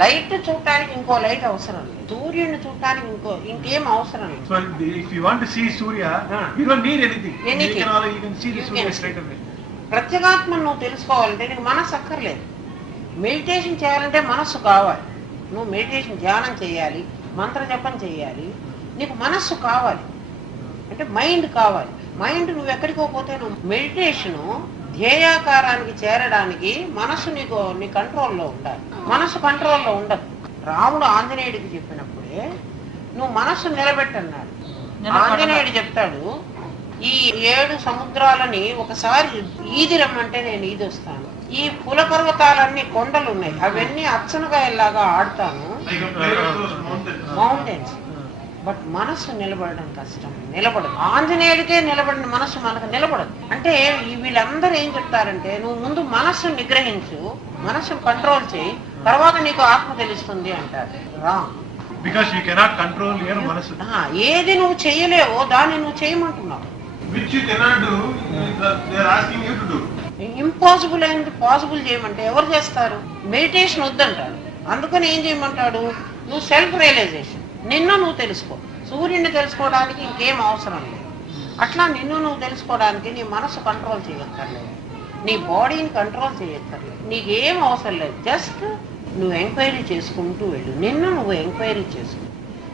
Light చూడటానికి ఇంకో light అవసరం లేదు, సూర్యుడిని చూడటానికి ఇంకేం అవసరం లేదు. So if you want to see Surya, you don't need anything. You can see the Surya straight away. ప్రత్యేగాత్మను నువ్వు తెలుసుకోవాలంటే నీకు మనస్సు అక్కర్లేదు. మెడిటేషన్ చేయాలంటే మనస్సు కావాలి. నువ్వు మెడిటేషన్ ధ్యానం చేయాలి, మంత్ర జపం చేయాలి, నీకు మనస్సు కావాలి, అంటే మైండ్ కావాలి. మైండ్ నువ్వు ఎక్కడికో పోతే నువ్వు మెడిటేషను ధ్యేయాకారానికి చేరడానికి మనస్సు నీ కంట్రోల్లో ఉండాలి. మనస్సు కంట్రోల్లో ఉండదు. రాముడు ఆంజనేయుడికి చెప్పినప్పుడే నువ్వు మనస్సు నిలబెట్టన్నాడు. ఆంజనేయుడు చెప్తాడు, ఈ 7 సముద్రాలని ఒకసారి ఈది రమ్మంటే నేను ఈది వస్తాను. ఈ కుల పర్వతాలన్నీ కొండలు ఉన్నాయి, అవన్నీ అచ్చనకాయలాగా ఆడతాను, మౌంటైన్స్. బట్ మనస్సు నిలబడడం కష్టం, నిలబడదు. ఆంజనేయుడికే నిలబడిన మనస్సు మనకు నిలబడదు. అంటే వీళ్ళందరూ ఏం చెప్తారంటే, నువ్వు ముందు మనస్సును నిగ్రహించు, మనస్సును కంట్రోల్ చేయి, తర్వాత నీకు ఆత్మ తెలుస్తుంది అంటారు. Wrong. Because you cannot control your మనస్సు. ఏది నువ్వు చేయలేవో దాన్ని నువ్వు చేయమంటున్నావు. Which you cannot do, they are asking you to do. Impossible అయింది పాసిబుల్ చేయమంటే ఎవరు చేస్తారు? మెడిటేషన్ వద్దంటాడు. అందుకని ఏం చేయమంటాడు? నువ్వు సెల్ఫ్ రియలైజేషన్, నిన్ను నువ్వు తెలుసుకో. సూర్యుడిని తెలుసుకోవడానికి ఇంకేం అవసరం లేదు. అట్లా నిన్ను నువ్వు తెలుసుకోవడానికి నీ మనసు కంట్రోల్ చేయక్కర్లేదు, నీ బాడీని కంట్రోల్ చేయక్కర్లేదు, నీకేం అవసరం లేదు. జస్ట్ నువ్వు ఎంక్వైరీ చేసుకుంటూ వెళ్ళు, నిన్ను నువ్వు ఎంక్వైరీ చేసుకో.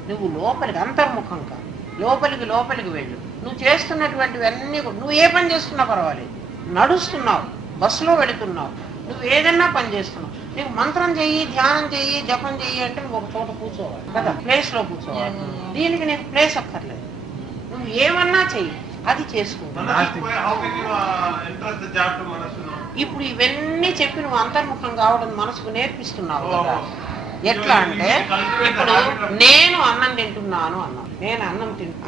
నువ్వు లోపలికి అంతర్ముఖంగా లోపలికి వెళ్ళు. నువ్వు చేస్తున్నటువంటివన్నీ నువ్వు ఏ పని చేస్తున్నా పర్వాలేదు, నడుస్తున్నావు, బస్సులో వెళుతున్నావు, నువ్వు ఏదన్నా పని చేస్తున్నావు, నీకు మంత్రం చెయ్యి, ధ్యానం చెయ్యి, జపం చెయ్యి అంటే నువ్వు ఒక చోట కూర్చోవాలి కదా, ప్లేస్లో కూర్చోవాలి. దీనికి నీకు ప్లేస్ అక్కర్లేదు, నువ్వు ఏమన్నా చెయ్యి, అది చేసుకుంటా. ఇప్పుడు ఇవన్నీ చెప్పి నువ్వు అంతర్ముఖం కావడం మనసుకు నేర్పిస్తున్నావు కదా. ఎట్లా అంటే, ఇప్పుడు నేను అన్నం తింటున్నాను అన్నాను, నేను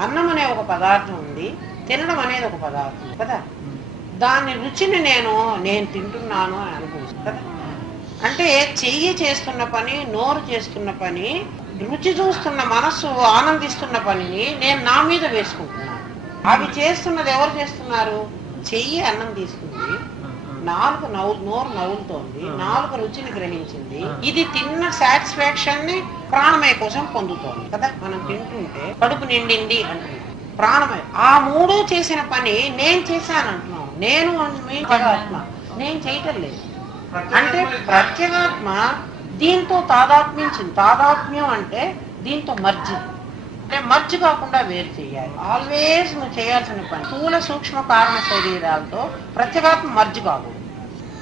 అన్నం అనే ఒక పదార్థం ఉంది, తినడం అనేది ఒక పదార్థం కదా. దాని రుచిని నేను తింటున్నాను అని అనుభవిస్తాను కదా. అంటే చెయ్యి చేస్తున్న పని, నోరు చేస్తున్న పని, రుచి చూస్తున్న మనస్సు ఆనందిస్తున్న పనిని నేను నా మీద వేసుకుంటున్నాను. అవి చేస్తున్నది ఎవరు చేస్తున్నారు? చెయ్యి అన్నం తీసుకుంది, నోరు నవ్వులుతోంది, నాలుక రుచిని గ్రహించింది, ఇది తిన్న సాటిస్ఫాక్షన్ ని ప్రాణమయ కోసం పొందుతోంది కదా. మనం తింటుంటే కడుపు నిండింది అంటున్నాం, ప్రాణమయ. ఆ 3 చేసిన పని నేను చేశాను అంటున్నాం. నేను ఆత్మ నేను చేయటం లేదు. అంటే ప్రత్యేగాత్మ దీంతో తాదాత్మ్యించింది. తాదాత్మ్యం అంటే దీంతో మర్జి, అంటే మర్జి కాకుండా వేరు చేయాలి. ఆల్వేస్ నువ్వు చేయాల్సిన పని స్థూల సూక్ష్మ కారణ శరీరాలతో ప్రత్యేగాత్మ మర్జి కాకూడదు.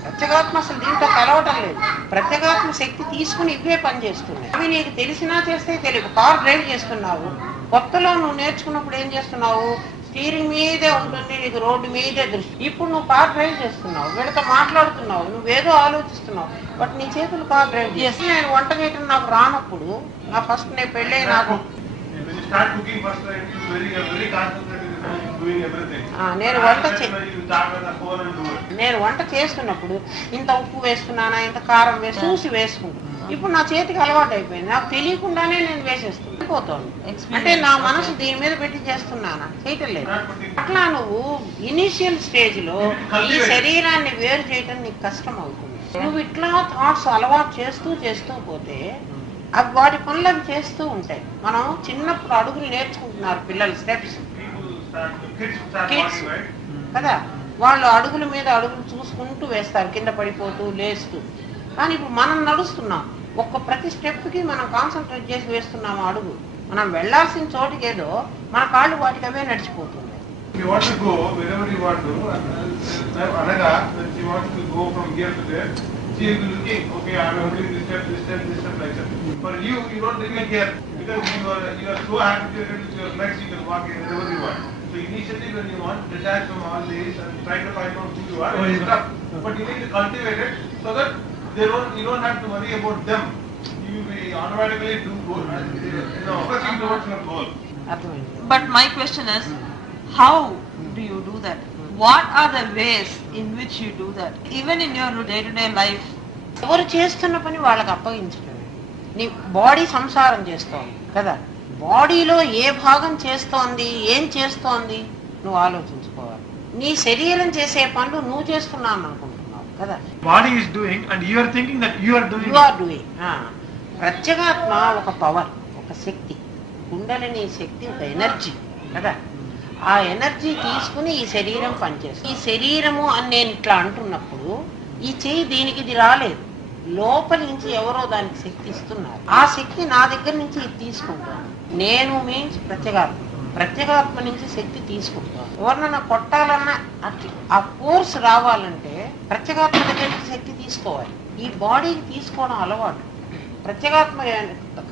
ప్రత్యేగాత్మ అసలు దీంతో కలవటం లేదు. ప్రత్యేగాత్మ శక్తి తీసుకుని ఇవే పని చేస్తున్నాయి. అవి నీకు తెలిసినా చేస్తే తెలియదు. కార్ డ్రైవ్ చేస్తున్నావు, కొత్తలో నువ్వు నేర్చుకున్నప్పుడు ఏం చేస్తున్నావు? స్టీరింగ్ మీదే ఉంటుంది, నీకు రోడ్డు మీదే దృష్టి. ఇప్పుడు నువ్వు కార్ డ్రైవ్ చేస్తున్నావు, వీళ్ళతో మాట్లాడుతున్నావు, నువ్వేదో ఆలోచిస్తున్నావు, బట్ నీ చేతులు కార్ డ్రైవ్ చేసి. నేను వంట చేయటం నాకు రానప్పుడు, నా ఫస్ట్ నేను పెళ్ళి నాకు నేను వంట చేస్తున్నప్పుడు ఇంత ఉప్పు వేసుకున్నానా, ఇంత కారం చూసి వేసుకుంటున్నాను. ఇప్పుడు నా చేతికి అలవాటు అయిపోయింది, నాకు తెలియకుండానే నేను వేసేస్తున్నాను. అంటే నా మనసు దీని మీద పెట్టి చేస్తున్నానా? చేయటం లేదు. అట్లా నువ్వు ఇనిషియల్ స్టేజ్ లో ఈ శరీరాన్ని వేరు చేయటం నీకు కష్టం అవుతుంది. నువ్వు ఇట్లా థాట్స్ అలవాటు చేస్తూ పోతే అవి వాటి పనులు అవి చేస్తూ ఉంటాయి. మనం చిన్నప్పుడు అడుగులు నేర్చుకుంటున్నారు పిల్లలు, స్టెప్స్, కిడ్స్ కదా. వాళ్ళు అడుగుల మీద అడుగులు చూసుకుంటూ వేస్తారు, కింద పడిపోతూ లేస్తూ. కానీ ఇప్పుడు మనం నడుస్తున్నాం, ప్రతి స్టెప్ కి మనం కాన్సన్ట్రేట్ చేసి వేస్తున్నాము అడుగు. మనం వెళ్లాల్సిన చోటికి ఏదో మన కాళ్ళు వాటికి అవే నడిచిపోతుంది. She will be looking, okay, I am doing this step, like that. For you, you don't really care because you are so habituated with your legs, you can walk wherever you want. So initially, when you want to detach from all this and try to find out who you are, it is tough. But you need to cultivate it so that you don't have to worry about them. You will automatically focusing towards your goal. But my question is, how do you do that? What are the ways in which you do that? Even in your day-to-day life. ఎవరు చేస్తున్న పని వాళ్ళకి అప్పగించడం. నీ body సంసారం చేస్తోంది కదా, బాడీలో ఏ భాగం చేస్తోంది, ఏం చేస్తోంది నువ్వు ఆలోచించుకోవాలి. నీ శరీరం చేసే పనులు నువ్వు చేస్తున్నావు అనుకుంటున్నావు కదా. Body is doing and you are thinking that you are doing. You are doing. ప్రత్యేగాత్మ ఒక పవర్, ఒక శక్తి. కుండలిని శక్తి ఒక ఎనర్జీ కదా. ఆ ఎనర్జీ తీసుకుని ఈ శరీరం పనిచేస్తుంది. ఈ శరీరము అని నేను ఇట్లా అంటున్నప్పుడు ఈ చెయ్యి దీనికి ఇది రాలేదు, లోపలి నుంచి ఎవరో దానికి శక్తి ఇస్తున్నారు. ఆ శక్తి నా దగ్గర నుంచి ఇది తీసుకుంటాను. నేను మీన్స్ ప్రత్యేగాత్మ, ప్రత్యేగాత్మ నుంచి శక్తి తీసుకుంటాను. ఎవరినన్నా కొట్టాలన్నా ఆ ఫోర్స్ రావాలంటే ప్రత్యేగాత్మ దగ్గర నుంచి శక్తి తీసుకోవాలి. ఈ బాడీకి తీసుకోవడం అలవాటు. ప్రత్యేగాత్మ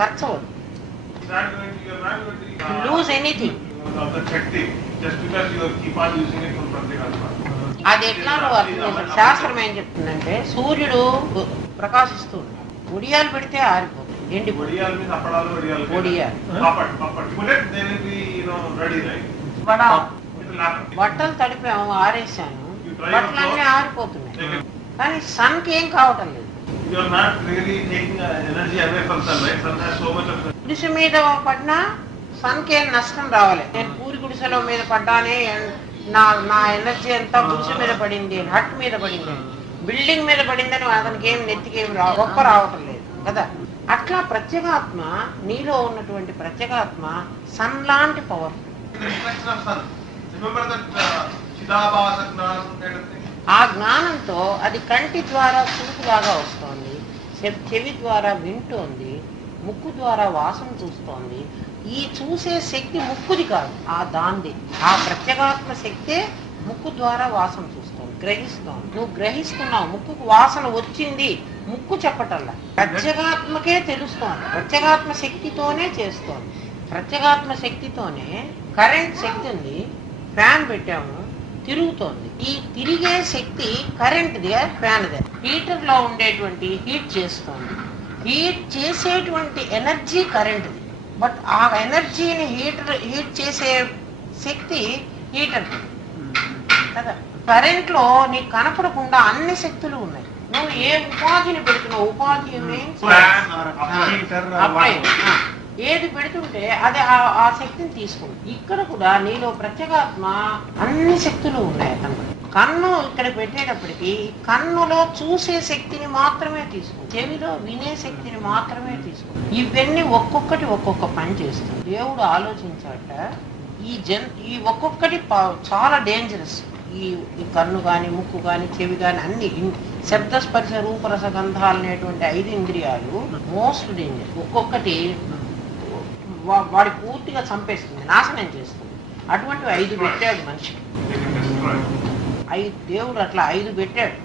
ఖర్చు అవ్వదు. Loose anything. అది ఎట్లా శాస్త్రం ఏం చెప్తుందంటే, సూర్యుడు ప్రకాశిస్తూ ఉన్నాడు, ఒడియాలు పెడితే ఆరిపోతుంది, ఎండి ఒడియాలు. బట్టలు తడిపాము, ఆరేసాను, బట్టలన్నీ ఆరిపోతున్నాయి, కానీ సన్కి ఏం కావటం లేదు. గుడిసె మీద పడినా సన్కి ఏం నష్టం రావాలి. నేను పూరి గుడిసెలో మీద పడ్డానే నా ఎనర్జీ అంతా గుడిసె మీద పడింది, హట్ మీద పడింది, బిల్డింగ్ మీద పడిందని అతనికి ఏం నెత్తికేం గొప్ప రావటం లేదు కదా. అట్లా ప్రత్యేగాత్మ, నీలో ఉన్నటువంటి ప్రత్యేగాత్మ సన్ లాంటి పవర్. ఆ జ్ఞానంతో అది కంటి ద్వారా చూపులాగా వస్తోంది, చెవి ద్వారా వింటోంది, ముక్కు ద్వారా వాసన చూస్తోంది. ఈ చూసే శక్తి ముక్కుది కాదు, ఆ దాంది. ఆ ప్రత్యేగాత్మ శక్తే ముక్కు ద్వారా వాసన చూస్తోంది, గ్రహిస్తోంది. నువ్వు గ్రహిస్తున్నావు, ముక్కుకు వాసన వచ్చింది, ముక్కు చెప్పటల్లా, ప్రత్యేగాత్మకే తెలుస్తోంది. ప్రత్యేగాత్మ శక్తితోనే చేస్తోంది. ప్రత్యేగాత్మ శక్తితోనే కరెంట్ శక్తి ఉంది, ఫ్యాన్ పెట్టాము, తిరుగుతోంది. ఈ తిరిగే శక్తి కరెంట్దే, ఫ్యాన్దే. హీటర్ లో ఉండేటువంటి హీట్ చేస్తోంది. హీట్ చేసేటువంటి ఎనర్జీ కరెంట్ది, బట్ ఆ ఎనర్జీని హీట్ చేసే శక్తి హీటర్ కదా. కరెంట్ లో నీకు కనపడకుండా అన్ని శక్తులు ఉన్నాయి. నువ్వు ఏ ఉపాధిని పెడుతున్నావు, ఉపాధి ఏది పెడుతుంటే అదే ఆ శక్తిని తీసుకుంది. ఇక్కడ కూడా నీలో ప్రత్యేగాత్మ అన్ని శక్తులు ఉన్నాయి. కన్ను ఇక్కడ పెట్టేటప్పటికి కన్నులో చూసే శక్తిని మాత్రమే తీసుకుంది, చెవిలో వినే శక్తిని మాత్రమే తీసుకుంది. ఇవన్నీ ఒక్కొక్కటి ఒక్కొక్క పని చేస్తుంది. దేవుడు ఆలోచించాట, ఈ ఒక్కొక్కటి చాలా డేంజరస్. ఈ కన్ను కానీ, ముక్కు కానీ, చెవి కానీ, అన్ని శబ్దస్పర్శ రూపరస గంధాలు అనేటువంటి 5 ఇంద్రియాలు మోస్ట్ డేంజర్. ఒక్కొక్కటి వాడి పూర్తిగా చంపేస్తుంది, నాశనం చేస్తుంది. అటువంటి 5 పెట్టాడు మనిషికి. దేవుడు అట్లా 5 పెట్టాడు.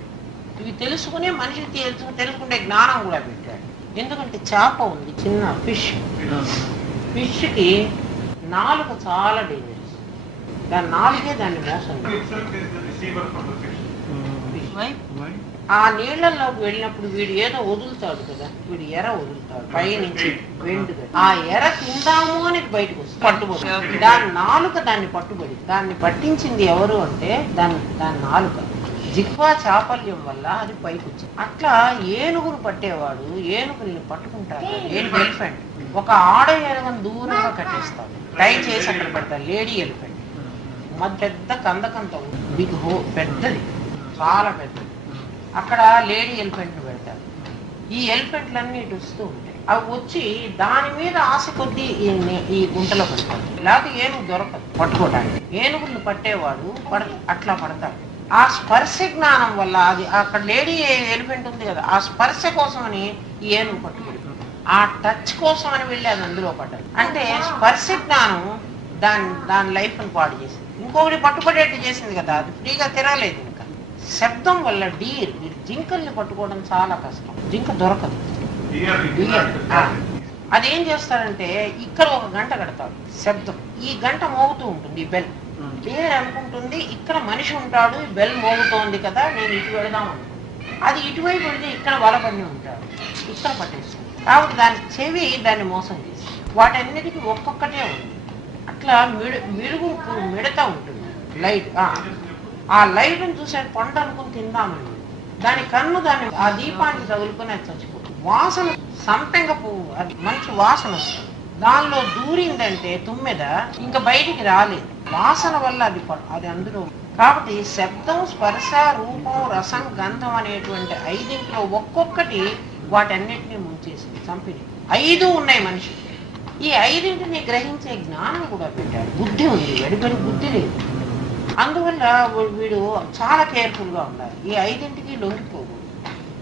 ఇవి తెలుసుకునే మనిషికి తెలుసుకునే జ్ఞానం కూడా పెట్టాడు. ఎందుకంటే చేప ఉంది, చిన్న ఫిష్కి నాలుక చాలా డేంజరస్. దాని నాలుగే దాన్ని మోసం. ఆ నీళ్లలోకి వెళ్ళినప్పుడు వీడు ఏదో వదులుతాడు కదా, వీడు ఎర వదులుతాడు పైనుంచి వెండుగా. ఆ ఎర తిందాము అని బయటకు వస్తుంది, పట్టుబడి దాని నాలుక దాన్ని పట్టుబడి. దాన్ని పట్టించింది ఎవరు అంటే దాని నాలుక. జిహ్వా చాపల్యం వల్ల అది పైకి వచ్చింది. అట్లా ఏనుగును పట్టేవాడు ఏనుగుల్ని పట్టుకుంటాడు. ఏనుగు ఎలిఫెంట్ ఒక ఆడ ఏనుగును దూరంగా కట్టేస్తాడు, టై చేసి అక్కడ పెడతాడు. లేడీ ఎలిఫెంట్ పెద్ద కందకంత బిగ్ పెద్దది, చాలా పెద్దది. అక్కడ లేడీ ఎలిఫెంట్లు పెడతారు. ఈ ఎలిఫెంట్లన్నీ ఇటు వస్తూ ఉంటాయి. అవి వచ్చి దాని మీద ఆశ కొద్దీ ఈ గుంటలో పడతాడు. లేకపోతే ఏనుగు దొరకదు పట్టుకోవడానికి. ఏనుగులను పట్టేవాడు అట్లా పడతాడు. ఆ స్పర్శ జ్ఞానం వల్ల అది అక్కడ లేడీ ఎలిఫెంట్ ఉంది కదా, ఆ స్పర్శ కోసమని ఈ ఏనుగు పట్టుకోడు. ఆ టచ్ కోసం అని వెళ్ళి అది అందులో పడ్డాడు. అంటే స్పర్శ జ్ఞానం దాని లైఫ్ని పాడు చేసింది. ఇంకొకటి పట్టుబడేట్టు చేసింది కదా, అది ఫ్రీగా తిరగలేదు. ఇంకా శబ్దం వల్ల జింకల్ని పట్టుకోవడం చాలా కష్టం. జింక దొరకదు. అదేం చేస్తారంటే ఇక్కడ ఒక గంట కడతాడు, శబ్దం. ఈ గంట మోగుతూ ఉంటుంది, ఈ బెల్. డేర్ అనుకుంటుంది ఇక్కడ మనిషి ఉంటాడు, ఈ బెల్ మోగుతోంది కదా, నేను ఇటు వెళదాం అనుకుంటుంది. అది ఇటువైపు వెళితే ఇక్కడ వలపడి ఉంటాడు, ఇక్కడ పట్టేస్తుంది. కాబట్టి దాని చెవి దాన్ని మోసం చేసి వాటన్నిటికీ ఒక్కొక్కటే ఉంది. అట్లా మిడతా ఉంటుంది లైట్. ఆ లైట్ని చూసే పంట అనుకుని తిందామని దాని కన్ను దాన్ని ఆ దీపాన్ని తగులుకొని అది చచ్చిపోతుంది. వాసన సంపెంగ పువ్వు, అది మంచి వాసన వస్తుంది. దానిలో దూరిందంటే తుమ్మెద ఇంకా బయటికి రాలేదు, వాసన వల్ల అది అందులో. కాబట్టి శబ్దం, స్పర్శ, రూపం, రసం, గంధం అనేటువంటి 5 ఒక్కొక్కటి వాటన్నిటినీ ముంచేసింది, చంపిని. 5 ఉన్నాయి మనిషి. ఈ 5ంటిని గ్రహించే జ్ఞానం కూడా పెట్టాడు. బుద్ధి ఉంది, వెడిపెడి బుద్ధి లేదు. అందువల్ల వీడు చాలా కేర్ఫుల్గా ఉండాలి. ఈ 5ంటికి లొంగిపోకూడదు.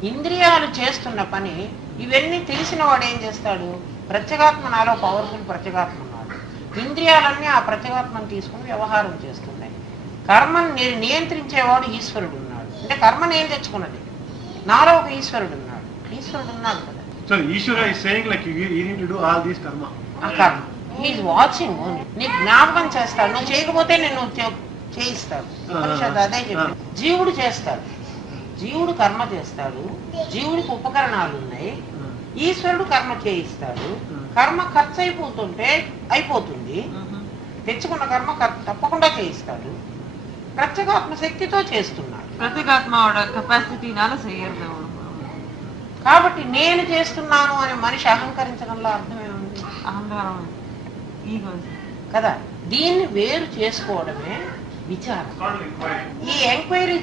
ఇంద్రియాలు చేస్తున్న పని ఇవన్నీ తెలిసిన వాడు ఏం చేస్తాడు? ప్రత్యేగాత్మ, నాలో పవర్ఫుల్ ప్రత్యేగాత్మ ఉన్నాడు. ఇంద్రియాలన్నీ ఆ ప్రత్యేగాత్మను తీసుకుని వ్యవహారం చేస్తున్నాయి. కర్మను నియంత్రించేవాడు ఈశ్వరుడు ఉన్నాడు. అంటే కర్మను ఏం తెచ్చుకున్నది? నాలో ఒక ఈశ్వరుడు ఉన్నాడు. ఈశ్వరుడు ఉన్నాడు కదా. So Ishvara is saying like you need to do all these karma. ఆ కర్మ హీఈస్ వాచింగ్ ఓన్లీ. నీకు జ్ఞాపకం చేస్తాడు. నువ్వు చేయకపోతే నేను చేయిస్తాడు. ఉపనిషత్తు అదే చెప్పి. జీవుడు చేస్తాడు, జీవుడు కర్మ చేస్తాడు. జీవుడికి ఉపకరణాలు ఉన్నాయి. ఈశ్వరుడు కర్మ చేయిస్తాడు. కర్మ ఖర్చు అయిపోతుంటే అయిపోతుంది. తెచ్చుకున్న కర్మ తప్పకుండా చేయిస్తాడు. ప్రత్యేగాత్మ శక్తితో చేస్తున్నాడు. ప్రత్యేగాత్మ కెపాసిటీనాల చేయరు. కాబట్టి నేను చేస్తున్నాను అని మనిషి అహంకరించడంలో అర్థమేముంది? అహంకారం, ఈగో కదా. దీన్ని వేరు చేసుకోవడమే విచారం. ఈ ఎంక్వైరీ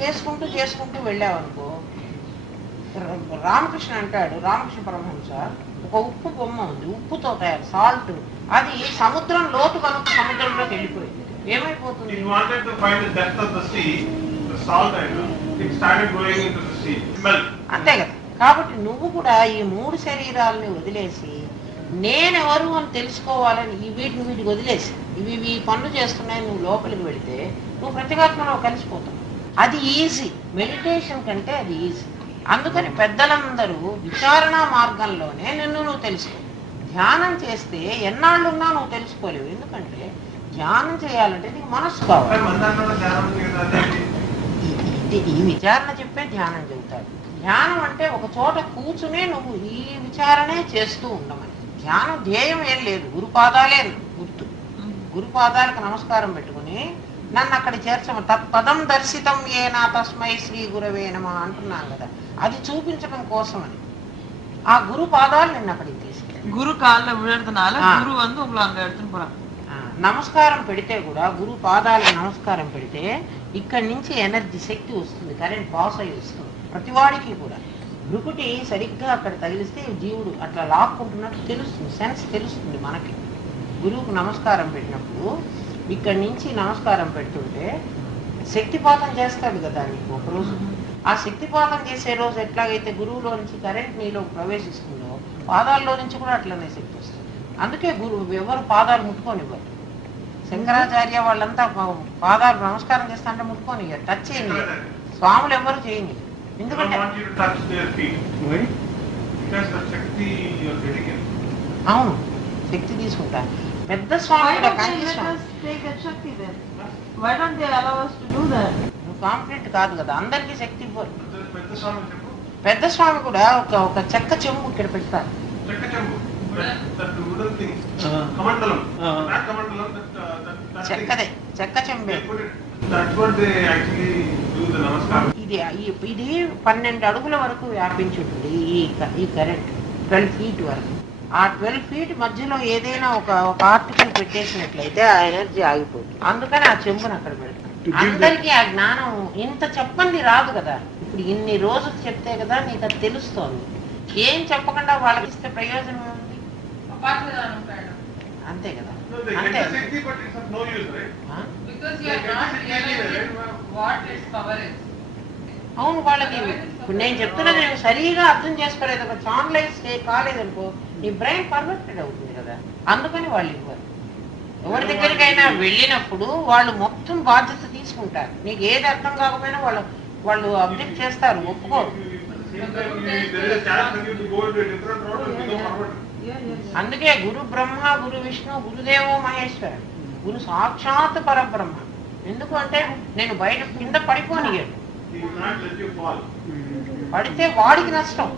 చేసుకుంటూ వెళ్ళావనుకో, రామకృష్ణ అంటాడు, రామకృష్ణ పరమహంస, ఒక ఉప్పు బొమ్మ ఉంది, ఉప్పుతో తయారు, సాల్ట్. అది సముద్రం లోతు కనుక సముద్రంలోకి వెళ్ళిపోయింది. ఏమైపోతుంది? అంతే కదా. కాబట్టి నువ్వు కూడా ఈ 3 శరీరాలని వదిలేసి నేనెవరు అని తెలుసుకోవాలని వీటికి వదిలేసి ఇవి పనులు చేస్తున్నాయి నువ్వు లోపలికి వెళితే నువ్వు ప్రత్యేగాత్మలో కలిసిపోతావు. అది ఈజీ. మెడిటేషన్ కంటే అది ఈజీ. అందుకని పెద్దలందరూ విచారణ మార్గంలోనే నువ్వు తెలుసుకో. ధ్యానం చేస్తే ఎన్నాళ్ళున్నా నువ్వు తెలుసుకోలేవు. ఎందుకంటే ధ్యానం చేయాలంటే నీకు మనస్సు కావాలి. ఈ విచారణ చెప్పే ధ్యానం చెబుతాడు. ధ్యానం అంటే ఒక చోట కూర్చునే నువ్వు ఈ విచారణే చేస్తూ ఉండమని. ధ్యానం ధ్యేయం ఏం లేదు, గురుపాదాలే గుర్తు. గురుపాదాలకు నమస్కారం పెట్టుకుని నన్ను అక్కడ చేర్చమ. తత్పదం దర్శితం ఏనా తస్మై శ్రీ గురవే నమః అంటున్నాను కదా, అది చూపించడం కోసమని ఆ గురు పాదాలు నిన్ను అక్కడికి తీసుకెళ్ళి గురు కాళ్ళ విడతనాల గురు வந்து உங்களை அங்க எடுத்துட்டு போறாங்க. నమస్కారం పెడితే కూడా గురు పాదాలకు నమస్కారం పెడితే ఇక్కడి నుంచి ఎనర్జీ శక్తి వస్తుంది, కరెంట్ పాస్ అయ్యి వస్తుంది ప్రతివాడికి కూడా. భృకుటి సరిగ్గా అక్కడ తగిలిస్తే జీవుడు అట్లా లాక్కుంటున్నట్టు తెలుస్తుంది, సెన్స్ తెలుస్తుంది మనకి. గురువుకు నమస్కారం పెట్టినప్పుడు ఇక్కడి నుంచి నమస్కారం పెడుతుంటే శక్తిపాతం చేస్తాడు కదా నీకు ఒకరోజు. ఆ శక్తిపాతం చేసే రోజు ఎట్లాగైతే గురువులో నుంచి కరెంట్ నీలో ప్రవేశిస్తుందో పాదాల్లో నుంచి కూడా అట్లనే శక్తి వస్తుంది. అందుకే గురువు ఎవరు పాదాలు ముట్టుకోనివ్వరు. శంకరాచార్య వాళ్ళంతా పాదాలు నమస్కారం చేస్తా అంటే ముట్టుకోనివ్వరు, టచ్ చేయని. స్వాములు ఎవరు చేయని. ఎందుకంటే అవును శక్తి తీసుకుంటాను. పెద్ద స్వామి కాంప్లీట్ కాదు కదా, అందరికీ శక్తి ఇవ్వరు. పెద్ద స్వామి కూడా ఒక చెక్క చెంబు ఇక్కడ పెడతారు. చెక్కదే, చెక్క చెంబే. ఇది 12 అడుగుల వరకు వ్యాపించి ఉంటుంది ఈ కరెంట్, 12 feet వరకు. ఆ 12 feet మధ్యలో ఏదైనా ఒక ఆర్టికల్ పెట్టేసినట్లయితే ఆ ఎనర్జీ ఆగిపోతుంది. అందుకని ఆ చెంబును అక్కడ పెడతాం. అందరికీ ఆ జ్ఞానం ఇంత చెప్పండి రాదు కదా. ఇప్పుడు ఇన్ని రోజులు చెప్తే కదా నీకు అది తెలుస్తోంది. ఏం చెప్పకుండా వాళ్ళకి ఇస్తే ప్రయోజనం ఏముంది? అంతే కదా. అంతే అవును. వాళ్ళకి ఇప్పుడు నేను చెప్తున్నది నేను సరిగా అర్థం చేసుకోలేదు, ఒక ఆన్లైన్ స్టే కాలేదనుకో నీ బ్రెయిన్ పర్ఫెక్టెడ్ అవుతుంది కదా. అందుకని వాళ్ళు ఇవ్వరు. ఎవరి దగ్గరికైనా వెళ్ళినప్పుడు వాళ్ళు మొత్తం బాధ్యత తీసుకుంటారు. నీకు ఏది అర్థం కాకపోయినా వాళ్ళు అబ్జెక్ట్ చేస్తారు, ఒప్పుకోరు. అందుకే గురు బ్రహ్మ, గురు విష్ణు, గురుదేవో మహేశ్వర, గురు సాక్షాత్ పరబ్రహ్మ. ఎందుకు అంటే నేను బయట కింద పడిపోనియడు. పడితే వాడికి నష్టం,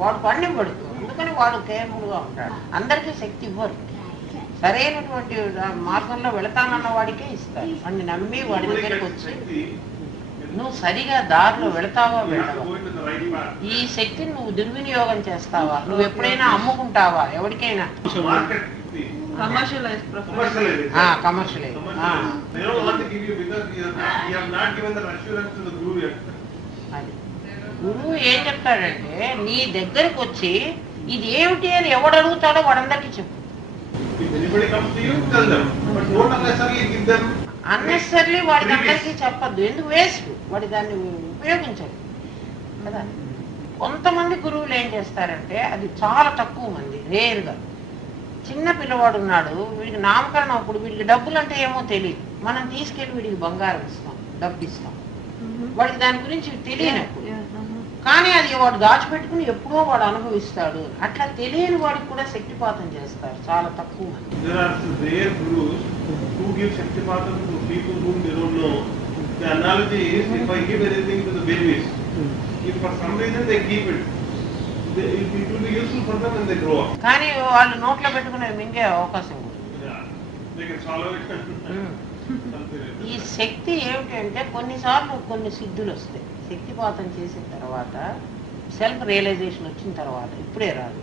వాడు పడినివ్వడు. అందుకని వాడు కేర్ఫుల్గా ఉంటాడు. అందరికీ శక్తి ఇవ్వరు. సరైనటువంటి మార్గంలో వెళతానన్న వాడికే ఇస్తారు. వాడిని నమ్మి వాడి దగ్గరికి వచ్చి నువ్వు సరిగా దారిలో వెళతావా వెళ్ళవా, ఈ శక్తిని నువ్వు దుర్వినియోగం చేస్తావా, నువ్వు ఎప్పుడైనా అమ్ముకుంటావా ఎవరికైనా? కమర్షియలైజ్. గురువు ఏం చెప్తాడంటే నీ దగ్గరకు వచ్చి ఇది ఏమిటి అని ఎవడు అడుగుతాడో వాడందరికీ చెప్పు. అన్నెసర్లీ వాడికి అందరికీ చెప్పద్దు. ఎందుకు వేస్ట్, వాడి దాన్ని ఉపయోగించడు కదా. కొంతమంది గురువులు ఏం చేస్తారంటే, అది చాలా తక్కువ మంది, రేరుగా. చిన్న పిల్లవాడు ఉన్నాడు, వీడికి నామకరణం అప్పుడు వీడికి డబ్బులు అంటే ఏమో తెలియదు, మనం తీసుకెళ్ళి వీడికి బంగారం ఇస్తాం, డబ్బు ఇస్తాం, వాడికి దాని గురించి తెలియనప్పుడు. కానీ అది వాడు దాచిపెట్టుకుని ఎప్పుడో వాడు అనుభవిస్తాడు. అట్లా తెలియని వాడికి కూడా శక్తిపాతం చేస్తారు చాలా తక్కువ మంది. కానీ వాళ్ళు నోట్లో పెట్టుకునే మింగే అవకాశం ఉంది. ఈ శక్తి ఏమిటంటే కొన్నిసార్లు కొన్ని సిద్ధులు వస్తాయి. శక్తిపాతం చేసిన తర్వాత సెల్ఫ్ రియలైజేషన్ వచ్చిన తర్వాత, ఇప్పుడే రాదు,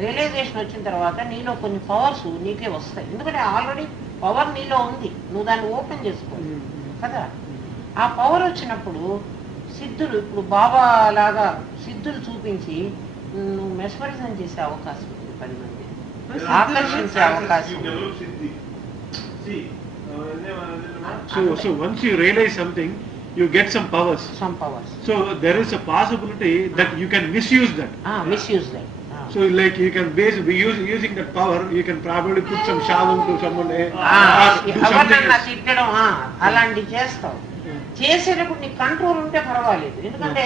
రియలైజేషన్ వచ్చిన తర్వాత నీలో కొన్ని పవర్స్ నీకే వస్తాయి. ఎందుకంటే ఆల్రెడీ పవర్ నీలో ఉంది, నువ్వు దాన్ని ఓపెన్ చేసుకోవాలి కదా. ఆ పవర్ వచ్చినప్పుడు సిద్ధులు, ఇప్పుడు బాబా లాగా సిద్ధులు చూపించి నువ్వు మెస్మరిజం చేసే అవకాశం ఉంది, 10 మంది ఆకర్షించే అవకాశం ఉంది. So once you realize something, you get some powers. Some powers. So there is a possibility that you can misuse that. Misuse that. So like you can using that power, you can probably put some shavum to someone. ఎవరన్నా తిట్టడం అలాంటివి చేస్తావు. చేసేటప్పుడు నీకు control ఉంటే పర్వాలేదు. ఎందుకంటే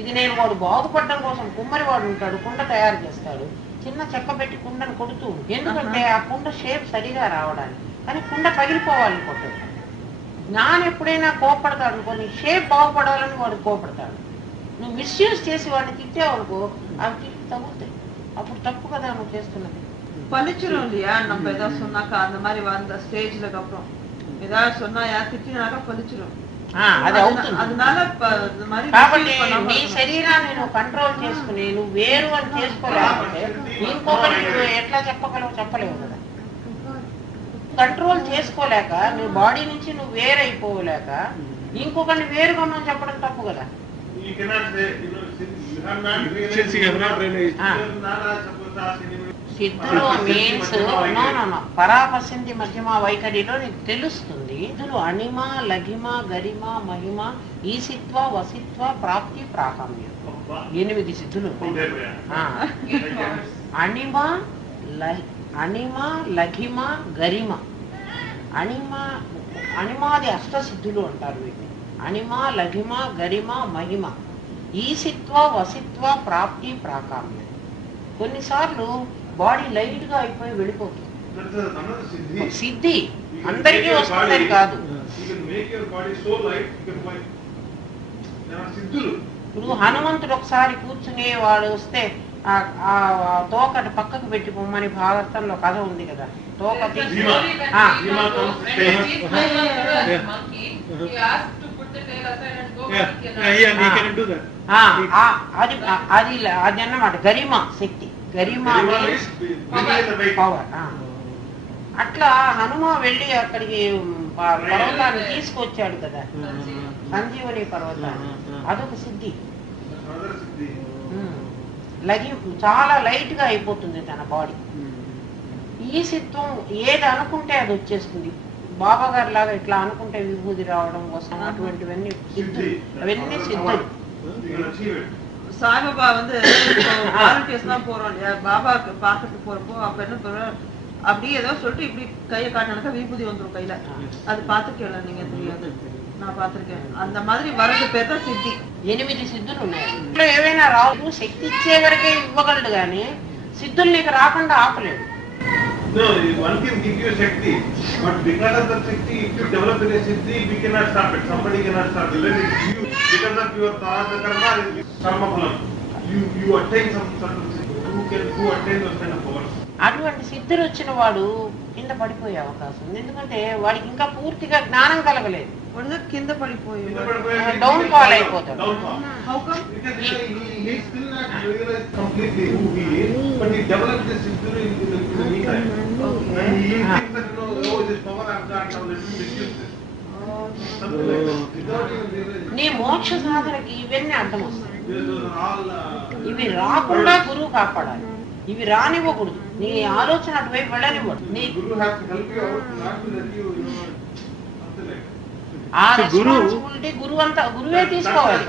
ఇది నేను వాడు బాగుపడడం కోసం కుమ్మరి వాడు ఉంటాడు, కుండ తయారు చేస్తాడు, చిన్న చెక్క పెట్టి కుండను కొడుతూ, ఎందుకంటే ఆ కుండ షేప్ సరిగా రావడానికి. కానీ కుండ పగిలిపోవాలనుకుంటాడు. జ్ఞానం ఎప్పుడైనా కోపడతాడు అనుకో, నీ షేప్ బాగుపడాలని వాడు కోపడతాడు. నువ్వు మిస్యూజ్ చేసి వాడిని తిట్టావనుకో, అవి తిట్టి తగ్గుతాయి. అప్పుడు తప్పు కదా నువ్వు చేస్తున్నది. பளிச்சிரும் இல்லையா? நம்ம ஏதாவது சொன்னாக்கா அந்த மாதிரி வந்த ஸ்டேஜ்லக்கு அப்புறம் ஏதாவது சொன்னா திட்டினாக்கா பளிச்சிரும். అది అవుతుంది. அதனால కాబట్టి నీ శరీరాన్ని నువ్వు కంట్రోల్ చేసుకుని నువ్వు వేరు అని చేసుకోలేకపోతే ఇంకొకటి నువ్వు ఎట్లా చెప్పలేవు కదా. కంట్రోల్ చేసుకోలేక నీ బాడీ నుంచి నువ్వు వేరైపోలేక ఇంకొకరిని వేరుగా మనం చెప్పడం తప్పు కదా. సిద్ధులు మీన్స్ పరాపసింది మధ్యమ వైఖరిలో నీకు తెలుస్తుంది. సిద్ధులు అణిమ, లఘిమ, గరిమ, మహిమ, ఈసిత్వ, వసిత్వ, ప్రాప్తి, ప్రాకామ్యం, 8 సిద్ధులు. అణిమ, లఘిమ, గరిమ. అణిమాది అష్టసిద్ధులు అంటారు వీటిని. అణిమ, లఘిమ, గరిమ, మహిమ, ఈసిత్వ, వసిత్వ, ప్రాప్తి, ప్రాకామ్యం. కొన్నిసార్లు బాడీ లైట్ గా అయిపోయి వెళ్ళిపోతుంది. సిద్ధి అందరికీ వస్తుందని కాదు. ఇప్పుడు హనుమంతుడు ఒకసారి కూర్చుని వాడు వస్తే ఆ తోకటి పక్కకు పెట్టి పొమ్మని భారతంలో కథ ఉంది కదా. తోక అది అన్నమాట గరిమ శక్తి. గరిమ పవర్. అట్లా హనుమ వెళ్ళి అక్కడికి పర్వతాన్ని తీసుకొచ్చాడు కదా, సంజీవని పర్వతాన్ని. అదొక సిద్ధి. చాలా లైట్ గా అయిపోతుంది తన బాడీ. ఈ సిద్ధం ఏది అనుకుంటే అది వచ్చేస్తుంది. బాబా గారి లాగా ఇట్లా అనుకుంటే విభూతి రావడం కోసం అటువంటివన్నీ సిద్ధులు. అవన్నీ సిద్ధులు. சாய்பாபா வாலண்டியர்ஸ் தான் போறோம் இல்லையா, பாபா பாக்கிறதுக்கு போறப்போ அப்ப என்ன சொல்றோம், அப்படியே ஏதோ சொல்லிட்டு இப்படி கையை காட்டினாக்கா விபூதி வந்துடும் கையில. அது பாத்துக்கல நீங்க, தெரியாது, நான் பாத்திருக்கேன். அந்த மாதிரி வரது பேர் தான் సిద్ధి. 8 సిద్ధులు ఉన్నాయి. ఇంట్లో ఏవైనా రావు, శక్తి ఇచ్చే వరకే ఇవ్వగలడు కానీ సిద్ధులు నీకు రాకుండా ఆపలేడు. No, one can give you Shakti, but because of the Shakti, if you develop in a Siddhi, we cannot stop it. Somebody cannot stop it. Let it you, because of your Tarata Karma, Karma Phalam. You attain some certain Siddhi. Who attain those kind of powers. అటువంటి సిద్ధులు వచ్చిన వాడు కింద పడిపోయే అవకాశం ఉంది. ఎందుకంటే వాడికి ఇంకా పూర్తిగా జ్ఞానం కలగలేదు. కింద పడిపోయి డౌన్ ఫాల్ అయిపోతాడు. He still not realized completely who he is, but he developed this Siddhi in the meantime. And he thinks that, oh, this power I've got, now let me misuse this. Something like that. Without even realizing. నీ మోక్ష సాధనకి ఇవన్నీ అర్థం వస్తాయి. those are all. ఇవి రాకుండా గురువు కాపాడాలి, ఇవి రానివ్వకూడదు, నీ ఆలోచన అటువైపు వెళ్ళనివ్వడు. నీ Guru has to help you out, not to let you, something like that. ఆ So Guru- రెస్పాన్సిబిలిటీ గురువే తీసుకోవాలి.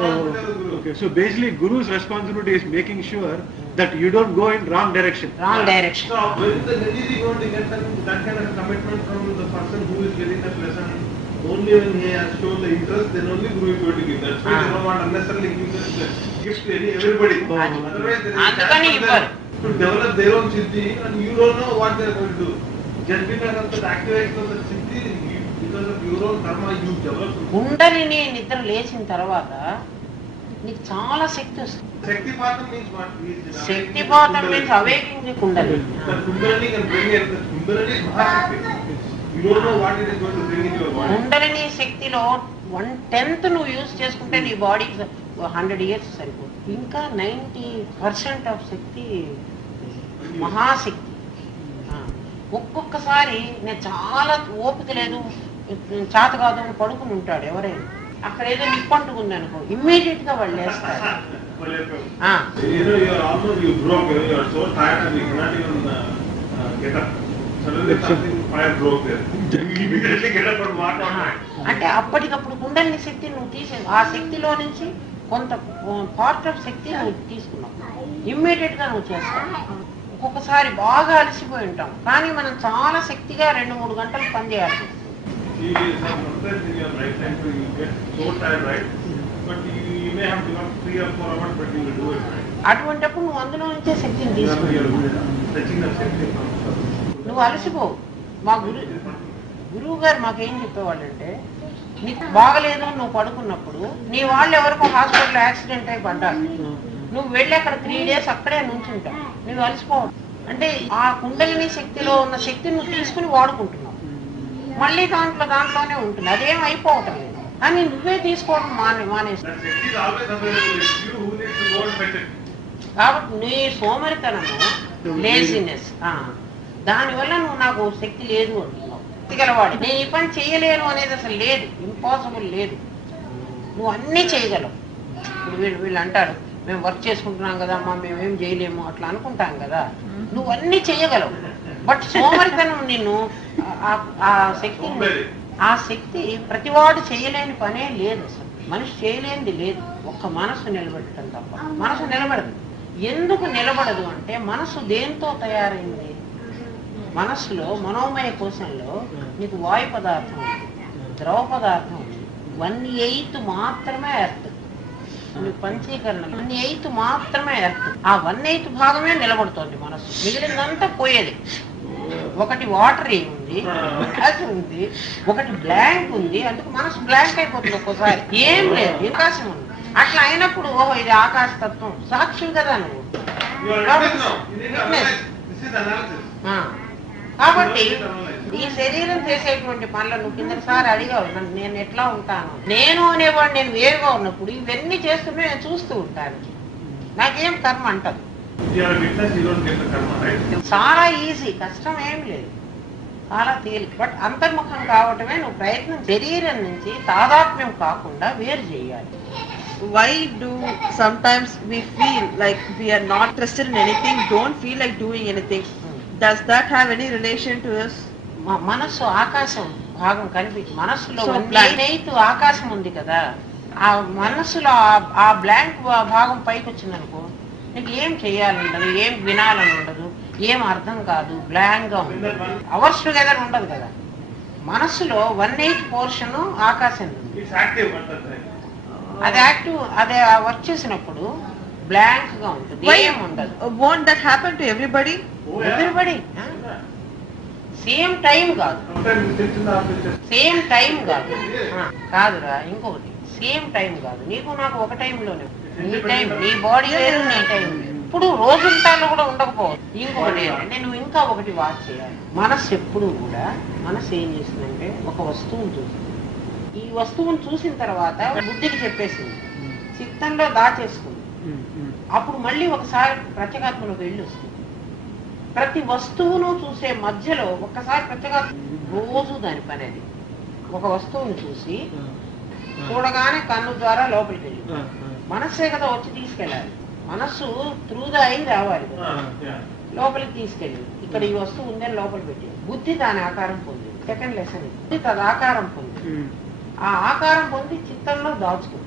Okay, so basically Guru's responsibility is making sure that you don't go in wrong direction. Wrong direction. So when is he going to get that kind of commitment from the person who is getting that lesson? Only when he has shown the interest, then only Guru is going to give. That's why they don't want unnecessarily give the gift to everybody. అది. Otherwise, there is a అందుకని chance for ఇవ్వరు. them to develop their own siddhi, and you don't know what they are going to do. Just because of the activation of the siddhi, because of your own karma, you develop. Kundalini నిద్ర లేచిన తర్వాత నీకు చాలా శక్తి వస్తుంది. Shaktipatam means what? Shaktipatam means awakening the Kundali. The Kundalini can bring it. The Kundalini is Mahashakti. You don't know what it is going to bring into your body. Kundalini శక్తిలో 1/10 నువ్వు use చేసుకుంటే నీ బాడీకి 100 years సరిపోతుంది. ఇంకా 90% ఆఫ్ శక్తి మహాశక్తి. ఒక్కొక్కసారి నేను చాలా ఓపిక లేదు, చేత కాదు అని పడుకుని ఉంటాడు ఎవరైనా, అక్కడ ఏదో నిప్పంటుకుంది అనుకో, ఇమ్మీడియట్ గా వాళ్ళు లేస్తారు. You know, you are almost, you broke, you are so tired and you cannot even get up. Suddenly something, fire broke there. You immediately get up and walk on. అంటే అప్పటికప్పుడు కుండలిని శక్తి నువ్వు తీసే, ఆ శక్తిలో నుంచి కొంత పార్ట్ ఆఫ్ శక్తి నువ్వు తీసుకున్నావు, ఇమ్మీడియట్ గా నువ్వు చేస్తావు. ఒక్కొక్కసారి బాగా అలసిపోయి ఉంటాం, కానీ మనం చాలా శక్తిగా 2-3 గంటలు పని చేయాల్సి వస్తుంది. Sometimes in your lifetime you get so tired, right? But you may have to work 3 or 4 hours, but you will do it, right? అటువంటిప్పుడు నువ్వు అందులో నుంచే శక్తిని You తీసుకో, are touching the safety from. నువ్వు అలసిపోవు. మా గురువు గారు మాకేం చెప్పేవాళ్ళంటే, నీకు బాగలేదు నువ్వు పడుకున్నప్పుడు నీ వాళ్ళు ఎవరికో హాస్పిటల్లో యాక్సిడెంట్ అయి పడ్డారు, నువ్వు వెళ్ళి అక్కడ 3 days అక్కడే నుంచుంటావు, నువ్వు అలసిపోవు. అంటే ఆ కుండలిని శక్తిలో ఉన్న శక్తిని నువ్వు తీసుకుని వాడుకుంటున్నావు, మళ్ళీ దాంట్లోనే ఉంటుంది, అదేం అయిపోవటం లేదు. కానీ నువ్వే తీసుకోవడం మానేసి, That safety is always available. It's you who needs to go and fetch it. కాబట్టి నీ సోమరితనము, లేజినెస్, దానివల్ల నువ్వు నాకు శక్తి లేదు అంటున్నావు. గలవాడు నేను ఈ పని చేయలేను అనేది అసలు లేదు, ఇంపాసిబుల్ లేదు, నువ్వు అన్నీ చేయగలవు. ఇప్పుడు వీళ్ళు అంటారు మేము వర్క్ చేసుకుంటున్నాం కదా అమ్మా, మేమేం చేయలేము అట్లా అనుకుంటాం కదా, నువ్వు అన్నీ చేయగలవు. బట్ సోమరితనం నిన్ను ఆ శక్తి ప్రతివాడు చేయలేని పనే లేదు, అసలు మనిషి చేయలేనిది లేదు, ఒక్క మనసు నిలబెట్టడం తప్ప. మనసు నిలబడదు. ఎందుకు నిలబడదు అంటే మనసు దేంతో తయారైంది? మనస్సులో మనోమయ కోశంలో నీకు వాయు పదార్థం ఉంది, ద్రవ పదార్థం ఉంది, 1/8 మాత్రమే ఎర్త్. పంచీకరణ 1/8 మాత్రమే ఎర్త్. ఆ 1/8 భాగమే నిలబడుతోంది మనస్సు, మిగిలిందంతా పోయేది. ఒకటి వాటర్ ఉంది, గ్యాస్ ఉంది, ఒకటి బ్లాంక్ ఉంది, అందుకు మనసు బ్లాంక్ అయిపోతుంది ఒక్కోసారి, ఏం లేదు, ఆకాశం ఉంది. అట్లా అయినప్పుడు ఓహో ఇది ఆకాశ తత్వం, సాక్షి కదా నువ్వు. You are witness now. You need to analyze. This is analysis. కాబట్టి ఈ శరీరం చేసేటువంటి పనులు నువ్వు కిందసారి అడిగావు, నేను ఎట్లా ఉంటాను, నేను అనేవాడు నేను వేరుగా ఉన్నప్పుడు ఇవన్నీ చేస్తుంటే నేను చూస్తూ ఉంటాను, నాకేం కర్మ అంటదు. If you are a witness, you don't get the karma, right? చాలా ఈజీ, కష్టం ఏం లేదు, చాలా తేలిక. బట్ అంతర్ముఖం కావటమే నువ్వు ప్రయత్నం. శరీరం నుంచి తాదాత్మ్యం కాకుండా వేరు చేయాలి. Why do sometimes we feel like we are not interested in anything, don't feel like doing anything? Does that have any relation to us? మనస్సు ఆకాశం భాగం కనిపించి, మనస్సులో So 1/8 ఆకాశం ఉంది కదా, ఆ మనస్సులో ఆ బ్లాంక్ భాగం పైకి వచ్చిందనుకో, నీకు ఏం చేయాలండదు, ఏం వినాలని ఉండదు, ఏం అర్థం కాదు, బ్లాంక్ గా ఉంటుంది, అవర్స్ టుగెదర్ ఉండదు కదా. మనస్సులో 1/8 పోర్షన్ ఆకాశం ఉంది, It's active at that time. అది యాక్టివ్, అదే వర్క్ చేసినప్పుడు బ్లాంక్ గా ఉంటుంది, ఏం ఉండదు. Won't that happen to everybody? Oh, yeah. Everybody same time కాదు, Sometimes you sit in the office. Same time కాదు, కాదురా ఇంకొకటి, సేమ్ టైం కాదు, నీకు నాకు ఒక టైంలోనే, నీ టైం, నీ బాడీ వేరు, నీ టైం వేరు. ఇప్పుడు రోజుంటాలో కూడా ఉండకపోవచ్చు. ఇంకొకటి ఏంటంటే నువ్వు ఇంకా ఒకటి వాచ్ చేయాలి. మనస్సు ఎప్పుడు కూడా, మనస్సు ఏం చేస్తుందంటే ఒక వస్తువును చూస్తుంది, ఈ వస్తువును చూసిన తర్వాత బుద్ధికి చెప్పేసింది, చిత్తంలో దాచేసుకుంది, అప్పుడు మళ్ళీ ఒకసారి ప్రత్యేగాత్మలోకి వెళ్ళి వస్తుంది. ప్రతి వస్తువును చూసే మధ్యలో ఒక్కసారి ప్రత్యేగాత్మ, రోజు దాని పని అది. ఒక వస్తువును చూసి చూడగానే కన్ను ద్వారా లోపలికి వెళ్ళి మనస్సే కదా వచ్చి తీసుకెళ్ళాలి. మనస్సు త్రూ ద ఐ రావాలి కదా, లోపలికి తీసుకెళ్ళింది. ఇక్కడ ఈ వస్తువు ఉందని లోపల పెట్టింది. బుద్ధి దాని ఆకారం పొందింది. సెకండ్ లెసన్ బుద్ధి తన ఆకారం పొందింది. ఆ ఆకారం పొంది చిత్తంలో దాచుకుంది.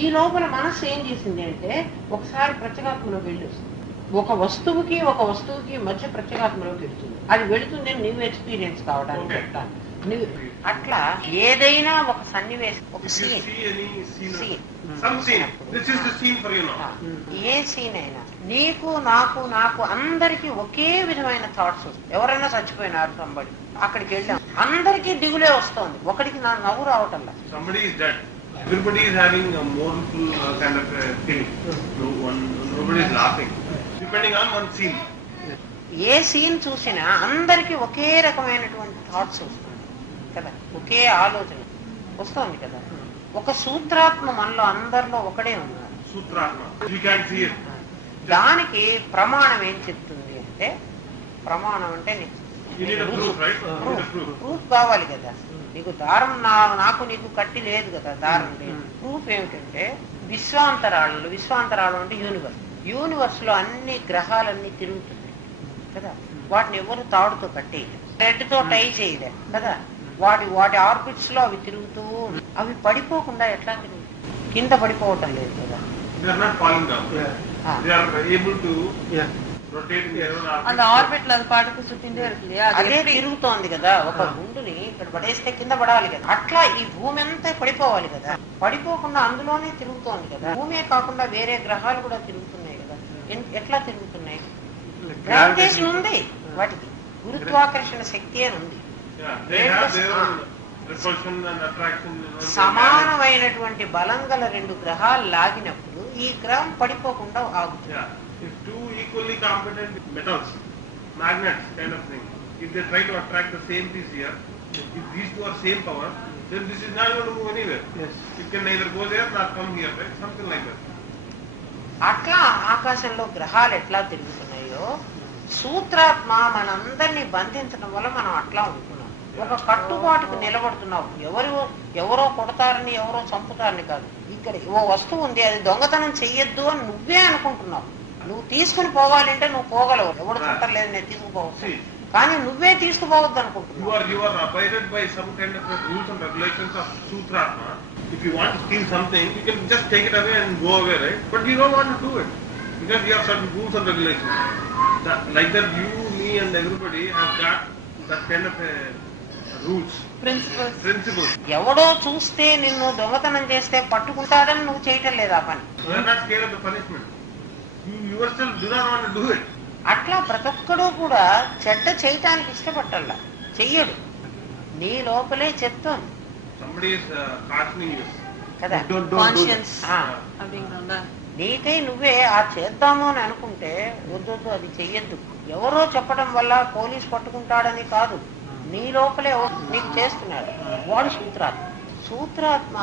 ఈ లోపల మనస్సు ఏం చేసింది అంటే ఒకసారి ప్రత్యేగాత్మలో వెళ్ళి వస్తుంది. ఒక వస్తువుకి మధ్య ప్రత్యేగాత్మలోకి వెళ్తుంది. అది వెళుతుంది నువ్వు ఎక్స్పీరియన్స్ కావడానికి చెప్తాను. నువ్వు అట్లా ఏదైనా ఒక సన్నివేశం, ఒక సీన్, ఏ సీన్ అయినా నీకు నాకు అందరికి ఒకే విధమైన థాట్స్ వస్తాయి. ఎవరైనా చచ్చిపోయినారు సంబడి, అక్కడికి వెళ్ళాం, అందరికీ దిగులే వస్తుంది, ఒకడికి నా నవ్వు రావటంలా. Everybody is having a mournful kind of feeling. Nobody is laughing. Depending on one scene. ఏ సీన్ చూసినా అందరికి ఒకే రకమైనటువంటి థాట్స్ వస్తుంది కదా, ఒకే ఆలోచన వస్తుంది కదా. ఒక సూత్రాత్మ మనలో అందరిలో ఒకడే ఉన్నారు. సూత్రాత్మ. You can see it. దానికి ప్రమాణం ఏం చెప్తుంది అంటే, ప్రమాణం అంటే ప్రూఫ్ కావాలి కదా. నీకు దారం నీకు కట్టి లేదు కదా, దారం లేదు. ప్రూఫ్ ఏమిటంటే విశ్వాంతరాళం అంటే యూనివర్స్ లో అన్ని గ్రహాలన్నీ తిరుగుతున్నాయి కదా. వాటిని ఎవరు తాడుతో కట్టేయలేదు, థ్రెడ్ తో టై చేయలేదు కదా. వాటి ఆర్బిట్స్ లో అవి తిరుగుతూ, అవి పడిపోకుండా ఎట్లా తిరుగుతాయి? కింద పడిపోవటం లేదు కదా. அந்த ஆர்பிட்ல அது பாட்டுக்கு சுத்திட்டே இருக்கு இல்லையா, అదే తిరుగుతోంది కదా. ఒక గుండుని ఇక్కడ పడేస్తే కింద పడాలి కదా, అట్లా ఈ భూమి అంతా పడిపోవాలి కదా. పడిపోకుండా అందులోనే తిరుగుతోంది కదా. భూమే కాకుండా వేరే గ్రహాలు కూడా తిరుగుతున్నాయి కదా. ఎట్లా తిరుగుతున్నాయి? గ్రావిటేషన్ ఉంది వాటికి, గురుత్వాకర్షణ శక్తి అని ఉంది. సమానమైనటువంటి బలం గల రెండు గ్రహాలు లాగినప్పుడు ఈ గ్రహం పడిపోకుండా ఆగుతుంది. If two equally competent metals, magnets kind of thing, if they try to attract the same piece here, if these two are same power, then this is not going to move anywhere. Yes. It can neither go there nor come here, right? Something like that. అట్లా ఆకాశంలో గ్రహాలు ఎట్లా తిరుగుతున్నాయో సూత్రాత్మ మనందరినీ బంధించడం వల్ల మనం అట్లా ఉంటున్నాం. ఒక కట్టుబాటుకు నిలబడుతున్నావు. ఎవరో కొడతారని, ఎవరో చంపుతారని కాదు. ఇక్కడ ఓ వస్తువు ఉంది, అది దొంగతనం చెయ్యొద్దు అని నువ్వే అనుకుంటున్నావు. నువ్వు తీసుకుని పోవాలంటే నువ్వు పోగలవు, ఎవడు చుట్టలేదు, నేను తీసుకుపోవచ్చు. కానీ నువ్వే తీసుకుపోవద్దు అనుకుంటున్నావు. You are abided by some kind of rules and regulations of Sutratma. If you want to steal something, you can just take it away and go away, right? But you don't want to do it because you have certain rules and regulations. Like that, you, me, and everybody have got that kind of rules, principles. ఎవడో చూస్తే నిన్ను దొంగతనం చేస్తే పట్టుకుంటాడని నువ్వు చేయటం లేదా పని. You are not scared of the punishment. You yourself do not want to do it. అట్లా ప్రతి ఒక్కడూ కూడా చెడ్డ చేయటానికి ఇష్టపట్టాల, చెయ్యడు. నీ లోపలే చెప్తోంది కదా. నీకై నువ్వే ఆ చేద్దాము అని అనుకుంటే వద్దొద్దు, అది చెయ్యొద్దు. ఎవరో చెప్పడం వల్ల పోలీసు పట్టుకుంటాడని కాదు, నీ లోపలే నీకు చేస్తున్నాడు. వాడు సూత్రాత్మ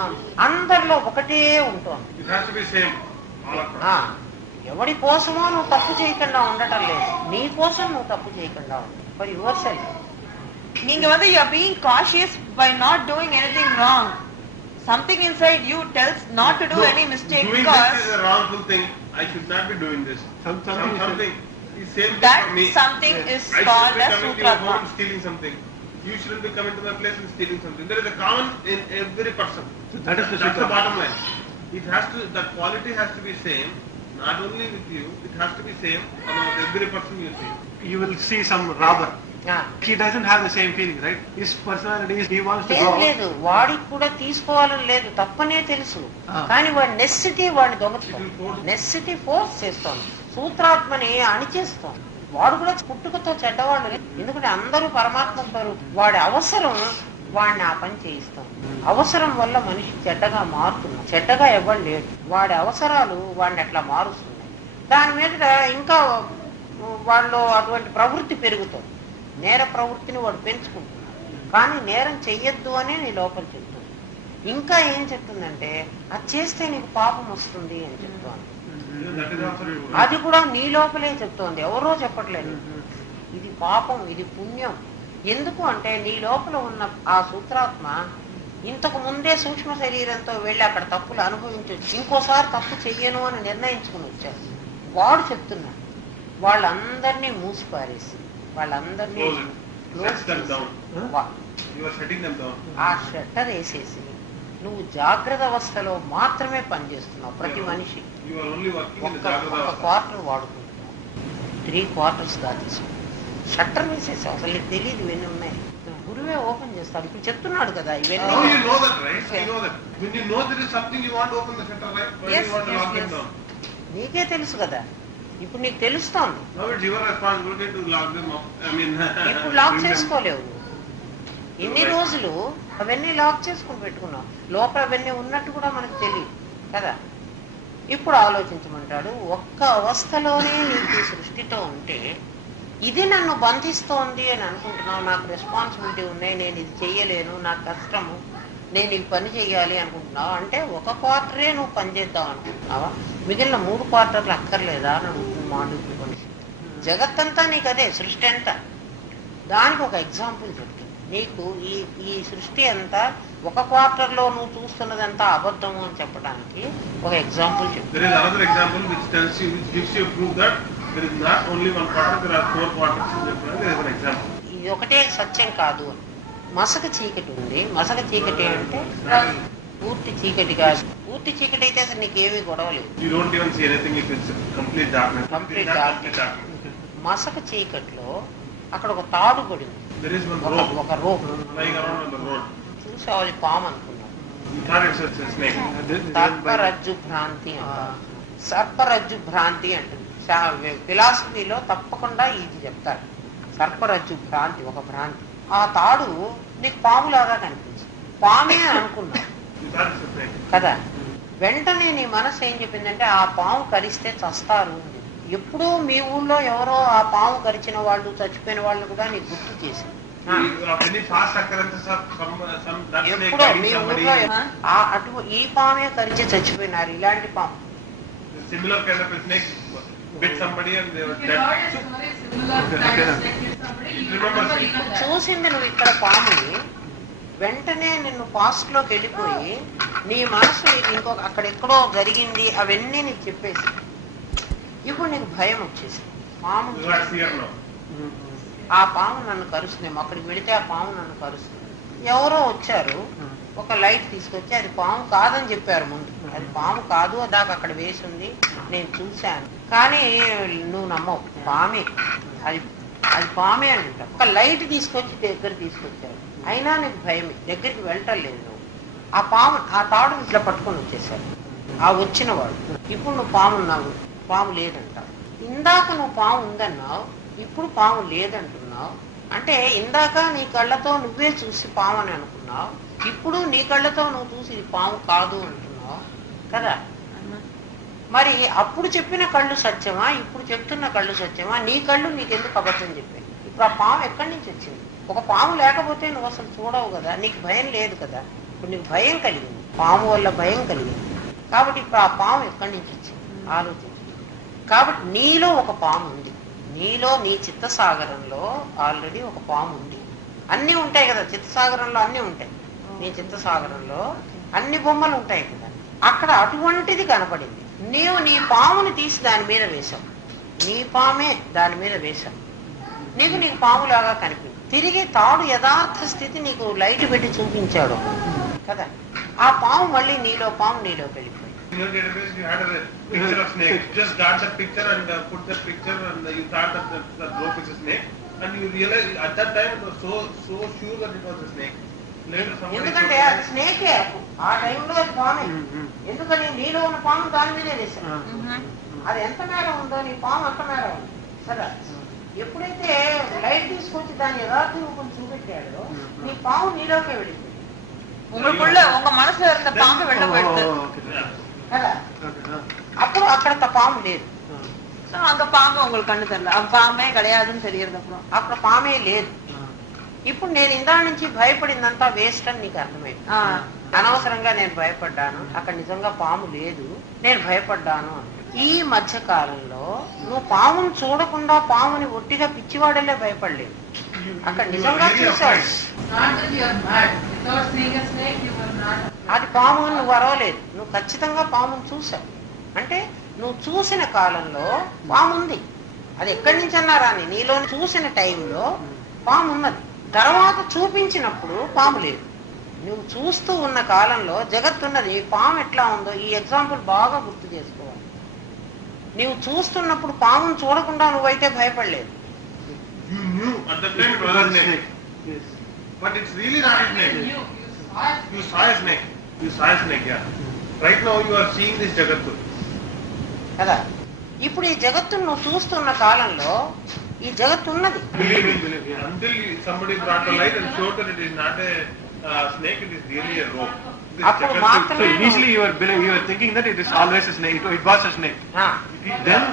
అందరిలో ఒకటే ఉంటుంది. ఎవడి కోసమో నువ్వు తప్పు చేయకుండా ఉండటం లేదు, నీ కోసం నువ్వు తప్పు చేయకుండా ఉండు. For your self. நீங்க வந்து you are being cautious by not doing anything wrong. Something inside you tells not to do any mistake doing because this is a wrongful thing. I should not be doing this. Something is same that for me. something is I called as Sutratma. Sutratma. Stealing something. You shouldn't be coming to my place and stealing something. There is a common in every person. That's the bottom line. It has to, that quality has to be same. Not only with you, it has to be same among every person you see. You will see some robber. He doesn't have the same feeling, right? His personality is he wants to go. లేదు, వాడికి కూడా తీసుకోవాలని లేదు, తప్పనే తెలుసు. కానీ వాడి necessity వాడిని దొంగతనం, నెస్సిటీ ఫోర్స్ చేస్తోంది, సూత్రాత్మని అణిచేస్తోంది. వాడు కూడా పుట్టుకతో చెడ్డవాడు, ఎందుకంటే అందరూ పరమాత్మ స్వరూపం. వాడి అవసరం వాడిని ఆ పని చేయిస్తాం. అవసరం వల్ల మనిషి చెడ్డగా మారుతున్నాడు. చెడ్డగా ఎవరు లేడు, వాడి అవసరాలు వాడిని అట్లా మారుస్తున్నాయి. దాని మీద ఇంకా వాళ్ళు అటువంటి ప్రవృత్తి పెరుగుతుంది. నేర ప్రవృత్తిని వాడు పెంచుకుంటున్నాడు. కానీ నేరం చెయ్యొద్దు అనే నీ లోపల చెప్తుంది. ఇంకా ఏం చెప్తుందంటే అది చేస్తే నీకు పాపం వస్తుంది అని చెప్తోంది. అది కూడా నీ లోపలే చెప్తోంది, ఎవరో చెప్పట్లేదు. ఇది పాపం, ఇది పుణ్యం. ఎందుకు అంటే నీ లోపల ఉన్న ఆ సూత్రాత్మ ఇంతకు ముందే సూక్ష్మ శరీరంతో వెళ్ళి అక్కడ తప్పులు అనుభవించవచ్చు, ఇంకోసారి తప్పు చెయ్యను అని నిర్ణయించుకుని వచ్చారు. వాడు చెప్తున్నాడు వాళ్ళందరినీ మూసిపారేసి వాళ్ళందరినీ ఆ షట్టర్ వేసేసి నువ్వు జాగ్రత్త అవస్థలో మాత్రమే పనిచేస్తున్నావు. ప్రతి మనిషి ఒక్క క్వార్టర్ వాడుకుంటున్నావు, 3 quarters దాచేసి షట్టర్ వేసేసావు. అసలు నీకు తెలియదు ఇవన్నీ ఉన్నాయి. గురువే ఓపెన్ చేస్తాడు. ఇప్పుడు చెప్తున్నాడు కదా ఇవన్నీ. నీకే తెలుసు కదా, ఇప్పుడు నీకు తెలుస్తోంది. ఇప్పుడు లాక్ చేసుకోలేవు. ఎన్ని రోజులు అవన్నీ లాక్ చేసుకుని పెట్టుకున్నావు, లోపల అవన్నీ ఉన్నట్టు కూడా మనకు తెలియదు కదా. ఇప్పుడు ఆలోచించమంటాడు, ఒక్క అవస్థలోనే నీకు సృష్టితో ఉంటే ఇది నన్ను బంధిస్తోంది అని అనుకుంటున్నావు, నాకు రెస్పాన్సిబిలిటీ ఉన్నాయి, నేను ఇది చెయ్యలేను, నాకు కష్టము, నేను ఈ పని చెయ్యాలి అనుకుంటున్నావు. అంటే 1 quarter నువ్వు పని చేద్దాం అనుకుంటున్నావా, మిగిలిన 3 quarters అక్కర్లేదా అని అడుగుతున్నాడు మనిషి. జగత్తంతా నీకు అదే, సృష్టి అంతా. దానికి ఒక ఎగ్జాంపుల్ చెప్తుంది నీకు. ఈ సృష్టి అంతా 1 quarter నువ్వు చూస్తున్నదంతా అబద్ధము అని చెప్పడానికి ఒక ఎగ్జాంపుల్ చెప్తుంది. ఇది ఒకటే సత్యం కాదు. మసక చీకటి ఉంది. మసక చీకటి అంటే పూర్తి చీకటి కాదు. పూర్తి చీకటి అయితే అసలు నీకేమీ గొడవలేదు. మసక చీకట్లో అక్కడ ఒక తాడు పడి ఉంది, ఒక రోప్. చూసావు, అది పాము అనుకున్నావు. సర్పరజ్జు భ్రాంతి అంటారు. సర్పరజ్జు భ్రాంతి అంటుంది. ఫిలాసఫీలో తప్పకుండా ఇది చెప్తారు. సర్పరజ్జు భ్రాంతి, ఒక భ్రాంతి. ఆ తాడు నీకు పాములాగా కనిపించింది, పామే అనుకున్నావు కదా. వెంటనే నీ మనసు ఏం చెప్పిందంటే ఆ పాము కరిస్తే చస్తారు. ఎప్పుడూ మీ ఊళ్ళో ఎవరో ఆ పాము కరిచిన వాళ్ళు, చచ్చిపోయిన వాళ్ళు కూడా నీకు గుర్తు చేసింది. ఎప్పుడో మీ ఊళ్ళో అటు ఈ పామే కరిచి చచ్చిపోయినారు, ఇలాంటి పాము. చూసింది నువ్వు ఇక్కడ పాముని, వెంటనే నిన్ను పాస్ట్ లోకి వెళ్ళిపోయి నీ మనసు ఇంకొక అక్కడెక్కడో జరిగింది అవన్నీ నీకు చెప్పేసి ఇప్పుడు నీకు భయం వచ్చేసింది. పాము, ఆ పాము నన్ను కరుస్తుందేమో, అక్కడికి వెళితే ఆ పాము నన్ను కరుస్తుంది. ఎవరో వచ్చారు, ఒక లైట్ తీసుకొచ్చి అది పాము కాదని చెప్పారు ముందు. అది పాము కాదు, దాకా అక్కడ వేసి ఉంది, నేను చూశాను. కానీ నువ్వు నమ్మవు, పామే, అది అది పామే అని అంటావు. ఒక లైట్ తీసుకొచ్చి దగ్గర తీసుకొచ్చారు, అయినా నీకు భయమే, దగ్గరికి వెళ్ళటలేదు నువ్వు. ఆ పాము, ఆ తాడు ఇట్లా పట్టుకొని వచ్చేసారు ఆ వచ్చిన వాడు. ఇప్పుడు నువ్వు పాము ఉన్నావు, పాము లేదంటావు. ఇందాక నువ్వు పాము ఉందన్నావు, ఇప్పుడు పాము లేదంటున్నావు. అంటే ఇందాక నీ కళ్ళతో నువ్వే చూసి పాము అని అనుకున్నావు, ఇప్పుడు నీ కళ్ళతో నువ్వు చూసి ఇది పాము కాదు అంటున్నావు కదా. మరి అప్పుడు చెప్పిన కళ్ళు సత్యమా, ఇప్పుడు చెప్తున్న కళ్ళు సత్యమా? నీ కళ్ళు నీకెందుకు అబద్ధం చెప్పాయి? ఇప్పుడు ఆ పాము ఎక్కడి నుంచి వచ్చింది? ఒక పాము లేకపోతే నువ్వు అసలు చూడవు కదా, నీకు భయం లేదు కదా. ఇప్పుడు నీకు భయం కలిగింది, పాము వల్ల భయం కలిగింది. కాబట్టి ఇప్పుడు ఆ పాము ఎక్కడి నుంచి వచ్చింది ఆలోచించు. కాబట్టి నీలో ఒక పాము ఉంది, నీలో నీ చిత్తసాగరంలో ఆల్రెడీ ఒక పాము ఉంది. అన్నీ ఉంటాయి కదా చిత్తసాగరంలో, అన్నీ ఉంటాయి. నీ చిత్తసాగరంలో అన్ని బొమ్మలు ఉంటాయి కదా, అక్కడ అటువంటిది కనపడింది. నీవు నీ పాముని తీసి దాని మీద వేశావు, నీ పామే దాని మీద వేశావు, నీకు పాములాగా కనిపించింది. తిరిగి తాడు యథార్థ స్థితి నీకు లైట్ పెట్టి చూపించాడు కదా, ఆ పాము మళ్ళీ నీలో పాము నీలో వెళ్ళిపోయింది. In your database, you had a picture of snake. You just got that picture and put that picture, and you thought that rope is a snake, and you realized at that time it was so sure that it was a snake. Later, somebody. ఎందుకంటే అది స్నేకే, ఆ టైంలో అది పామే. ఎందుకని నీలో ఉన్న పాము దాని మీదే వేశాను. అది ఎంత మేర ఉందో నీ పాము అంత మేర ఉంది సరే. ఎప్పుడైతే లైట్ తీసుకొచ్చి దాన్ని యథార్థ రూపం చూపెట్టాడో నీ పాము నీలోకే వెళ్ళింది. உங்களுக்குள்ள உங்க மனசுல இருந்த பாம்பு வெளில போயிடுது కదా. అప్పుడు అక్కడ పాము లేదు, அங்க பாம்பு உங்களுக்கு கண்ணு தெரியல, பாம்பே கிடையாதுன்னு தெரியுது. అక్కడ పామే లేదు. ఇప్పుడు నేను ఇందా నుంచి భయపడిందంతా వేస్ట్ అని నీకు అర్థమైంది. అనవసరంగా నేను భయపడ్డాను, అక్కడ నిజంగా పాము లేదు, నేను భయపడ్డాను. ఈ మధ్య కాలంలో నువ్వు పామును చూడకుండా పాముని ఒట్టిగా పిచ్చివాడలే భయపడలేదు, అక్కడ నిజంగా చూసావు. అది పాము అని నువ్వు అరవలేదు, నువ్వు ఖచ్చితంగా పామును చూసావు. అంటే నువ్వు చూసిన కాలంలో పాము ఉంది. అది ఎక్కడి నుంచి అన్నారా అని నీలో చూసిన టైంలో పాము ఉన్నది. తర్వాత చూపించినప్పుడు పాము లేదు. నువ్వు చూస్తూ ఉన్న కాలంలో జగత్తున్నది. పాము ఎట్లా ఉందో ఈ ఎగ్జాంపుల్ బాగా గుర్తు చేసుకోవాలి. నువ్వు చూస్తున్నప్పుడు పామును చూడకుండా నువ్వైతే భయపడలేదు. You knew at the time it was a snake. Yes. But it's really not a snake. You saw a snake. You saw a snake, yeah. Right now you are seeing this Jagattu. కదా. ఇప్పుడు ఈ జగత్తును నువ్వు చూస్తున్న కాలంలో ఈ జగత్తు ఉన్నది. Believe me, until somebody brought a light and showed that it is not a snake, it is really a rope. This అప్పుడు Jagattu- మాత్రమే So initially you were thinking that it is always a snake. It was a snake. ఆ, Then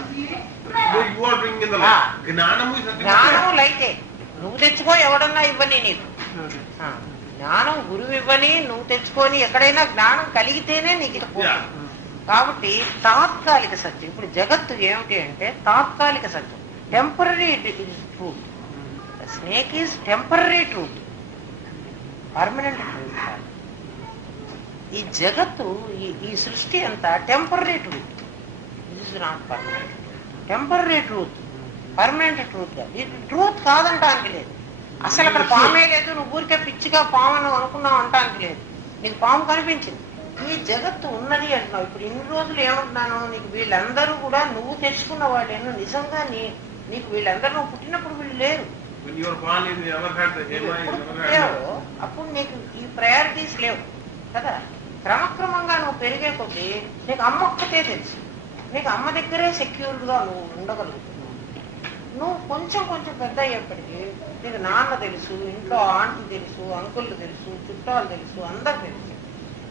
you are bringing in the light. Gnanamu is nothing but జ్ఞానం లైతే నువ్వు తెచ్చుకో, ఎవడన్నా ఇవ్వని నీకు. ఆ, జ్ఞానం గురువు ఇవ్వని, నువ్వు తెచ్చుకొని ఎక్కడైనా జ్ఞానం కలిగితేనే నీకు ఇది పోతుంది. Yeah. కాబట్టి తాత్కాలిక సత్యం. ఇప్పుడు జగత్తు ఏమిటి అంటే తాత్కాలిక సత్యం, temporary truth. Snake is temporary truth, permanent truth కాదు. ఈ జగత్తు ఈ సృష్టి అంతా temporary truth, is not permanent. Temporary truth, permanent truth కాదు. ఇది ట్రూత్ కాదంటానికి లేదు. అసలు అక్కడ పామే లేదు, నువ్వు ఊరికే పిచ్చిగా పామను అనుకున్నావు అంటానికి లేదు. నీకు పాము కనిపించింది. ఈ జగత్తు ఉన్నది అంటున్నావు. ఇప్పుడు ఇన్ని రోజులు ఏమంటున్నాను, నీకు వీళ్ళందరూ కూడా నువ్వు తెచ్చుకున్న వాళ్ళేను. నిజంగా నీకు వీళ్ళందరూ నువ్వు పుట్టినప్పుడు వీళ్ళు లేరు. when you are born, you never had the నువ్వు MI, you ఎప్పుడు never had పుట్టావో అప్పుడు నీకు ఈ ప్రయారిటీస్ లేవు కదా. క్రమక్రమంగా నువ్వు పెరిగే కొద్దీ నీకు అమ్మ ఒక్కటే తెలుసు. నీకు అమ్మ దగ్గరే సెక్యూర్డ్ గా నువ్వు ఉండగలుగుతున్నావు. నువ్వు కొంచెం కొంచెం పెద్ద అయ్యేప్పటికీ నీకు నాన్న తెలుసు, ఇంట్లో ఆంటీ తెలుసు, అంకుళ్ళు తెలుసు, చుట్టాలు తెలుసు, అందరు తెలుసు.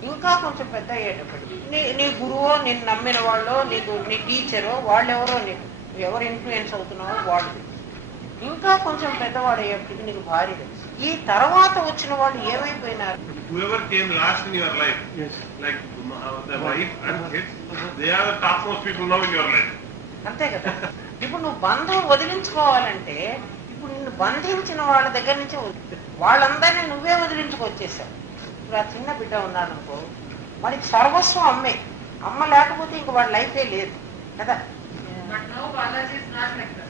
ఇంకా కొంచెం పెద్ద అయ్యేటప్పటికి నీ గురువో, నిన్ను నమ్మిన వాళ్ళు, నీ టీచరో, వాళ్ళెవరో నీకు ఎవరు ఇన్ఫ్లుయెన్స్ అవుతున్నావో వాళ్ళు తెలుసు. ఇంకా కొంచెం పెద్దవాడు అయ్యేప్పటికి నీకు భార్య తెలుసు. ఈ తర్వాత వచ్చిన వాళ్ళు ఏమైపోయినారు? whoever came last in your life, yes. like the wife and kids, they are the topmost people now in your life. అంతే కదా. ఇప్పుడు నువ్వు బంధం వదిలించుకోవాలంటే ఇప్పుడు నిన్ను బంధించిన వాళ్ళ దగ్గర నుంచి వాళ్ళందరినీ నువ్వే వదిలించుకొచ్చేసావు. ఇప్పుడు ఆ చిన్న బిడ్డ ఉన్నాడు అనుకో, వాడికి సర్వస్వం అమ్మే. అమ్మ లేకపోతే ఇంక వాడి లైఫే లేదు కదా. But now Balaji is not like that.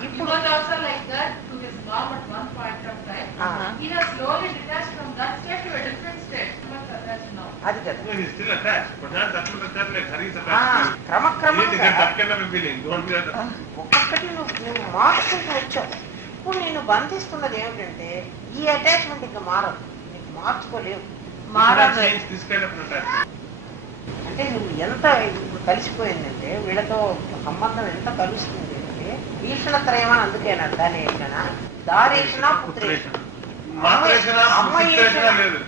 He ఇప్పుడు was also like that to his mom at one point of time. He has slowly detached from that state to a different state. Much attached now. అది కదా. No, he is still attached, but not that much attached like Hari is attached. You need to క్రమక్రమంగా get that kind of a feeling. Don't be that. ఒక్కొక్కటి నువ్వు మార్చుకుంటూ వచ్చావు. ఇప్పుడు నేను బంధిస్తున్నది ఏమిటంటే ఈ అటాచ్మెంట్ ఇంకా మారదు, నీకు మార్చుకోలేవు. You cannot change this kind of attachment. అంటే నువ్వు ఎంత ఇప్పుడు కలిసిపోయిందంటే వీళ్ళతో సంబంధం ఎంత కలుస్తుంది అంటే ఈషణత్రయం అని అందుకేనా ధనేషణ, దారేషణ, పుత్రేషణ. మాత్రేషణ, పుత్రేషణ లేదు.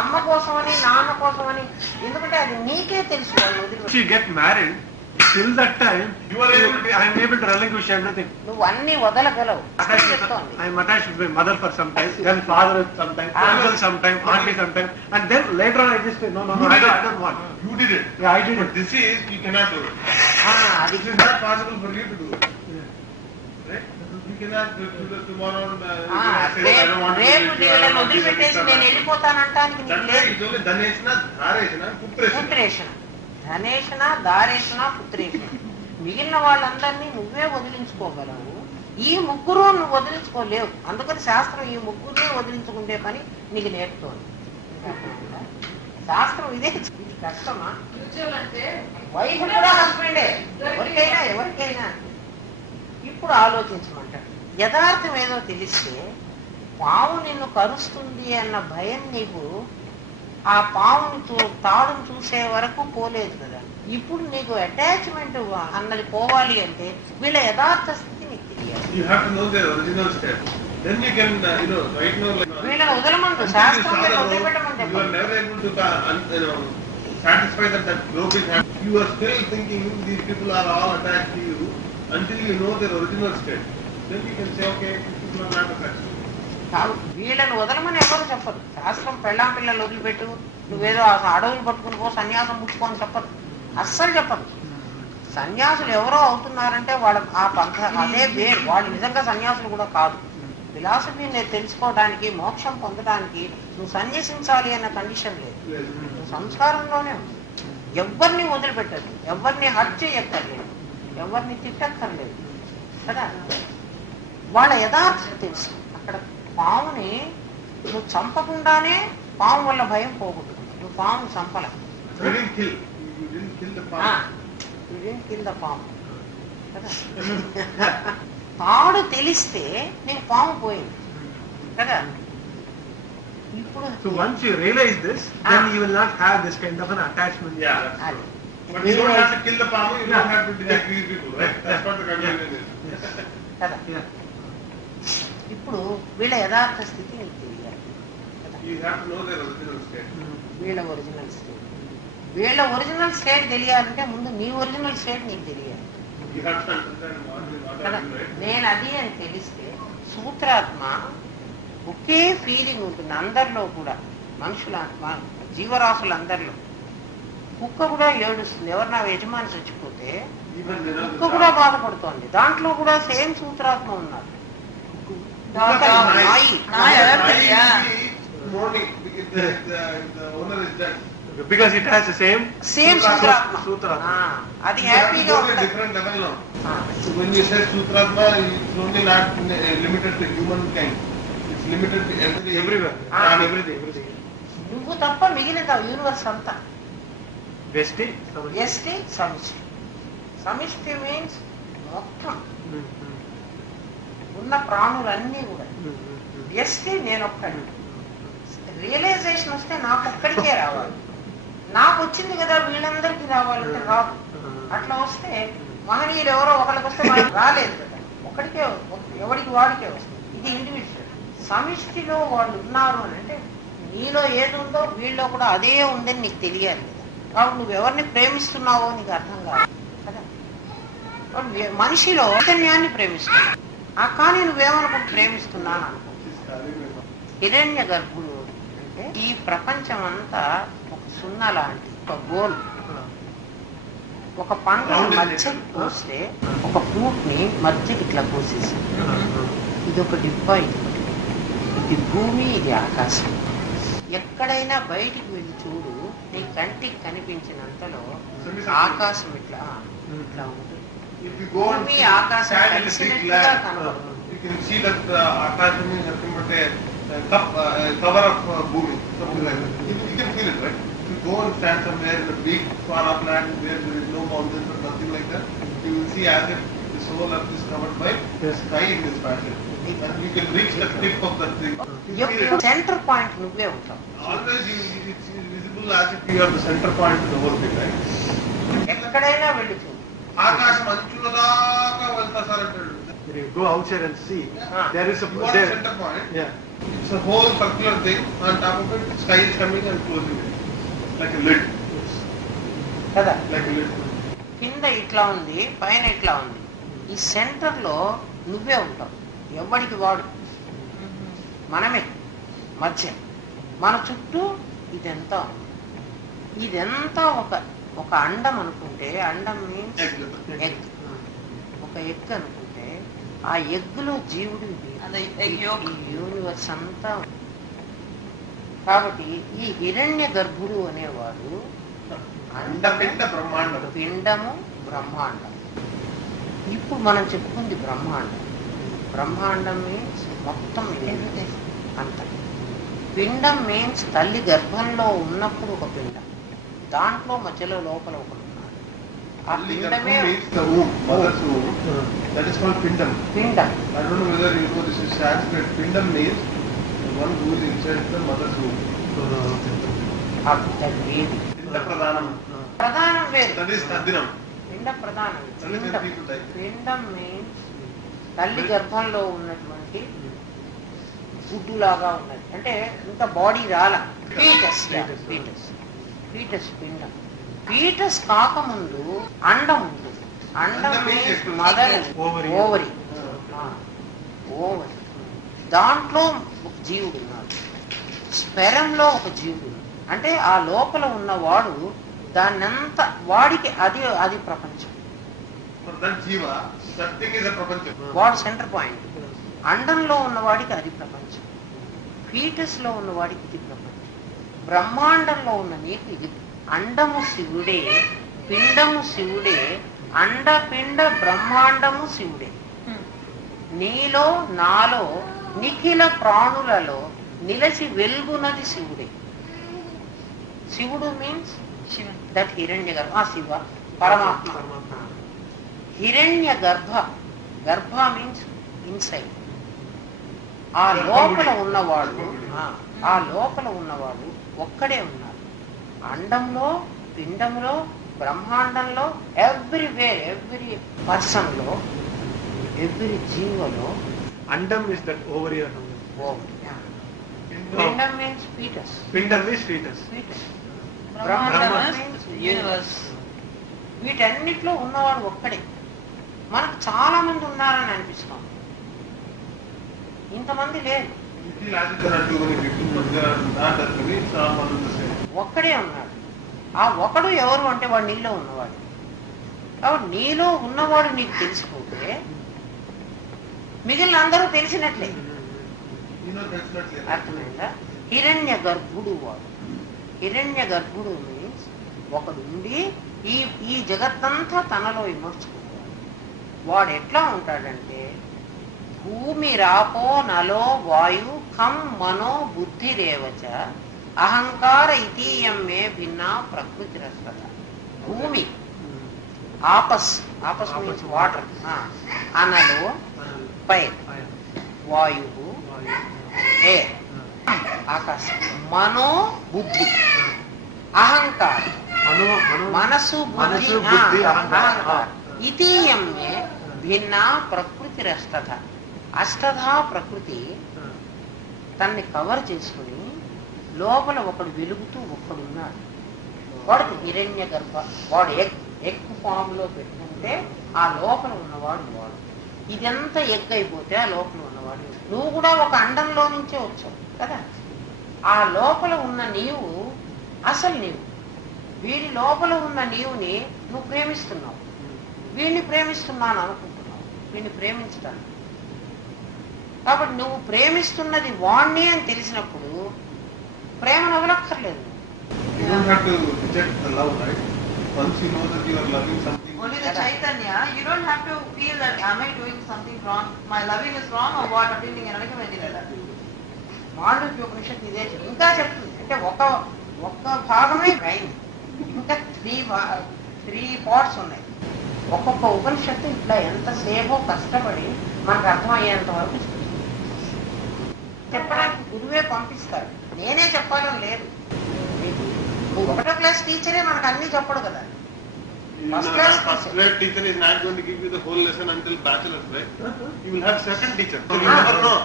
అమ్మ కోసమని, నాన్న కోసమని, ఎందుకంటే అది నీకే తెలుసు. వాళ్ళు If వదిలి you get married, till that time, You are able to- I am able to relinquish everything. నువ్వు అన్ని వదలగలవు. చెప్తోంది. I am attached with my mother for some time, then father sometimes, uncle sometime, auntie sometime, and then later on I just say, no, I don't want. You did it. Yeah, I did But it. this is, you cannot do it. అది This is not possible for you to do it. Right? You cannot do it tomorrow and say, I don't want to do రేపు it. వీళ్ళని వదిలిపెట్టేసి నేను వెళ్ళిపోతానంటానికి నీకు That's why లేదు. it's only Dhaneshana, Dhareshana, Putreshana. పుత్రేషణ, ధనేషణ, దారేషణ, పుత్రేషణ. మిగిలిన వాళ్ళందరినీ నువ్వే వదిలించుకోగలవు. ఈ ముగ్గురు నువ్వు వదిలించుకోలేవు. అందుకని శాస్త్రం ఈ ముగ్గురునే వదిలించుకుంటే పని నీకు నేర్పుతోంది. శాస్త్రం ఇదే. ఇది కష్టమా? Mutual అంటే వైఫ్ కూడా హస్బెండే, ఎవరికైనా. ఇప్పుడు ఆలోచించమంటాడు. యథార్థం ఏదో తెలిస్తే పాము నిన్ను కరుస్తుంది అన్న భయం నీకు ఆ పాముని తాడును చూసే వరకు పోలేదు కదా. ఇప్పుడు నీకు అటాచ్మెంట్ అన్నది పోవాలి అంటే వీళ్ళ యథార్థ స్థితి నీకు తెలియాలి. You have to know their original state. Then you can, right now, like, వీళ్ళని వదలమంటు, శాస్త్రం వీళ్ళని వదిలిపెట్టమంటే you are never able to, satisfy that group is happy. You are still thinking these people are all attached to you until you know their original state. Then you can say, okay, these people are not attached. వీళ్ళని వదలమని ఎవరు చెప్పదు. శాస్త్రం పెళ్ళాం పిల్లలు వదిలిపెట్టు, నువ్వేదో అడవులు పట్టుకుని పో, సన్యాసం పుచ్చుకోని చెప్పదు, అస్సలు చెప్పదు. సన్యాసులు ఎవరో అవుతున్నారంటే వాళ్ళ ఆ పంథ అదే వేరు. వాళ్ళు నిజంగా సన్యాసులు కూడా కాదు. ఫిలాసఫీని తెలుసుకోవడానికి, మోక్షం పొందడానికి నువ్వు సన్యసించాలి అన్న కండిషన్ లేదు. నువ్వు సంస్కారంలోనే ఉంది. ఎవరిని వదిలిపెట్టదు, ఎవరిని హర్ట్ చేయక్కర్లేదు, ఎవరిని తిట్టక్కర్లేదు కదా. వాళ్ళ యథార్థం తెలుసు. అక్కడ పాముని నువ్వు చంపకుండానే పాము వల్ల భయం పోగొట్టుకుంటావు. నువ్వు పాము చంపల, కింద పాము కదా. తాడు తెలిస్తే నీకు పాము పోయింది కదా. ఇప్పుడు So once you realize this, then you will not have this kind of an attachment. Yeah. అది But you don't have to kill the palm, you don't have to detect these people, right? That's what the conclusion is. కదా. Yeah. ఇప్పుడు వీళ్ళ యథార్థ స్థితి నీకు తెలియాలి కదా. You have to know their original state. వీళ్ళ ఒరిజినల్ స్టేట్, వీళ్ళ ఒరిజినల్ స్టేట్ తెలియాలంటే ముందు నీ ఒరిజినల్ స్టేట్ నీకు తెలియాలి You have to understand what is what కదా. are you, right? నేను అది అని తెలిస్తే సూత్రాత్మ ఒకే ఫీలింగ్ ఉంటుంది అందరిలో కూడా. మనుషుల జీవరాశులందరిలో కుక్క కూడా ఏడుస్తుంది. ఎవరు నా యజమాని చచ్చిపోతే Even without the కుక్క కూడా బాధపడుతోంది. దాంట్లో కూడా సేమ్ సూత్రాత్మ ఉన్నారు. నాయి morning, because the owner is dead. Because it has the same same Sutratma. Sutratma. అది You have to హ్యాపీగా go to a ఉంటుంది. different level now. So when you say Sutratma, it's only not limited to humankind. It's limited to Everywhere. Ah. And everything. నువ్వు తప్ప మిగిలిన universe అంతా. Vesti. ST సమిష్టి. సమిష్టి means మొత్తం ఉన్న ప్రాణులన్నీ కూడా. ఎస్టి నేను ఒక్కడి. రియలైజేషన్ వస్తే నాకు ఒక్కడికే రావాలి. నాకు వచ్చింది కదా వీళ్ళందరికీ రావాలంటే రాదు. అట్లా వస్తే మహనీయులు ఎవరో ఒకరికి వస్తే మనకి రాలేదు కదా. ఒకడికే, ఎవడికి వాడికే వస్తుంది. ఇది ఇండివిజువల్. సమిష్టిలో వాళ్ళు ఉన్నారు అని అంటే నీలో ఏది ఉందో వీళ్ళలో కూడా అదే ఉందని నీకు తెలియాలి కదా. కాబట్టి నువ్వు ఎవరిని ప్రేమిస్తున్నావో నీకు అర్థం కాదు కదా. మనిషిలో చైతన్యాన్ని ప్రేమిస్తున్నావు, కానీ నువ్వేమనుకుంటు ప్రేమిస్తున్నాను అనుకో. హిరణ్య గర్భుడు అంటే ఈ ప్రపంచం అంతా ఒక సున్నా లాంటి ఒక గోల్. ఒక పంట మధ్యకి పోస్తే ఒక ఫ్రూట్ ని మధ్యకి ఇట్లా పోసేసి ఇది ఒక డిబ్బా, ఇది భూమి, ఇది ఆకాశం. ఎక్కడైనా బయటికి వెళ్ళి చూడు, నీ కంటికి కనిపించినంతలో ఆకాశం ఇట్లా ఇట్లా ఉంటుంది. If you go and భూమి stand ఆకాశం in the big కలిసినట్టుగా land, కనబడుతుంది. you can see that Akasham is nothing but a cover of Bhumi, something like that. You can feel it, right? If you go and stand somewhere in a big far up land where there is no mountains or nothing like that, you will see as if this whole earth is covered by sky in this fashion. And you can reach the tip of that thing. You feel ఎప్పుడు it. Centre point నువ్వే ఉంటావు. Always it's visible as if you are the center point of the whole thing, right? ఎక్కడైనా వెళ్ళి చూడు. ఆకాశం అంచుల దాకా వెళ్తా సార్ అంటాడు. When you go outside and see, there is a You are the center point. Yeah. It's a whole circular thing. On top of it, sky is coming and closing it. Like a lid. కదా. Like a lid. కింద ఇట్లా ఉంది, పైన ఇట్లా ఉంది. ఈ centre లో నువ్వే ఉంటావు. ఎవడికి వాడు మనమే మధ్య. మన చుట్టూ ఇదంతా ఉంది. ఇదంతా ఒక అండం అనుకుంటే, అండం మీన్స్ ఎగ్. ఒక ఎగ్ అనుకుంటే ఆ ఎగ్గులో జీవుడు ఈ యూనివర్స్ అంతా ఉంది. కాబట్టి ఈ హిరణ్య గర్భుడు అనేవాడు అండపిండ బ్రహ్మాండం. పిండము బ్రహ్మాండం. ఇప్పుడు మనం చెప్పుకుంది బ్రహ్మాండం. బ్రహ్మాండం మీన్స్ మొత్తం అంత. పిండం మీన్స్ తల్లి గర్భంలో ఉన్నప్పుడు ఒక పిండం, దాంట్లో మధ్యలో లోపల ఒకడు ఉన్నాడు. ఆ పిండమే means the womb, mother's womb. That is called pindam. పిండం. I don't know whether you know this is Sanskrit. Pindam means the one who is inside the mother's womb. అది వేది. Pinda pradhanam. ప్రధానం వేరు. That is tadinam. పిండ ప్రధానం. That is when పిండం. people die. పిండం means తల్లి గర్భంలో ఉన్నటువంటి గుడ్డులాగా ఉన్నది. అంటే ఇంకా బాడీ రాల. ఫీటస్ పిండం. ఫీటస్ కాకముందు అండం ఉంటుంది. అండం మీన్స్ మదర్, ఓవరీ. దాంట్లో ఒక జీవుడు ఉన్నాడు. స్పెరంలో ఒక జీవుడు ఉన్నాడు. అంటే ఆ లోపల ఉన్నవాడు దాన్నంతా వాడికి అది ప్రపంచం. For that jiva, that thing is a prapancham. వాడు సెంటర్ పాయింట్. అండంలో ఉన్నవాడికి అది ప్రపంచం, ఫీటస్ లో ఉన్నవాడికి ఇది ప్రపంచం, బ్రహ్మాండంలో ఉన్న నీకు ఇది. అండము శివుడే, పిండము శివుడే, అండపిండ బ్రహ్మాండము శివుడే. నీలో నాలో నిఖిల ప్రాణులలో నిలచి వెల్గునది శివుడే. శివుడు మీన్స్ దట్ హిరణ్య గర్భ, శివ పరమాత్మ. హిరణ్య గర్భ, గర్భ మీన్స్ ఇన్సైడ్. ఆ లోపల ఉన్నవాడు, ఆ లోపల ఉన్నవాడు ఒక్కడే ఉన్నాడు. అండంలో, పిండంలో, బ్రహ్మాండంలో, ఎవ్రీవేర్, ఎవ్రీ పర్సన్ లో, ఎవ్రీ జీవలో. Andam is that ovary or something. Pindam means foetus, Pindam is fetus. Brahmandam means universe. వీటన్నిటిలో ఉన్నవాడు ఒక్కడే. మనకు చాలా మంది ఉన్నారని అనిపిస్తాం, ఇంతమంది లేరు. ఒక్కడే ఉన్నాడు. ఆ ఒకడు ఎవరు అంటే వాడు నీలో ఉన్నవాడు. కాబట్టి నీలో ఉన్నవాడు నీకు తెలిసిపోతే మిగిలిన అందరూ తెలిసినట్లే. అర్థమైందా? హిరణ్య గర్భుడు వాడు. హిరణ్య గర్భుడు మీన్స్ ఒకడు ఉండి ఈ జగత్తంతా తనలో ఇమర్చుకుంటాడు. వాడు ఎట్లా ఉంటాడంటే భూమి రాపో నలో వాయు ఖం మనో బుద్ధిరేవచ అహంకార ఇతీయం మే భిన్న ప్రకృతి రస్తత. భూమి, ఆపస్, ఆపస్ మీన్స్ వాటర్, అనలో ఫైర్, వాయువు ఎయిర్, ఆకాశం, మనో బుద్ధి, అహంకారం, మనసు బుద్ధి అహంకారం. ఇతీయం మే భిన్న ప్రకృతి రస్తత. అష్టధా ప్రకృతి తన్ని కవర్ చేసుకుని లోపల ఒకడు వెలుగుతూ ఒక్కడున్నాడు. వాడికి హిరణ్య గర్భ, వాడు ఎగ్ ఫామ్ లో పెట్టుకుంటే ఆ లోపల ఉన్నవాడు వాడు. ఇదంతా ఎగ్ అయిపోతే ఆ లోపల ఉన్నవాడు. నువ్వు కూడా ఒక అండంలో నుంచే వచ్చావు కదా. ఆ లోపల ఉన్న నీవు అసలు నీవు. వీడి లోపల ఉన్న నీవుని నువ్వు ప్రేమిస్తున్నావు, వీడిని ప్రేమిస్తున్నాను అనుకుంటున్నావు, వీడిని ప్రేమించడానికి. కాబట్టి నువ్వు ప్రేమిస్తున్నది వాణ్ణి అని తెలిసినప్పుడు ప్రేమను వదలక్కర్లేదు. You don't have to reject the love, right? Once you know that you are loving something. Only the Chaitanya, you don't have to feel that am I doing something wrong, my loving is wrong or what, అంటే నీకు అనక వెళ్ళిదా. మాండవ్య ఉపనిషత్తు ఇదే ఇంకా చెప్తుంది. అంటే ఒక్క భాగమే అయింది, ఇంకా త్రీ పార్ట్స్ ఉన్నాయి. ఒక్కొక్క ఉపనిషత్తు ఇట్లా ఎంతసేపో కష్టపడి మనకు అర్థమయ్యేంత వరకు చెప్పడానికి గురువే పంపిస్తారు. నేనే చెప్పాలని లేదు. ఒకటో క్లాస్ టీచరే మనకు అన్ని చెప్పడు కదా. First grade teacher is not going to give you the whole lesson until bachelor's, right? You will have second teacher. So you never know.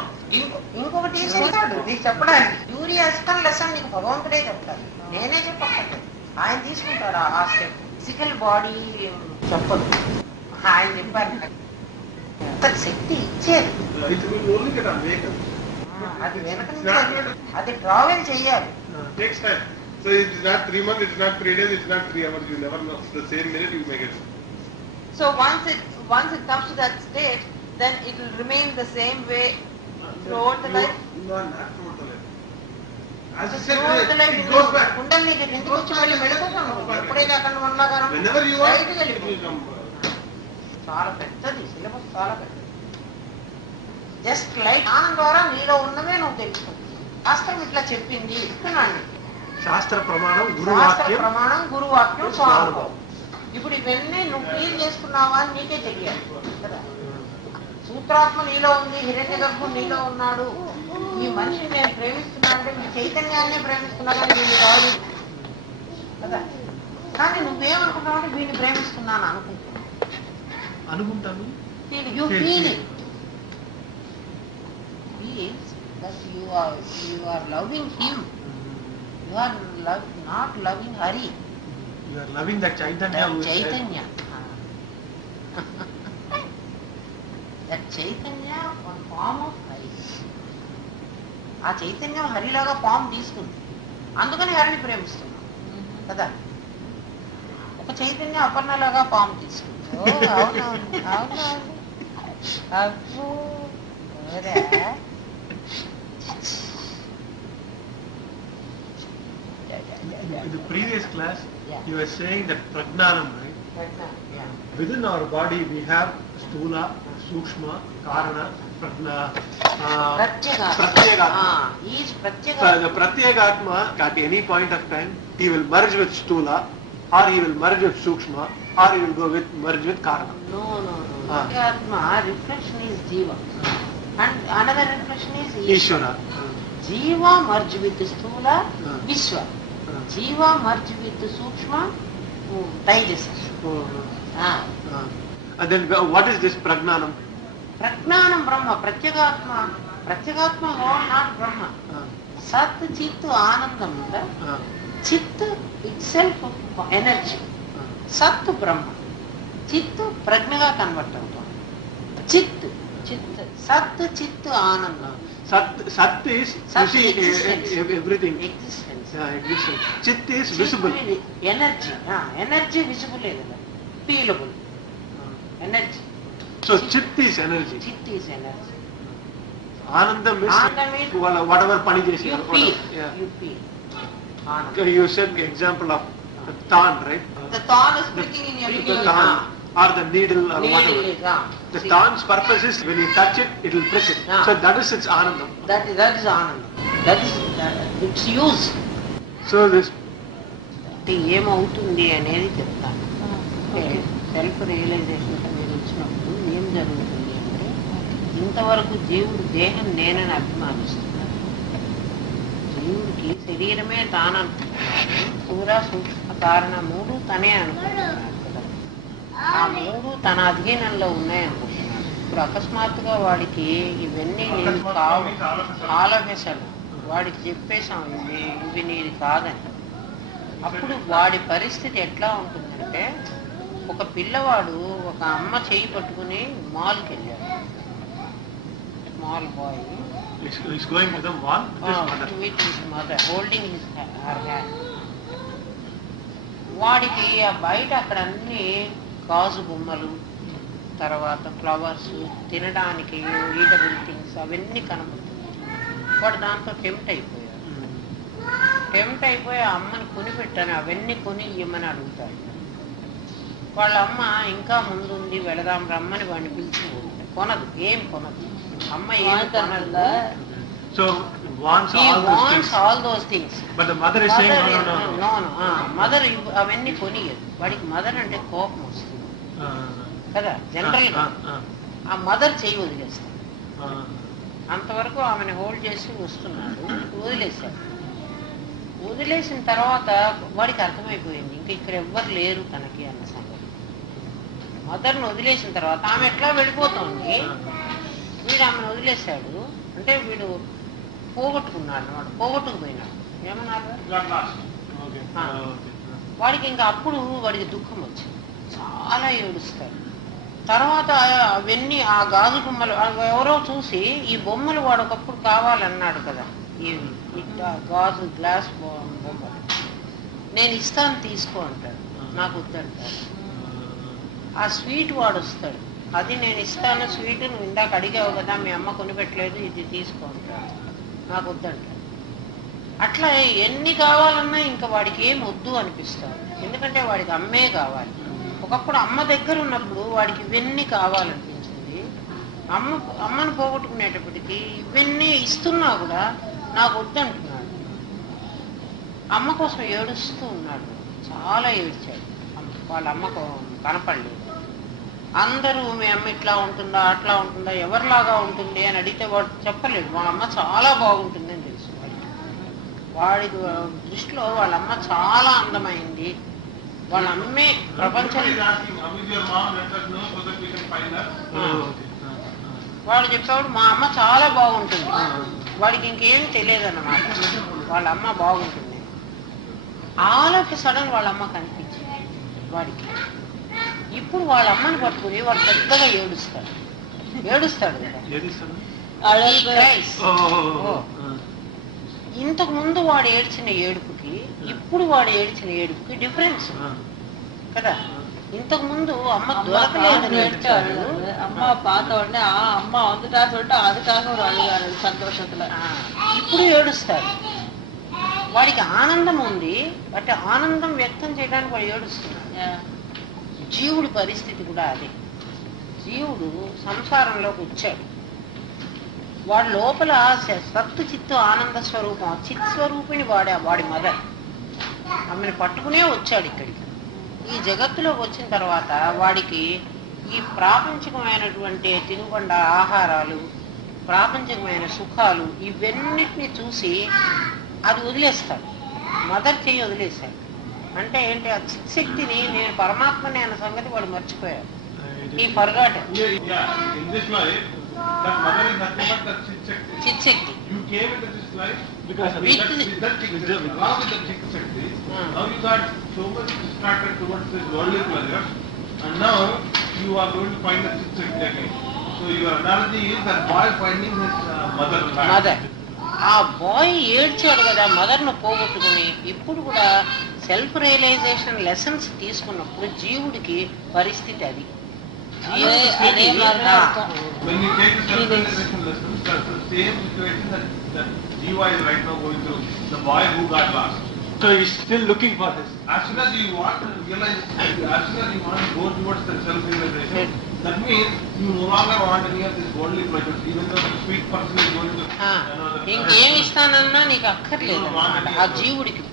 ఇంకొకటి తీసుకుంటాడు నీకు చెప్పడానికి. యూరి అసిస్టెంట్ లెసన్ నీకు భగవంతుడే చెప్తాడు, నేనే చెప్పక్కర్లేదు. ఆయన తీసుకుంటాడు ఆ స్టెప్. ఫిజికల్ బాడీ చెప్పదు, ఆయన చెప్పారు. అతని శక్తి ఇచ్చేది. It will only get awakened. అది వెనక నుంచి అది ట్రావెల్ చెయ్యాలి. Takes time. So it is not 3 months, it is not 3 days, it is not 3 hours. You never know. The same minute you make it. So once it comes to that state, then it will remain the same way throughout the life. No, not throughout the life. As I said, it goes back. కుండలు నీకు ఎందుకు వచ్చి మళ్ళీ మెడుకుంటాను. ఎప్పుడైతే అక్కడ ఉండగారం Whenever you are, బయటికి it వెళ్ళిపో. will come. చాలా పెద్దది సిలబస్, చాలా పెద్దది. జస్ట్ లైక్ జ్ఞానం ద్వారా నీలో ఉన్నవే నువ్వు తెలుసుకుంటావు. శాస్త్రం ఇట్లా చెప్పింది ఇస్తున్నాను. శాస్త్ర ప్రమాణం, శాస్త్ర గురువాక్యం, ప్రమాణం, గురువాక్యం, స్వానుభవం. ఇప్పుడు ఇవన్నీ నువ్వు ఫీల్ చేసుకున్నావా అని నీకే తెలియాలి కదా. సూత్రాత్మ నీలో ఉంది, హిరణ్య గర్భుడు నీలో ఉన్నాడు. ఈ మనిషిని నేను ప్రేమిస్తున్నా అంటే మీ చైతన్యాన్నే ప్రేమిస్తున్నా కానీ వీళ్ళు కాదు కదా. కానీ నువ్వేమనుకుంటున్నావు అంటే వీడిని ప్రేమిస్తున్నాను అనుకుంటాను. You feel it. You are loving him. You are not loving Hari. You are loving that Chaitanya. who is there. Chaitanya. That Chaitanya one form of Hari. ఆ చైతన్యం హరిలాగా ఫామ్ తీసుకుంది, అందుకని హరిని ప్రేమిస్తున్నాం కదా. ఒక చైతన్యం అపర్ణలాగా ఫామ్ తీసుకుంది. అవునవును, అవునవును. అబ్బో In the previous class, Yeah. you were saying that Pragnanam, right? Yeah. Within our body, we have Stula, Sukshma, Karana, Prajna, Pratyagatma. He is So Pratyagatma. the Pratyagatma, at any point of time, he will merge with Stula, or he will merge with Sukshma, or he will merge with Karana. No. Pratyagatma, reflection is Jiva. And another reflection is Ishvara. Ishvara. Jiva merge with Stula, Vishwa. Jiva merge with Sukshma, Tejas. And then what is this Pragnanam? Pragnanam Brahma, Pratyagatma. Pratyagatma God, not Brahma. Sat, Chit, Anandam. Chit itself energy. Sat Brahma. Chit Prajnaga convert avutundi. Chit. Sat, Chit, Anandam. Sat is, Sat you see, existence. everything. Existence. Existence. Chit is visible. Energy. Energy visible. Feelable. Energy. So Chit is energy. Chit is energy. Anandam Anandam is is whatever pani You chesi. feel. Yeah. You feel. Anandam. You said example of the thorn, right? The thorn is pricking in your The finger. thorn or the needle or Needle whatever. is, The see, thorn's purpose is when you touch it, it will prick it. Ah. So that is its Anandam. that is Anandam. That is its use. So this ఏమవుతుంది అనేది చెప్తాను. Okay. Self realisation మీరు వచ్చినప్పుడు ఏం జరుగుతుంది అంటే ఇంతవరకు జీవుడు దేహం నేనని అభిమానిస్తున్నాడు. జీవుడికి శరీరమే తాననుకుంటున్నాడు. స్థూల సూక్ష్మ కారణ మూడు తనే అనుకుంటున్నాడు కదా. ఆ మూడు తన అధీనంలో ఉన్నాయనుకుంటున్నాడు. ఇప్పుడు అకస్మాత్తుగా వాడికి ఇవన్నీ నేను కావు ఆలోచనలు వాడికి చెప్పేశాం ఇవి నీది కాదని. అప్పుడు వాడి పరిస్థితి ఎట్లా ఉంటుందంటే ఒక పిల్లవాడు ఒక అమ్మ చేయి పట్టుకుని మాల్కి వెళ్ళాడు. Small bye is going with the wall with his mother. with his mother holding her hand. వాడికి ఆ బయట అక్కడ అన్ని గాజు బొమ్మలు, తర్వాత ఫ్లవర్స్, తినడానికి ఈటబుల్ థింగ్స్ అవన్నీ కనబడుతుంది. వాడు దాంతో టెంప్ట్ అయిపోయాడు. టెంప్ట్ అయిపోయి ఆ అమ్మని కొని పెట్టాను, అవన్నీ కొని ఇవ్వమని అడుగుతాడు. వాళ్ళ అమ్మ ఇంకా ముందుండి వెళదాం రమ్మని వాడిని పిలిచి కొనదు, ఏం కొనదు. అమ్మ ఏం కొనదు. So wants He all those wants things. all those things. But the mother is saying no. Mother అవన్నీ కొనియదు. వాడికి మదర్ అంటే కోపం వస్తుంది కదా జనరల్ గా. ఆ మదర్ చెయ్యి వదిలేస్తాడు. అంతవరకు ఆమెను హోల్డ్ చేసి వస్తున్నాడు, వదిలేశాడు. వదిలేసిన తర్వాత వాడికి అర్థమైపోయింది ఇంకా ఇక్కడ ఎవ్వరు లేరు తనకి అన్న సంగతి. మదర్ని వదిలేసిన తర్వాత ఆమె ఎట్లా వెళ్ళిపోతుంది, వీడు ఆమెను వదిలేశాడు. అంటే వీడు పోగొట్టుకున్నాడు, వాడు పోగొట్టుకుపోయినాడు. ఏమన్నారు వాడికి ఇంకా అప్పుడు వాడికి దుఃఖం వచ్చింది, చాలా ఏడుస్తాడు. తర్వాత అవన్నీ ఆ గాజు బొమ్మలు ఎవరో చూసి ఈ బొమ్మలు వాడు ఒకప్పుడు కావాలన్నాడు కదా, ఈ గాజు గ్లాస్ బొమ్మలు నేను ఇస్తాను తీసుకో అంటాడు. నాకు వద్దంటాడు. ఆ స్వీట్ వాడు వస్తాడు, అది నేను ఇస్తాను స్వీట్, నువ్వు ఇందాక అడిగావు కదా మీ అమ్మ కొనిపెట్టలేదు, ఇది తీసుకో అంటాడు. నాకు వద్దంటాడు. అట్లా ఎన్ని కావాలన్నా ఇంకా వాడికి ఏం వద్దు అనిపిస్తాడు. ఎందుకంటే వాడికి అమ్మే కావాలి. ఒకప్పుడు అమ్మ దగ్గర ఉన్నప్పుడు వాడికి ఇవన్నీ కావాలనిపించింది. అమ్మను పోగొట్టుకునేటప్పటికీ ఇవన్నీ ఇస్తున్నా కూడా నాకు వద్దంటున్నాడు. అమ్మ కోసం ఏడుస్తూ ఉన్నాడు, చాలా ఏడ్చాడు. వాళ్ళ అమ్మకు కనపడలేదు. అందరూ మీ అమ్మ ఇట్లా ఉంటుందా అట్లా ఉంటుందా ఎవరిలాగా ఉంటుంది అని అడిగితే వాడు చెప్పలేడు. వాళ్ళ అమ్మ చాలా బాగుంటుంది అని తెలుసు వాడికి. వాడికి దృష్టిలో వాళ్ళ అమ్మ చాలా అందమైంది, వాళ్ళ అమ్మే ప్రపంచం. వాడు చెప్పేవాడు మా అమ్మ చాలా బాగుంటుంది. వాడికి ఇంకేం తెలియదు అన్నమాట, వాళ్ళ అమ్మ బాగుంటుంది. ఆల్ ఆఫ్ ఎ సడన్ వాళ్ళ అమ్మ కనిపించింది వాడికి. ఇప్పుడు వాళ్ళ అమ్మని పట్టుకుని వాడు పెద్దగా ఏడుస్తాడు కదా. He cries. ఇంతకు ముందు వాడు ఏడ్చిన ఏడుపుకి ఇప్పుడు వాడు ఏడ్చిన ఏడుపుకి డిఫరెన్స్ కదా. ఇంతకు ముందు అమ్మ దొరకలేదని ఏడ్చాడు. அம்மா பார்த்த உடனே அம்மா வந்துட்டா சொல்லிட்டு அதுக்காக ஒரு அழுகாரு సంతోషத்துல. ఇప్పుడు ఏడుస్తాడు. వాడికి ఆనందం ఉంది, బట్ ఆనందం వ్యక్తం చేయడానికి వాడు ఏడుస్తున్నాడు. జీవుడి పరిస్థితి కూడా అదే. జీవుడు సంసారంలోకి వచ్చాడు, వాడి లోపల సత్తు చిత్తు ఆనంద స్వరూపం, చిత్ స్వరూపిణి వాడి మదర్ ఆమెను పట్టుకునే వచ్చాడు ఇక్కడికి. ఈ జగత్తులోకి వచ్చిన తర్వాత వాడికి ఈ ప్రాపంచికమైనటువంటి తినుబండ ఆహారాలు, ప్రాపంచికమైన సుఖాలు ఇవన్నిటిని చూసి అది వదిలేస్తాడు. మదర్ చెయ్యి వదిలేశాడు. అంటే ఏంటి, ఆ చిత్శక్తిని నేను పరమాత్మని అన్న సంగతి వాడు మర్చిపోయాడు. ఈ forgot Chitshakti. You came into this life because with that Chit-Shakti. Along with that Chit-Shakti, now you got so much distracted towards this worldly pleasures, and now you are going to find the Chit-Shakti again. So your analogy is that boy finding his mother. Mother. ఆ bye ఏడ్చాడు కదా మదర్ను పోగొట్టుకుని. ఇప్పుడు కూడా self realisation lessons తీసుకున్నప్పుడు జీవుడికి పరిస్థితి అది. When you take the self-realization lessons, that's the same situation that Jiva is right now going through. The boy who got lost. So he's still looking for this. As soon as you want to realize, as soon as you want to go towards the self-realization, that means you no longer want any of this worldly pleasures, even though the sweet person is going to. ఇంకేమి ఇస్తానన్నా నీకు అక్కర్లేదు అన్నమాట ఆ జీవుడికి.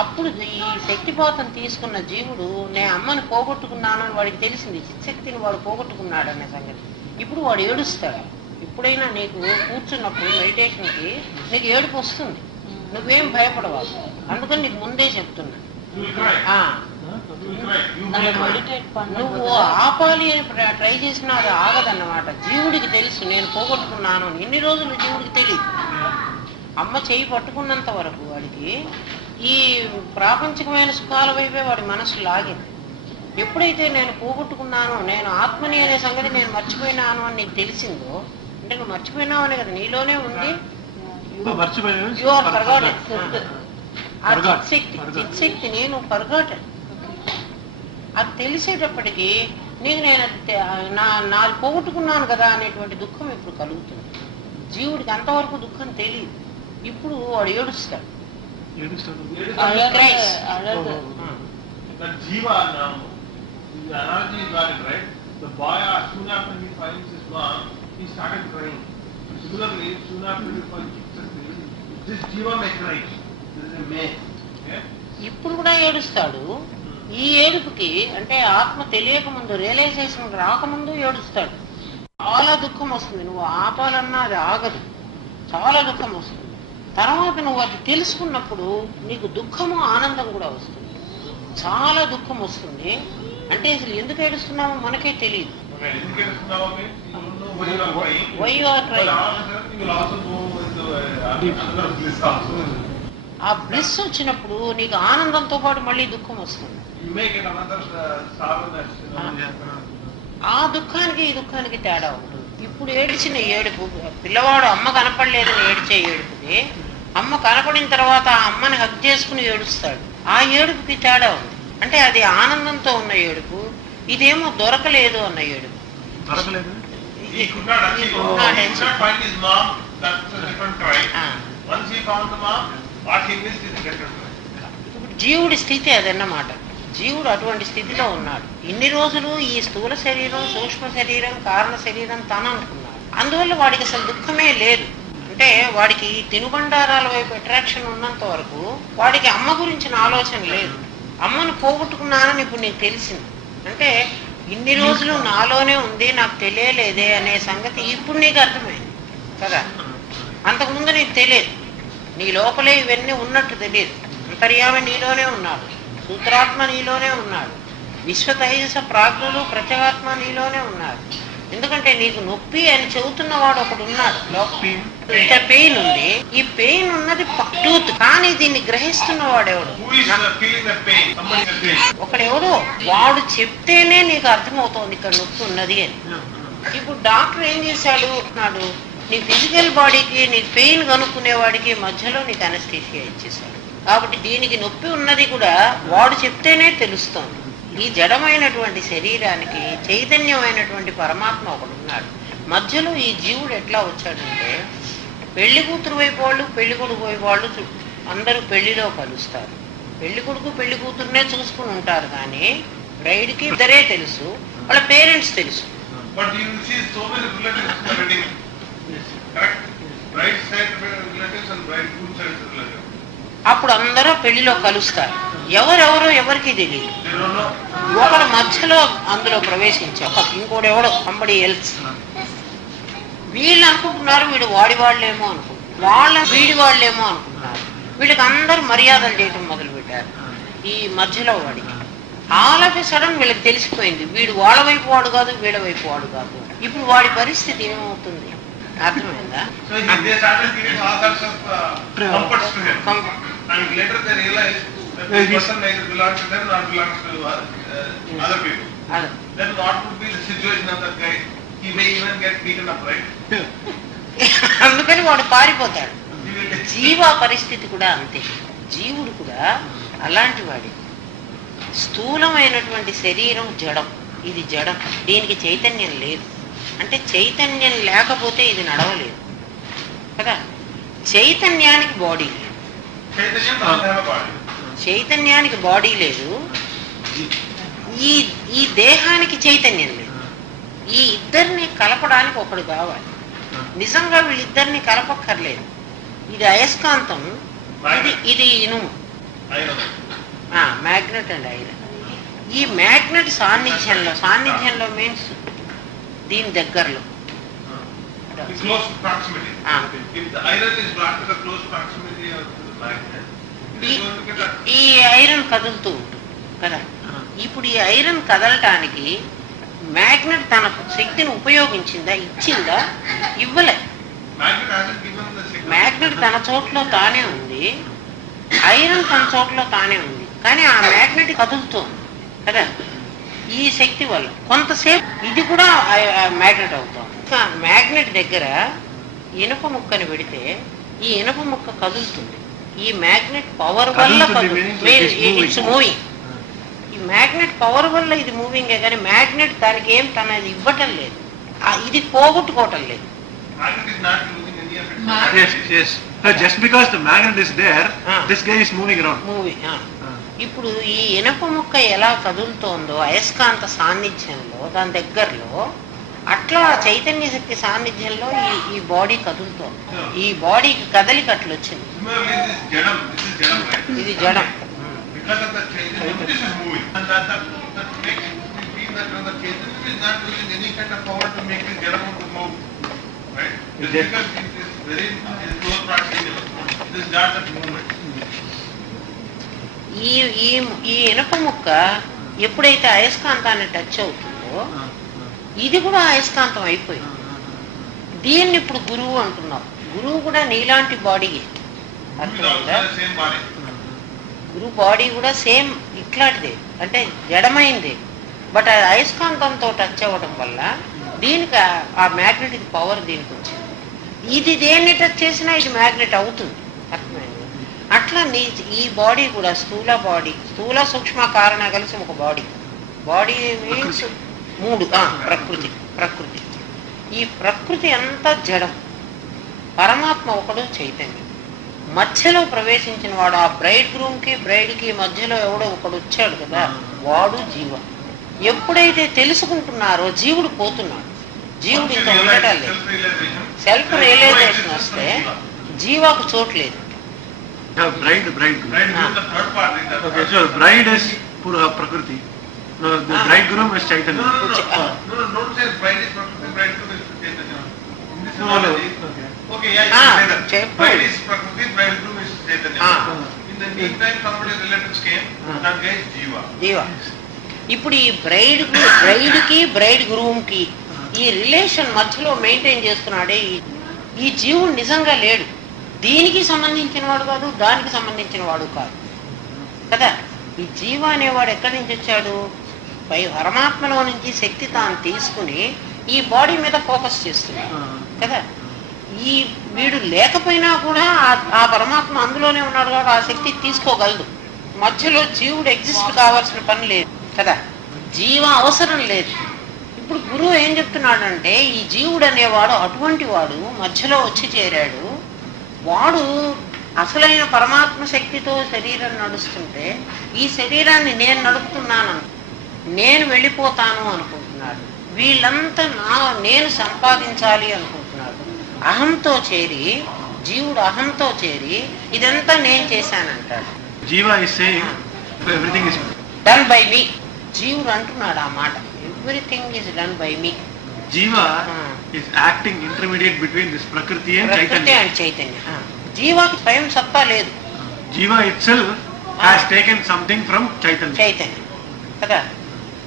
అప్పుడు ఈ శక్తిపాతం తీసుకున్న జీవుడు నేను అమ్మని పోగొట్టుకున్నానని వాడికి తెలిసింది, చిత్శక్తిని వాడు పోగొట్టుకున్నాడు అనే సంగతి. ఇప్పుడు వాడు ఏడుస్తాడు. ఎప్పుడైనా నీకు కూర్చున్నప్పుడు మెడిటేషన్కి నీకు ఏడుపు వస్తుంది, నువ్వేం భయపడవాలి. అందుకని నీకు ముందే చెప్తున్నా, నువ్వు ఆపాలి అని ట్రై చేసినా అది ఆగదన్నమాట. జీవుడికి తెలుసు నేను పోగొట్టుకున్నాను అని. ఇన్ని రోజులు జీవుడికి తెలియదు. అమ్మ చేయి పట్టుకున్నంత వరకు వాడికి ఈ ప్రాపంచికమైన సుఖాల వైపే వాడి మనసు లాగింది. ఎప్పుడైతే నేను పోగొట్టుకున్నాను, నేను ఆత్మని అనే సంగతి నేను మర్చిపోయినాను అని నీకు తెలిసిందో, అంటే నువ్వు మర్చిపోయినావు అనే కదా, నీలోనే ఉంది. You are forgotten. ఆ చిత్శక్తిని నువ్వు ఫర్గాటెన్. అది తెలిసేటప్పటికీ నీకు నేను నాది పోగొట్టుకున్నాను కదా అనేటువంటి దుఃఖం ఇప్పుడు కలుగుతుంది. జీవుడికి అంతవరకు దుఃఖం తెలియదు. ఇప్పుడు వాడు ఏడుస్తాడు. That Jiva now, the analogy is valid, right? The boy, as soon after he finds his mom, he started crying. Similarly, soon after he finds Chit-Shakti, this Jiva may cry. This is a may. Okay? ఇప్పుడు కూడా ఏడుస్తాడు. ఈ ఏడుపుకి అంటే ఆత్మ తెలియక ముందు, realisation రాకముందు ఏడుస్తాడు. చాలా దుఃఖం వస్తుంది. నువ్వు ఆపాలన్నా అది ఆగదు. చాలా దుఃఖం వస్తుంది. తర్వాత నువ్వు అది తెలుసుకున్నప్పుడు నీకు దుఃఖము ఆనందం కూడా వస్తుంది. చాలా దుఃఖం వస్తుంది. అంటే అసలు ఎందుకు ఏడుస్తున్నామో మనకే తెలియదు. Why you are crying. ఆ బ్లిస్ వచ్చినప్పుడు నీకు ఆనందంతో పాటు మళ్ళీ దుఃఖం వస్తుంది. ఆ దుఃఖానికి ఈ దుఃఖానికి తేడా ఉంటుంది. ఇప్పుడు ఏడిచిన ఏడుపు, పిల్లవాడు అమ్మ కనపడలేదని ఏడిచే ఏడుపుది, అమ్మ కనపడిన తర్వాత ఆ అమ్మని హగ్ చేసుకుని ఏడుస్తాడు. ఆ ఏడుపుకి తేడా ఉంది. అంటే అది ఆనందంతో ఉన్న ఏడుపు, ఇదేమో దొరకలేదు అన్న ఏడుపు. ఇప్పుడు జీవుడి స్థితి అదన్నమాట. జీవుడు అటువంటి స్థితిలో ఉన్నాడు. ఇన్ని రోజులు ఈ స్థూల శరీరం, సూక్ష్మ శరీరం, కారణ శరీరం తన అనుకున్నాడు. అందువల్ల వాడికి అసలు దుఃఖమే లేదు. అంటే వాడికి తినుబండారాల వైపు అట్రాక్షన్ ఉన్నంత వరకు వాడికి అమ్మ గురించిన ఆలోచన లేదు. అమ్మను పోగొట్టుకున్నానని ఇప్పుడు నీకు తెలిసింది. అంటే ఇన్ని రోజులు నాలోనే ఉంది, నాకు తెలియలేదే అనే సంగతి ఇప్పుడు నీకు అర్థమైంది కదా. అంతకుముందు నీకు తెలియదు. నీ లోపలే ఇవన్నీ ఉన్నట్టు తెలియదు. అంతర్యామి నీలోనే ఉన్నాడు, సూత్రాత్మ నీలోనే ఉన్నాడు, విశ్వతైజస ప్రాజ్ఞులు ప్రత్యేగాత్మ నీలోనే ఉన్నాడు. ఎందుకంటే నీకు నొప్పి అని చెబుతున్నవాడు ఒకడు ఉన్నాడు. పెయిన్ ఉంది. ఈ పెయిన్ ఉన్నది టూత్, కానీ దీన్ని గ్రహిస్తున్నవాడు ఎవడు? ఒకడెవడో వాడు చెప్తేనే నీకు అర్థమవుతోంది ఇక్కడ నొప్పి ఉన్నది అని. ఇప్పుడు డాక్టర్ ఏం చేశాడు అన్నాడు, నీ ఫిజికల్ బాడీకి నీ పెయిన్ కనుక్కునేవాడికి మధ్యలో నీకు అనస్థీషియా ఇచ్చేశాడు. కాబట్టి దీనికి నొప్పి ఉన్నది కూడా వాడు చెప్తేనే తెలుస్తోంది. ఈ జడమైనటువంటి శరీరానికి చైతన్యమైనటువంటి పరమాత్మ ఒకడు ఉన్నాడు. మధ్యలో ఈ జీవుడు ఎట్లా వచ్చాడంటే, పెళ్లి కూతురు వైపు వాళ్ళు, పెళ్లి కొడుకు వైపు వాళ్ళు అందరూ పెళ్లిలో కలుస్తారు. పెళ్లి కొడుకు పెళ్లి కూతురునే చూసుకుని ఉంటారు, కానీ బ్రైడ్కి ఇద్దరే తెలుసు, వాళ్ళ పేరెంట్స్ తెలుసు. But you will see so many relatives in the wedding. Correct? Bride side relatives and bridegroom side relatives. అప్పుడు అందరూ పెళ్లిలో కలుస్తారు. ఎవరెవరో ఎవరికి తెలియదు. They don't know. ఒకడు మధ్యలో అందులో ప్రవేశించారు, ఇంకోటి ఎవడో సంబడి ఎల్స్. వీళ్ళు అనుకుంటున్నారు వీడు వాడి వాళ్ళేమో అనుకుంటున్నారు, వాళ్ళ వీడి వాళ్ళేమో అనుకుంటున్నారు. వీళ్ళకి అందరూ మర్యాదలు చేయటం మొదలు పెట్టారు. ఈ మధ్యలో వాడికి ఆల్ ఆఫ్ ఎ సడన్ వీళ్ళకి తెలిసిపోయింది వీడు వాళ్ళ వైపు వాడు కాదు, వీళ్ళ వైపు వాడు కాదు. ఇప్పుడు వాడి పరిస్థితి ఏమవుతుంది అర్థమైందా? So they started giving all sorts of comforts to him. And later they realized that this person neither belongs to them nor belongs to other people. Then what would be the situation of that guy? He may even get beaten up, right? అందుకని వాడు పారిపోతాడు. He will get జీవ పరిస్థితి కూడా అంతే. జీవుడు కూడా అలాంటి వాడి. స్థూలమైనటువంటి శరీరం జడం, ఇది జడం, దీనికి చైతన్యం లేదు. అంటే చైతన్యం లేకపోతే ఇది నడవలేదు కదా. చైతన్యానికి బాడీ లేదు, Chaitanya doesn't have a body. చైతన్యానికి బాడీ లేదు, ఈ ఈ దేహానికి చైతన్యం లేదు. ఈ ఇద్దరిని కలపడానికి ఒకడు కావాలి. నిజంగా వీళ్ళిద్దరిని కలపక్కర్లేదు. ఇది అయస్కాంతం, ఇది ఇనుము, I know. Magnet and iron. ఈ మ్యాగ్నెట్ సాన్నిధ్యంలో మీన్స్ దీని దగ్గరలో, In close proximity. Ah. If the iron is brought to the close proximity of the magnet, it is going to get a... ఈ ఐరన్ కదులుతూ ఉంటుంది కదా. ఇప్పుడు ఈ ఐరన్ కదలటానికి మ్యాగ్నెట్ తన శక్తిని ఉపయోగించిందా, ఇచ్చిందా? ఇవ్వలే. Magnet hasn't given the signal. Magnet తన చోట్లో తానే ఉంది, ఐరన్ తన చోట్లో తానే ఉంది, కానీ ఆ మ్యాగ్నెట్ కదులుతోంది కదా. ఈ శక్తి వల్ల కొంతసేపు ఇది కూడా మ్యాగ్నెట్ అవుతుంది. మ్యాగ్నెట్ దగ్గర ఇనుప ముక్కని పెడితే ఈ ఇనుప ముక్క కదులుతుంది. ఈ మ్యాగ్నెట్ పవర్ వల్ల ఇట్స్ మూవింగ్. ఈ మ్యాగ్నెట్ పవర్ వల్ల ఇది మూవింగే, కానీ మ్యాగ్నెట్ దానికి ఏం తనది ఇవ్వటం లేదు, ఇది పోగొట్టుకోవటం లేదు. Magnet is not losing any of its Yes, yes. So just because the magnet is there, Ah. this guy is moving around. Movie. ఇప్పుడు ఈ ఇనుప ముక్క ఎలా కదులుతోందో అయస్కాంత సాన్నిధ్యంలో, దాని దగ్గరలో, అట్లా చైతన్య శక్తి సాన్నిధ్యంలో ఈ బాడీ కదులుతోంది. ఈ బాడీకి కదలిక అట్లా వచ్చింది. Similarly, this is jadam, right? ఇది జడం. Because of the Chaitanya, this is moving. And that makes me feel that the Chaitanya is not using any kind of power to make this jadam to move. Right? Just because it is very close proximity. This is not the movement. ఈ ఇనుప ముక్క ఎప్పుడైతే అయస్కాంతాన్ని touch అవుతుందో ఇది కూడా అయస్కాంతం అయిపోయింది. దీన్ని ఇప్పుడు గురువు అంటున్నాం. గురువు కూడా నీలాంటి బాడీయే, It is అర్థమైందా? also the same body. గురువు బాడీ కూడా సేమ్ ఇట్లాంటిదే, అంటే జడమైంది. బట్ అది అయస్కాంతంతో టచ్ అవ్వడం వల్ల దీనికి ఆ మ్యాగ్నెటిక్ పవర్ దీనికి వచ్చింది. ఇది దేన్ని టచ్ చేసినా ఇది మ్యాగ్నెట్ అవుతుంది, అర్థమైంది? అట్లా ఈ బాడీ కూడా స్థూల బాడీ, స్థూల సూక్ష్మ కారణ కలిసి ఒక బాడీ. బాడీ మీన్స్ మూడు. ప్రకృతి. ఈ ప్రకృతి అంతా జడం, పరమాత్మ ఒకడు చైతన్యం. మధ్యలో ప్రవేశించిన వాడు, ఆ బ్రైడ్ గ్రూమ్కి బ్రైడ్కి మధ్యలో ఎవడో ఒకడు వచ్చాడు కదా, వాడు జీవ. ఎప్పుడైతే తెలుసుకుంటున్నారో జీవుడు పోతున్నాడు. జీవుడు ఇంకా ఉండటం లేదు. సెల్ఫ్ రియలైజేషన్ వస్తే జీవాకు చోట్లేదు. Bride. Bride is the third part in that. Okay, so bride is pura Prakriti. No, the bridegroom is Chaitanya. No, don't say bride is Prakriti, bridegroom is Chaitanya. In this No. analogy, Okay. okay, yeah, you can say that. Cheppu. Bride is Prakriti, bridegroom is Chaitanya. Ah. In the meantime, somebody's relatives came, that guy is Jiva. జీవ. ఇప్పుడు ఈ బ్రైడ్కి braid గ్రూమ్కి ఈ relation మధ్యలో maintain చేస్తున్నాడే ఈ జీవుడు నిజంగా లేడు. దీనికి సంబంధించిన వాడు కాదు, దానికి సంబంధించిన వాడు కాదు కదా. ఈ జీవ అనేవాడు ఎక్కడి నుంచి వచ్చాడు? పై పరమాత్మలో నుంచి శక్తి తాను తీసుకుని ఈ బాడీ మీద ఫోకస్ చేస్తున్నాడు కదా. ఈ వీడు లేకపోయినా కూడా ఆ పరమాత్మ అందులోనే ఉన్నాడు కాబట్టి ఆ శక్తి తీసుకోగలదు. మధ్యలో జీవుడు ఎగ్జిస్ట్ కావాల్సిన పని లేదు కదా. జీవ అవసరం లేదు. ఇప్పుడు గురువు ఏం చెప్తున్నాడంటే ఈ జీవుడు అనేవాడు అటువంటి వాడు మధ్యలో వచ్చి చేరాడు. వాడు అసలైన పరమాత్మ శక్తితో శరీరం నడుస్తుంటే ఈ శరీరాన్ని నేను నడుపుతున్నాను, నేను వెళ్ళిపోతాను అనుకుంటున్నాడు. వీళ్ళంతా నేను సంపాదించాలి అనుకుంటున్నాడు. అహంతో చేరి, జీవుడు అహంతో చేరి ఇదంతా నేను చేశానంటాడు. Jiva is saying everything is done by me. జీవుడు అంటున్నాడు ఆ మాట, everything is done by me. Jiva is acting intermediate between this Prakriti and Prakriti and Chaitanya. జీవాకి స్వయం సత్తా లేదు. Jiva itself has taken something from Chaitanya. చైతన్యం కదా.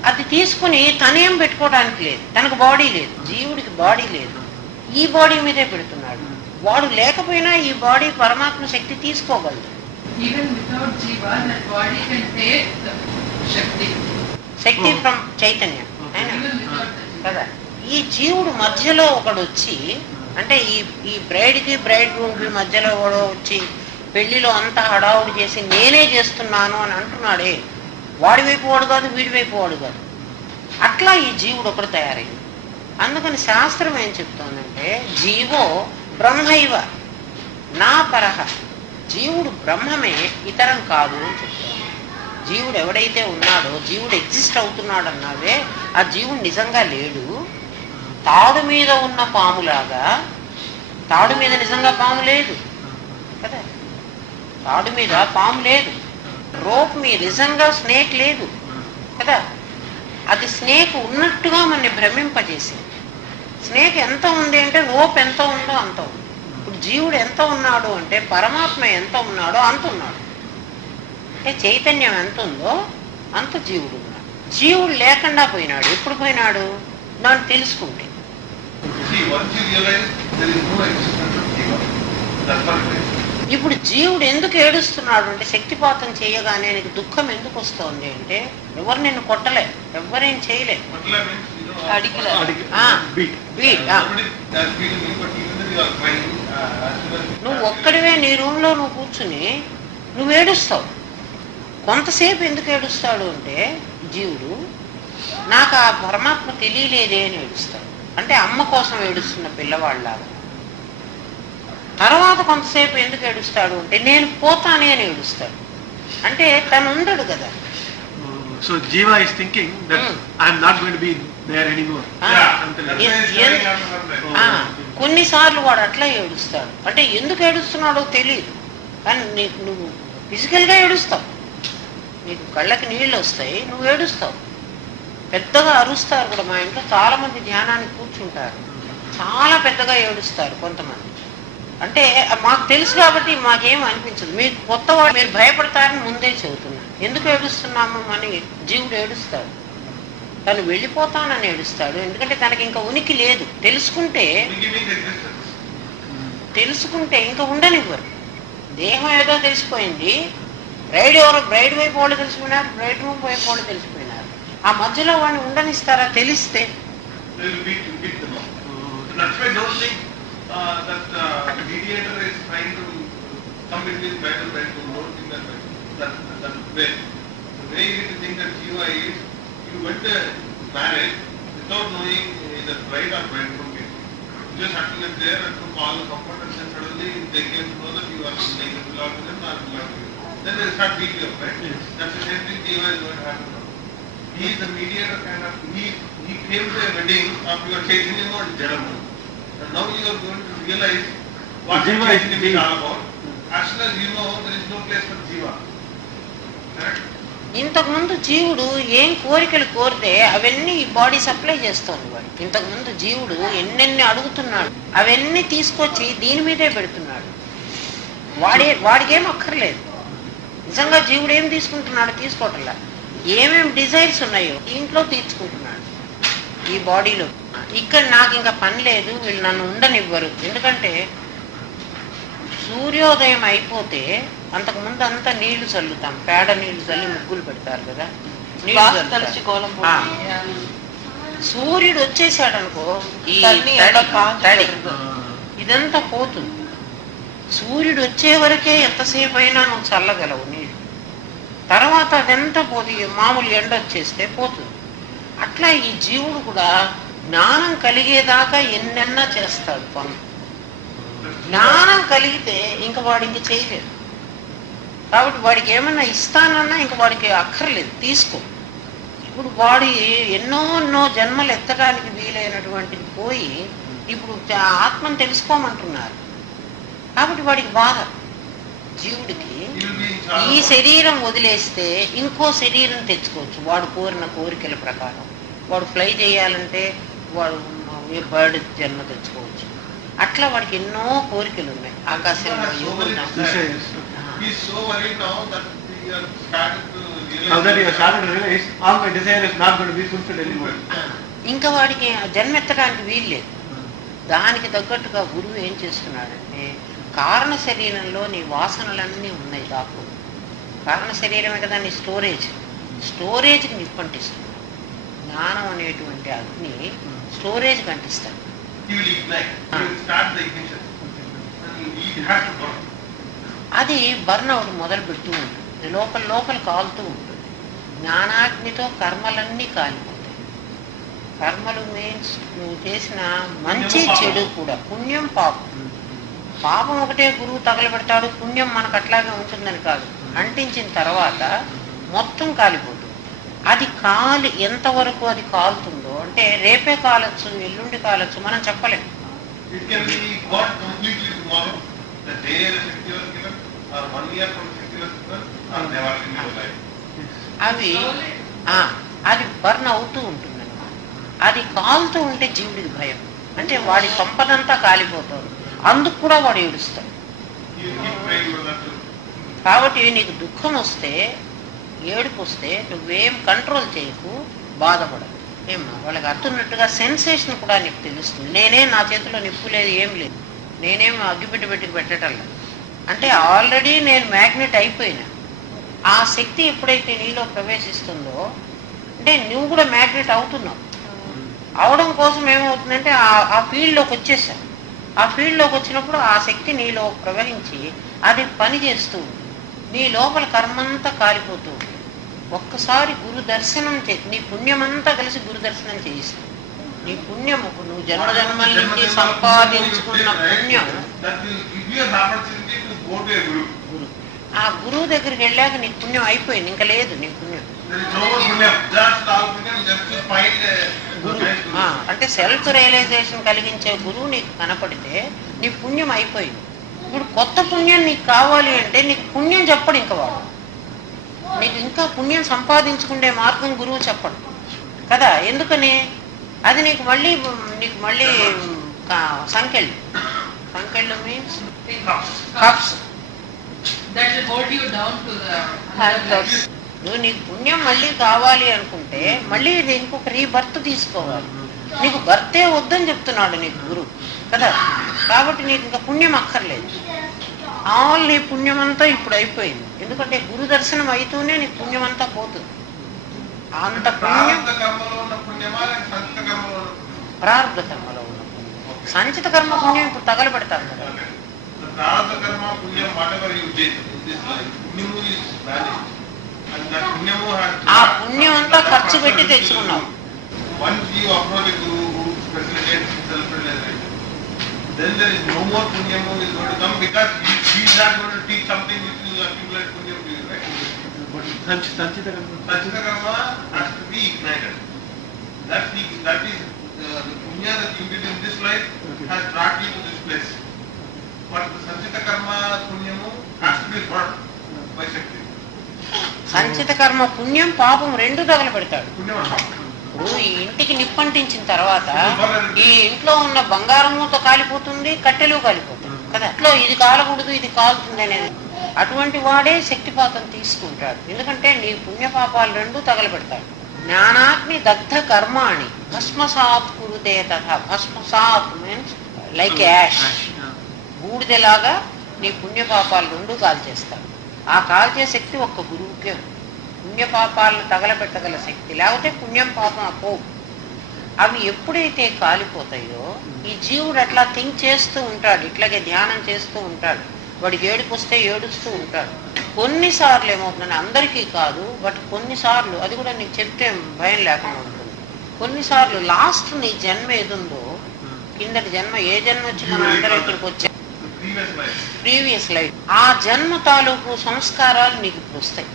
అది తీసుకుని తనేం పెట్టుకోవడానికి లేదు. తనకు బాడీ లేదు, జీవుడికి బాడీ లేదు. ఈ బాడీ మీదే పెడుతున్నాడు. వాడు లేకపోయినా ఈ బాడీ పరమాత్మ శక్తి తీసుకోగలదు. Even without Jiva, that body can take the Shakti. Shakti from చైతన్యం Even without the Jiva. కదా. ఈ జీవుడు మధ్యలో ఒకడు వచ్చి, అంటే ఈ బ్రైడ్కి బ్రైడ్ రూమ్కి మధ్యలో కూడా వచ్చి పెళ్లిలో అంతా హడావుడి చేసి నేనే చేస్తున్నాను అని అంటున్నాడే, వాడి వైపు వాడు కాదు, వీడి వైపు వాడు కాదు. అట్లా ఈ జీవుడు ఒకడు తయారైంది. అందుకని శాస్త్రం ఏం చెప్తోందంటే జీవో బ్రహ్మైవ నా పరహ. జీవుడు బ్రహ్మమే, ఇతరం కాదు అని చెప్తాడు. జీవుడు ఎవడైతే ఉన్నాడో, జీవుడు ఎగ్జిస్ట్ అవుతున్నాడు అన్నావే, ఆ జీవుడు నిజంగా లేడు. తాడు మీద ఉన్న పాములాగా, తాడు మీద నిజంగా పాము లేదు కదా. తాడు మీద పాము లేదు. రోప్ మీద నిజంగా స్నేక్ లేదు కదా. అది స్నేక్ ఉన్నట్టుగా మనని భ్రమింపజేసింది. స్నేక్ ఎంత ఉంది అంటే రోప్ ఎంత ఉందో అంత ఉంది. ఇప్పుడు జీవుడు ఎంత ఉన్నాడు అంటే పరమాత్మ ఎంత ఉన్నాడో అంత ఉన్నాడు. అంటే చైతన్యం ఎంత ఉందో అంత జీవుడు ఉన్నాడు. జీవుడు లేకుండా పోయినాడు. ఎప్పుడు పోయినాడు? నన్ను తెలుసుకుంటే. See, once you realize there is no existence of Jiva, that's what it is. ఇప్పుడు జీవుడు ఎందుకు ఏడుస్తున్నాడు అంటే, శక్తిపాతం చేయగానే నీకు దుఃఖం ఎందుకు వస్తుంది అంటే, ఎవరు నిన్ను కొట్టలే, ఎవరేం చేయలే. Patla means, you know, అడిగిలే. Beat beat somebody has beaten you, but even though you are crying, as soon as నువ్వు ఒక్కడివే నీ రూమ్లో నువ్వు కూర్చుని నువ్వు ఏడుస్తావు. కొంతసేపు ఎందుకు ఏడుస్తాడు అంటే జీవుడు, నాకు ఆ పరమాత్మ తెలియలేదే అని ఏడుస్తాడు. అంటే అమ్మ కోసం ఏడుస్తున్న పిల్లవాళ్ళలాగా. తర్వాత కొంతసేపు ఎందుకు ఏడుస్తాడు అంటే నేను పోతానే అని ఏడుస్తాడు. అంటే తను ఉండడు కదా. So Jeeva is thinking that I'm not going to be there anymore. కొన్నిసార్లు వాడు అట్లా ఏడుస్తాడు. అంటే ఎందుకు ఏడుస్తున్నాడో తెలియదు, కానీ నువ్వు ఫిజికల్గా ఏడుస్తావు. నీకు కళ్ళకి నీళ్ళు వస్తాయి, నువ్వు ఏడుస్తావు. పెద్దగా అరుస్తారు కూడా. మా ఇంట్లో చాలా మంది ధ్యానానికి కూర్చుంటారు, చాలా పెద్దగా ఏడుస్తారు కొంతమంది. అంటే మాకు తెలుసు కాబట్టి మాకేం అనిపించదు. మీకు కొత్తవాడు, మీరు భయపడతారని ముందే చెబుతున్నాను. ఎందుకు ఏడుస్తున్నాము అని జీవుడు ఏడుస్తాడు. తను వెళ్ళిపోతానని ఏడుస్తాడు. ఎందుకంటే తనకి ఇంకా ఉనికి లేదు. తెలుసుకుంటే ఇంకా ఉండనివ్వరు. దేహం ఏదో తెలిసిపోయింది. బ్రైడ్ వైపు వాళ్ళు తెలిసిపోయినారు, బ్రైడ్ రూమ్ వైపు వాళ్ళు తెలిసిపోయినారు. ఆ మధ్యలో వాడిని ఉండనిస్తారా? తెలిస్తే the mediator is trying to come between bride and bridegroom. Don't think that way. The way you need to think that Jiva is, you went to marriage without knowing the bride or bridegroom. You just have to get there and took all the comfort, and then suddenly they came to know that you are like a belong to them, not belong to you. Then they start beating you up, right? Yes. That's the same thing Jiva is going to happen now. He is the mediator kind of, he came to a wedding of your Chaitanya or Jadam. And now you are going to realize what Jiva is all about. As soon as you know, there is no place for Jiva. Correct? ఇంతకుముందు జీవుడు ఏం కోరికలు కోరితే అవన్నీ ఈ body supply చేస్తోంది. వాడు ఇంతకుముందు జీవుడు ఎన్నెన్ని అడుగుతున్నాడు, అవన్నీ తీసుకొచ్చి దీని మీదే పెడుతున్నాడు. వాడికేం అక్కర్లేదు. నిజంగా జీవుడు ఏం తీసుకుంటున్నాడు? తీసుకోవట్లా. ఏమేమి డిజైర్స్ ఉన్నాయో ఇంట్లో తీర్చుకుంటున్నాడు ఈ బాడీలో. ఇక్కడ నాకు ఇంకా పని లేదు, వీళ్ళు నన్ను ఉండనివ్వరు. ఎందుకంటే సూర్యోదయం అయిపోతే అంతకుముందు అంతా నీళ్లు చల్లుతాం, పేడ నీళ్లు చల్లి ముగ్గులు పెడతారు కదా, సూర్యుడు వచ్చేసాడు అనుకో ఈ తడి ఇదంతా పోతుంది. సూర్యుడు వచ్చే వరకే ఎంతసేపు అయినా నువ్వు చల్లగలవు నీళ్ళు. తర్వాత అదంతా పోతే మామూలు ఎండ వచ్చేస్తే పోతుంది. అట్లా ఈ జీవుడు కూడా జ్ఞానం కలిగేదాకా ఎన్నెన్నా చేస్తాడు పనులు. జ్ఞానం కలిగితే ఇంక వాడికి చేయలేదు. కాబట్టి వాడికి ఏమన్నా ఇస్తానన్నా ఇంక వాడికి అక్కర్లేదు, తీసుకో. ఇప్పుడు వాడు ఎన్నో జన్మలు ఎత్తడానికి వీలైనటువంటిది పోయి ఇప్పుడు ఆత్మను తెలుసుకోమంటున్నారు. కాబట్టి వాడికి బాధ. జీవుడికి ఈ శరీరం వదిలేస్తే ఇంకో శరీరం తెచ్చుకోవచ్చు వాడు కోరిన కోరికల ప్రకారం. వాడు ఫ్లై చేయాలంటే వాడు బర్డ్ జన్మ తెచ్చుకోవచ్చు. అట్లా వాడికి ఎన్నో కోరికలు ఉన్నాయి. ఆకాశంలో ఇంకా వాడికి జన్మ ఎత్తడానికి వీల్లేదు. దానికి తగ్గట్టుగా గురువు ఏం చేస్తున్నాడంటే కారణ శరీరంలో నీ వాసనలన్నీ ఉన్నాయి దాపు. కారణ శరీరమే కదా నీ స్టోరేజ్కి నిప్పంటిస్తుంది. జ్ఞానం అనేటువంటి అగ్ని స్టోరేజ్కి అంటిస్తాడు. అది బర్న్అవుట్ మొదలు పెడుతూ ఉంటుంది, లోపల కాలుతూ ఉంటుంది. జ్ఞానాగ్నితో కర్మలన్నీ కాలిపోతాయి. కర్మలు మీన్స్ నువ్వు చేసిన మంచి చెడు కూడా, పుణ్యం పాపం. పాపం ఒకటే గురువు తగలబెడతాడు, పుణ్యం మనకు అట్లాగే ఉంటుందని కాదు. అంటించిన తర్వాత మొత్తం కాలిపోతుంది. అది కాలి ఎంతవరకు అది కాలుతుందో అంటే రేపే కాలొచ్చు, ఎల్లుండి కాలొచ్చు, మనం చెప్పలేము. అది బర్న్ అవుతూ ఉంటుంది అన్నమాట. అది కాలుతూ ఉంటే జీవుడికి భయం. అంటే వాడి సంపదంతా కాలిపోతాడు, అందుకు కూడా వాడు ఏడుస్తాడు. కాబట్టి నీకు దుఃఖం వస్తే, ఏడుపు వస్తే నువ్వేం కంట్రోల్ చేయకు, బాధపడదు. ఏమన్నా వాళ్ళకి అర్థున్నట్టుగా సెన్సేషన్ కూడా నీకు తెలుస్తుంది. నేనేం నా చేతిలో నిప్పు లేదు, ఏం లేదు, నేనేం అగ్గిపెట్టి పెట్టడం లేదు. అంటే ఆల్రెడీ నేను మ్యాగ్నెట్ అయిపోయినా. ఆ శక్తి ఎప్పుడైతే నీలో ప్రవేశిస్తుందో అంటే నువ్వు కూడా మ్యాగ్నెట్ అవుతున్నావు. అవడం కోసం ఏమవుతుందంటే ఆ ఫీల్డ్లోకి వచ్చేసావు. ఆ ఫీల్డ్లోకి వచ్చినప్పుడు ఆ శక్తి నీలో ప్రవహించి అది పని చేస్తూ ఉంటుంది. నీ లోపల కర్మంతా కాలిపోతూ ఉంటుంది. ఒక్కసారి గురు దర్శనం నీ పుణ్యమంతా కలిసి గురు దర్శనం చేయిస్తావు. నీ పుణ్యము నువ్వు జన్మజన్మల నుంచి సంపాదించుకున్న పుణ్యం ఆ గురువు దగ్గరికి వెళ్ళాక నీ పుణ్యం అయిపోయింది, ఇంకా లేదు నీ పుణ్యం. అంటే సెల్ఫ్ రియలైజేషన్ కలిగించే గురువు నీకు కనపడితే నీ పుణ్యం అయిపోయింది. ఇప్పుడు కొత్త పుణ్యం నీకు కావాలి అంటే నీకు పుణ్యం చెప్పడు ఇంకా వాడు. నీకు ఇంకా పుణ్యం సంపాదించుకునే మార్గం గురువు చెప్పడు కదా. ఎందుకని అది నీకు మళ్ళీ సంకెళ్ళు మీన్స్ కప్స్. నువ్వు నీకు పుణ్యం మళ్ళీ కావాలి అనుకుంటే మళ్ళీ ఇంకొక రీబర్త్ తీసుకోవాలి. నీకు బర్తే వద్దని చెప్తున్నాడు నీకు గురువు కదా. కాబట్టి నీకు ఇంకా పుణ్యం అక్కర్లేదు. నీ పుణ్యం అంతా ఇప్పుడు అయిపోయింది. ఎందుకంటే గురు దర్శనం అయితేనే నీకు పుణ్యం అంతా పోతుంది. అంత పుణ్యం ప్రారంభ కర్మలో ఉన్న పుణ్యం. సంచిత కర్మ పుణ్యం ఇప్పుడు తగలబెడతారు కదా. ఆ పుణ్యం అంతా ఖర్చు పెట్టి తెచ్చుకున్నావు. Then there is no more punyam is going to come because he is not going to teach something which will accumulate punyam to you, right? But Sanchita karma has to be ignited. That is the punya that you did in this life has brought you to this place. But the Sanchita karma punyamu has to be burned by Shakti. సంచిత కర్మ పుణ్యం పాపం రెండు తగలబెడతాడు. Punyam and papam. ఇప్పుడు ఈ ఇంటికి నిప్పంటించిన తర్వాత ఈ ఇంట్లో ఉన్న బంగారం మూత కాలిపోతుంది, కట్టెలు కాలిపోతుంది కదా. ఇంట్లో ఇది కాలకూడదు, ఇది కాలుతుంది అనేది. అటువంటి వాడే శక్తిపాతం తీసుకుంటాడు. ఎందుకంటే నీ పుణ్యపాపాలు రెండు తగలబెడతాడు. జ్ఞానాగ్ని దగ్ధ కర్మాణి భస్మసాత్ కురుతే తథా. భస్మసాత్ మీన్స్ లైక్ యాష్, బూడిదలాగా నీ పుణ్యపాపాలు రెండు కాల్చేస్తాడు. ఆ కాల్చే శక్తి ఒక్క గురువుకే ఉంది. పుణ్యపాపాలను తగలబెట్టగల శక్తి, లేకపోతే పుణ్యం పాపం అపో. అవి ఎప్పుడైతే కాలిపోతాయో ఈ జీవుడు అట్లా థింక్ చేస్తూ ఉంటాడు, ఇట్లాగే ధ్యానం చేస్తూ ఉంటాడు. వాడికి ఏడుపు వస్తే ఏడుస్తూ ఉంటాడు. కొన్నిసార్లు ఏమవుతుందని అందరికీ కాదు, బట్ కొన్నిసార్లు అది కూడా నీకు చెప్తే భయం లేకుండా ఉంటుంది. కొన్నిసార్లు లాస్ట్ నీ జన్మ ఏదుందో, కిందటి జన్మ ఏ జన్మ వచ్చి మనం అందరూ ఇక్కడికి వచ్చా ప్రీవియస్ లైఫ్, ఆ జన్మ తాలూకు సంస్కారాలు నీకు ఇప్పుడు వస్తాయి.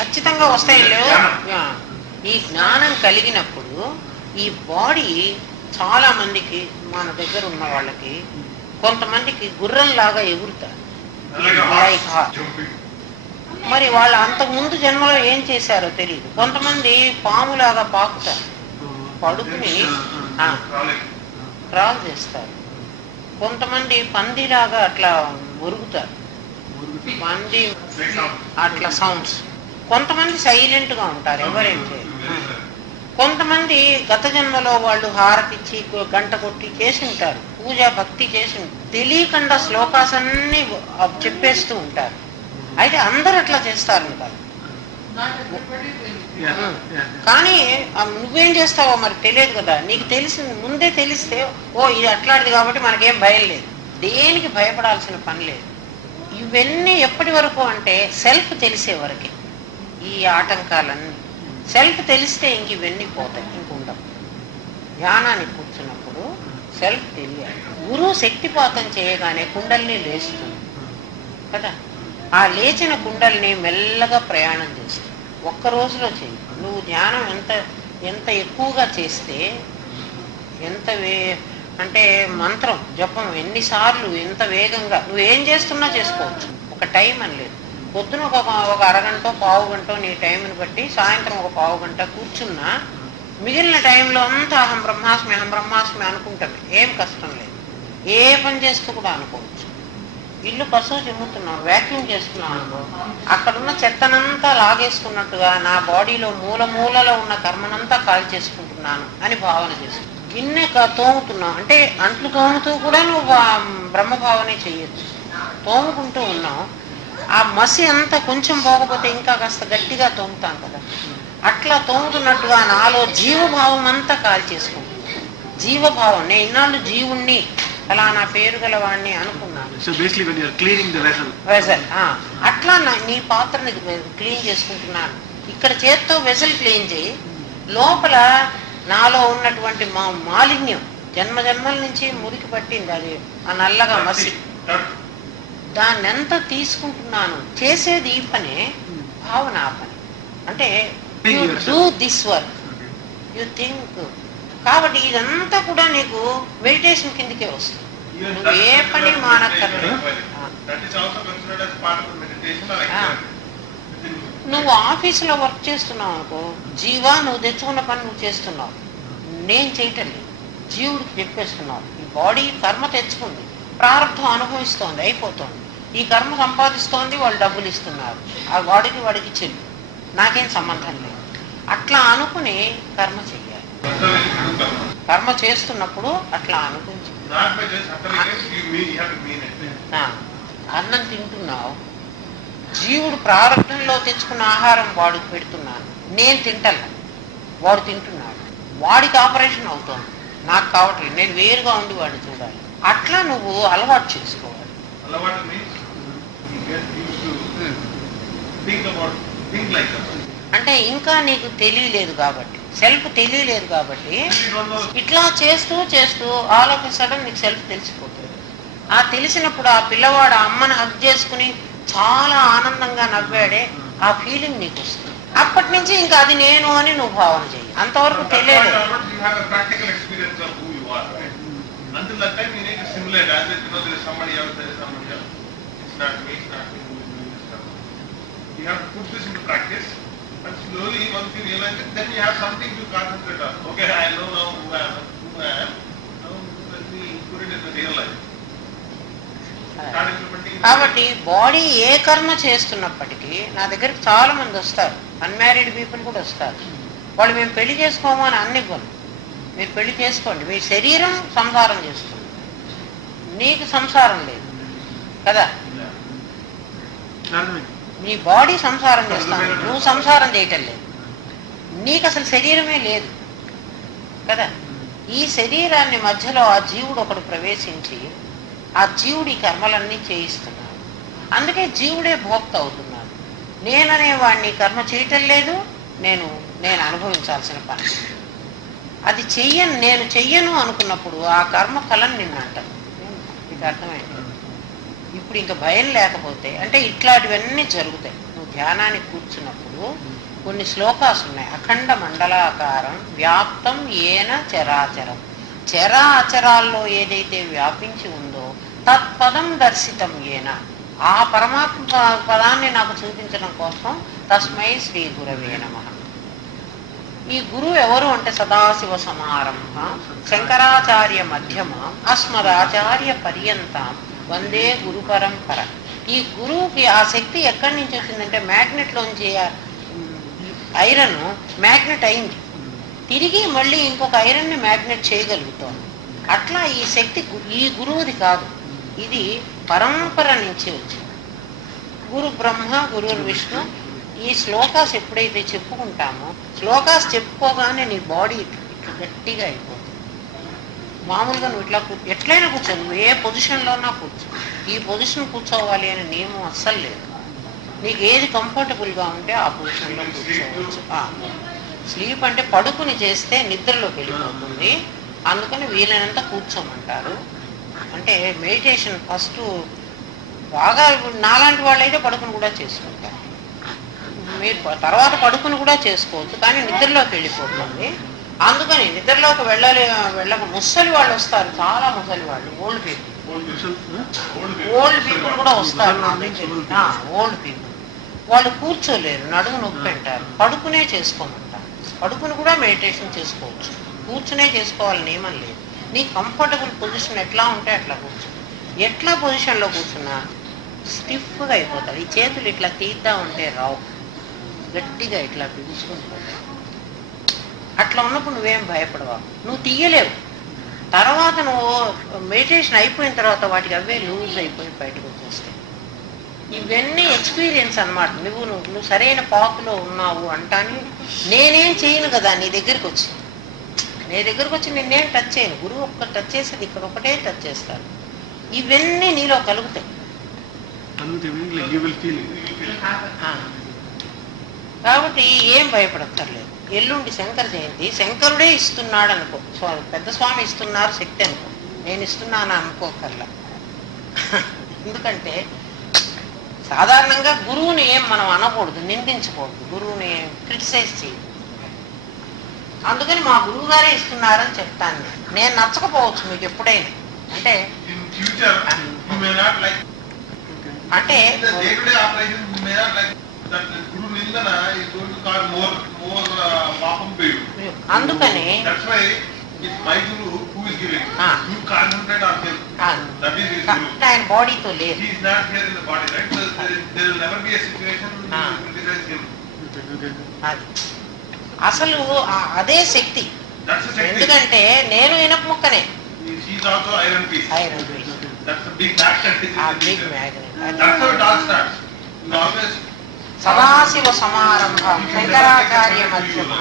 ఖచ్చితంగా వస్తాయి. లేవు ఈ జ్ఞానం కలిగినప్పుడు ఈ బాడీ చాలా మందికి, మన దగ్గర ఉన్న వాళ్ళకి కొంతమందికి గుర్రంలాగా ఎగురుతారు. మరి వాళ్ళు అంతకుముందు జన్మలో ఏం చేశారో తెలియదు. కొంతమంది పాములాగా పాకుతారు, పడుకుని క్రాల్ చేస్తారు. కొంతమంది పందిలాగా అట్లా మురుగుతారు, పంది అట్లా సౌండ్స్. కొంతమంది సైలెంట్ గా ఉంటారు, ఎవరేం చేయరు. కొంతమంది గత జన్మలో వాళ్ళు హారతిచ్చి గంట కొట్టి చేసి ఉంటారు, పూజ భక్తి చేసి తెలియకుండా శ్లోకాస్ అన్ని చెప్పేస్తూ ఉంటారు. అయితే అందరు అట్లా చేస్తారని కాదు, కానీ నువ్వేం చేస్తావో మరి తెలియదు కదా. నీకు ముందే తెలిస్తే ఓ ఇది అట్లాంటిది కాబట్టి మనకేం భయం లేదు, దేనికి భయపడాల్సిన పని లేదు. ఇవన్నీ ఎప్పటి వరకు అంటే సెల్ఫ్ తెలిసే వరకే. ఈ ఆటంకాలన్నీ సెల్ఫ్ తెలిస్తే ఇంక ఇవన్నీ పోతాయి, ఇంకుండవు. ధ్యానానికి కూర్చున్నప్పుడు సెల్ఫ్ తెలియాలి. గురువు శక్తిపాతం చేయగానే కుండల్ని లేస్తుంది కదా, ఆ లేచిన కుండల్ని మెల్లగా ప్రయాణం చేస్తుంది. ఒక్క రోజులో చేయి. నువ్వు ధ్యానం ఎంత ఎక్కువగా చేస్తే, అంటే మంత్రం జపం ఎన్నిసార్లు ఎంత వేగంగా నువ్వేం చేస్తున్నా చేసుకోవచ్చు. ఒక టైం అని లేదు. పొద్దున ఒక అరగంట పావు గంట నీ టైంని బట్టి, సాయంత్రం ఒక పావు గంట కూర్చున్నా మిగిలిన టైంలో అంతా అహం బ్రహ్మాస్మి అనుకుంటాను. ఏం కష్టం లేదు. ఏ పని చేస్తూ కూడా అనుకోవచ్చు. ఇల్లు కసువు చిమ్ముతున్నావు, వ్యాక్యూమ్ చేస్తున్నావు అనుకో, అక్కడున్న చెత్తనంతా లాగేసుకున్నట్టుగా నా బాడీలో మూలలో ఉన్న కర్మనంతా కాల్ చేసుకుంటున్నాను అని భావన చేస్తున్నావు. గిన్నె తోముతున్నావు అంటే అంట్లు తోముతూ కూడా నువ్వు బ్రహ్మభావనే చెయ్యొచ్చు. తోముకుంటూ ఉన్నావు, ఆ మసి అంతా కొంచెం పోకపోతే ఇంకా కాస్త గట్టిగా తోముతాం కదా, అట్లా తోముతున్నట్టుగా నాలో జీవభావం అంతా కాల్ చేసుకుంటున్నాను. జీవభావం, నేను ఇన్నాళ్ళు జీవుణ్ణి అలా నా పేరు గలవాడిని అనుకున్నాను. అట్లా నీ పాత్రని క్లీన్ చేసుకుంటున్నాను. ఇక్కడ చేత్తో వెజల్ క్లీన్ చేయి, లోపల నాలో ఉన్నటువంటి మాలిన్యం జన్మల నుంచి మురికి పట్టింది, అది ఆ నల్లగా మసి, దాన్ని ఎంత తీసుకుంటున్నాను. చేసేది ఈ పనే, భావన ఆ పని. అంటే you do this work, you think. కాబట్టి ఇదంతా కూడా నీకు మెడిటేషన్ కిందకే వస్తుంది. నువ్వు ఏ పని మానక్కర్లేదు. నువ్వు ఆఫీసులో వర్క్ చేస్తున్నావు అనుకో, జీవా నువ్వు తెచ్చుకున్న పని నువ్వు చేస్తున్నావు, నేను చేయటం లేదు, జీవుడికి చెప్పేస్తున్నావు. ఈ బాడీ కర్మ తెచ్చుకుంది, ప్రారంభం అనుభవిస్తోంది, అయిపోతుంది. ఈ కర్మ సంపాదిస్తోంది, వాళ్ళు డబ్బులు ఇస్తున్నారు, ఆ వాడికి చెల్లి, నాకేం సంబంధం లేదు. అట్లా అనుకుని కర్మ చెయ్యాలి. కర్మ చేస్తున్నప్పుడు అట్లా అనుకుని అన్నం తింటున్నావు, జీవుడు ప్రారంభంలో తెచ్చుకున్న ఆహారం వాడికి పెడుతున్నాను, నేను తింటలా, వాడు తింటున్నాడు, వాడికి ఆపరేషన్ అవుతోంది, నాకు కావట్లేదు, నేను వేరుగా ఉండి వాడిని చూడాలి. అట్లా నువ్వు అలవాటు చేసుకోవాలి. అంటే ఇంకా నీకు తెలియలేదు కాబట్టి, సెల్ఫ్ తెలియలేదు కాబట్టి ఇట్లా చేస్తూ ఆల్ ఆఫ్ ఎ సడన్ నీకు సెల్ఫ్ తెలిసిపోతుంది. ఆ తెలిసినప్పుడు ఆ పిల్లవాడు అమ్మని హగ్ చేసుకుని చాలా ఆనందంగా నవ్వాడే, ఆ ఫీలింగ్ నీకు వస్తుంది. అప్పటి నుంచి ఇంకా అది నేను అని నువ్వు భావన చెయ్యి. అంతవరకు తెలియలేదు. And slowly, once you realize it, then you have something to concentrate on. Okay, I know now who I am. Now let me put it in the real life. కాబట్టి బాడీ ఏ కర్మ చేస్తున్నప్పటికీ నా దగ్గరికి చాలా మంది వస్తారు, అన్మ్యారీడ్ పీపుల్ కూడా వస్తారు. వాళ్ళు మేము పెళ్లి చేసుకోమని అన్నివ్వను. మీరు పెళ్లి చేసుకోండి, మీ శరీరం సంసారం చేస్తుంది, నీకు సంసారం లేదు కదా. నీ బాడీ సంసారం చేస్తాను, నువ్వు సంసారం చేయటం లేదు, నీకు అసలు శరీరమే లేదు కదా. ఈ శరీరాన్ని మధ్యలో ఆ జీవుడు ఒకడు ప్రవేశించి ఆ జీవుడి కర్మలన్నీ చేయిస్తున్నాడు. అందుకే జీవుడే భోక్త అవుతున్నాడు. నేననే వాడిని కర్మ చేయటం లేదు, నేను అనుభవించాల్సిన పని. అది నేను చెయ్యను అనుకున్నప్పుడు ఆ కర్మ ఫలం నిన్నంటాను. మీకు అర్థమైంది? ఇప్పుడు ఇంకా భయం లేకపోతే అంటే ఇట్లాంటివన్నీ జరుగుతాయి. నువ్వు ధ్యానానికి కూర్చున్నప్పుడు కొన్ని శ్లోకాలు ఉన్నాయి. అఖండ మండలాకారం వ్యాప్తం ఏన చరాచరం. చరాచరాల్లో ఏదైతే వ్యాపించి ఉందో తత్పదం దర్శితం ఏన, ఆ పరమాత్మ పదాన్ని నాకు చూపించడం కోసం తస్మై శ్రీ గురవే నమః. ఈ గురువు ఎవరు అంటే సదాశివ సమారంభ శంకరాచార్య మధ్యమ అస్మదాచార్య పర్యంతం వందే గురు పరంపర. ఈ గురువుకి ఆ శక్తి ఎక్కడి నుంచి వచ్చిందంటే మ్యాగ్నెట్లోంచి ఐరన్ మ్యాగ్నెట్ అయింది, తిరిగి మళ్ళీ ఇంకొక ఐరన్ని మ్యాగ్నెట్ చేయగలుగుతాం. అట్లా ఈ శక్తి ఈ గురువుది కాదు, ఇది పరంపర నుంచి వచ్చింది. గురు బ్రహ్మ గురు విష్ణు. ఈ శ్లోకాస్ ఎప్పుడైతే చెప్పుకుంటామో శ్లోకాస్ చెప్పుకోగానే నీ బాడీ ఇట్లా గట్టిగా అయిపోతుంది. మామూలుగా నువ్వు ఇట్లా ఎట్లయినా కూర్చో, నువ్వు ఏ పొజిషన్లోనా కూర్చో. ఈ పొజిషన్ కూర్చోవాలి అనే నియమం అస్సలు లేదు. నీకు ఏది కంఫర్టబుల్గా ఉంటే ఆ పొజిషన్లో కూర్చోవచ్చు. స్లీప్ అంటే పడుకుని చేస్తే నిద్రలోకి వెళ్ళిపోతుంది, అందుకని వీలైనంత కూర్చోమంటారు. అంటే మెడిటేషన్ ఫస్ట్ బాగా నాలాంటి వాళ్ళు అయితే పడుకుని కూడా చేసుకుంటారు. మీరు తర్వాత పడుకుని కూడా చేసుకోవచ్చు, కానీ నిద్రలోకి వెళ్ళిపోతుంది. అందుకని నిద్రలోకి వెళ్ళక ముసలి వాళ్ళు వస్తారు, చాలా ముసలి వాళ్ళు, ఓల్డ్ పీపుల్ కూడా వస్తారు. ఓల్డ్ పీపుల్ వాళ్ళు కూర్చోలేరు, నడుము నొప్పి అంటారు, పడుకునే చేసుకోమంటారు. పడుకుని కూడా మెడిటేషన్ చేసుకోవచ్చు, కూర్చునే చేసుకోవాలని నియమం లేదు. నీ కంఫర్టబుల్ పొజిషన్ ఎట్లా ఉంటే అట్లా కూర్చో. ఎట్లా పొజిషన్లో కూర్చున్నా స్టిఫ్గా అయిపోతాయి. ఈ చేతులు ఇట్లా తీద్దా ఉంటే రావు, గట్టిగా ఇట్లా పిలుచుకుంటుపోతాయి. అట్లా ఉన్నప్పుడు నువ్వేం భయపడవా, నువ్వు తీయలేవు. తర్వాత నువ్వు మెడిటేషన్ అయిపోయిన తర్వాత వాటికి అవే లూజ్ అయిపోయి బయటకు వచ్చేస్తాయి. ఇవన్నీ ఎక్స్పీరియన్స్ అనమాట. నువ్వు సరైన పాకులో ఉన్నావు అంటాని నేనేం చేయను కదా, నీ దగ్గరికి వచ్చి నేనేం టచ్ చేయను. గురువు ఒక్క టచ్ చేసేది ఇక్కడ ఒకటే టచ్ చేస్తాడు. ఇవన్నీ నీలో కలుగుతాయి. కాబట్టి ఏం భయపడక్కర్లేదు. ఎల్లుండి శంకర జయంతి, శంకరుడే ఇస్తున్నాడు అనుకో, పెద్ద స్వామి ఇస్తున్నారు శక్తి అనుకో, నేను ఇస్తున్నాను అనుకోకర్లా. ఎందుకంటే సాధారణంగా గురువుని ఏం మనం అనకూడదు, నిందించకూడదు, గురువుని క్రిటిసైజ్ చేయదు. అందుకని మా గురువు గారే ఇస్తున్నారని చెప్తాను. నేను నచ్చకపోవచ్చు మీకు ఎప్పుడైనా, అంటే అందుకని ఆయన బాడీతో లేదు. అసలు అదే శక్తి. ఎందుకంటే నేను ఇనప ముక్కనే, iron piece, big magnet. Sadashiva సమారంభం శంకరాచార్య మధ్యమ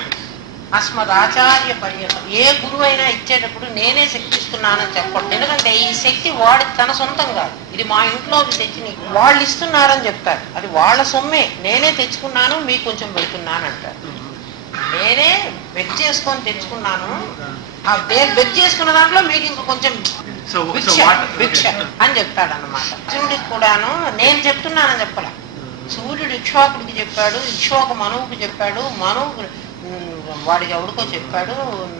అస్మదాచార్య పర్యంతం. ఏ గురువు అయినా ఇచ్చేటప్పుడు నేనే శక్తి ఇస్తున్నానని చెప్పండి. ఎందుకంటే ఈ శక్తి వాడి తన సొంతం కాదు, ఇది మా ఇంట్లోకి తెచ్చి వాళ్ళు ఇస్తున్నారని చెప్తారు. అది వాళ్ళ సొమ్మే, నేనే తెచ్చుకున్నాను మీకు కొంచెం పెడుతున్నాను అంటారు. నేనే బెగ్ చేసుకొని తెచ్చుకున్నాను, ఆ బెగ్ చేసుకున్న దాంట్లో మీకు ఇంక కొంచెం భిక్ష అని చెప్తాడు అన్నమాట. సూర్యుడికి కూడాను నేను చెప్తున్నానని చెప్పాల. సూర్యుడు ఇక్ష్వాకుడికి చెప్పాడు, ఇక్ష్వాకు మనువుకి చెప్పాడు, మనువు వాడికి ఎవడికో చెప్పాడు,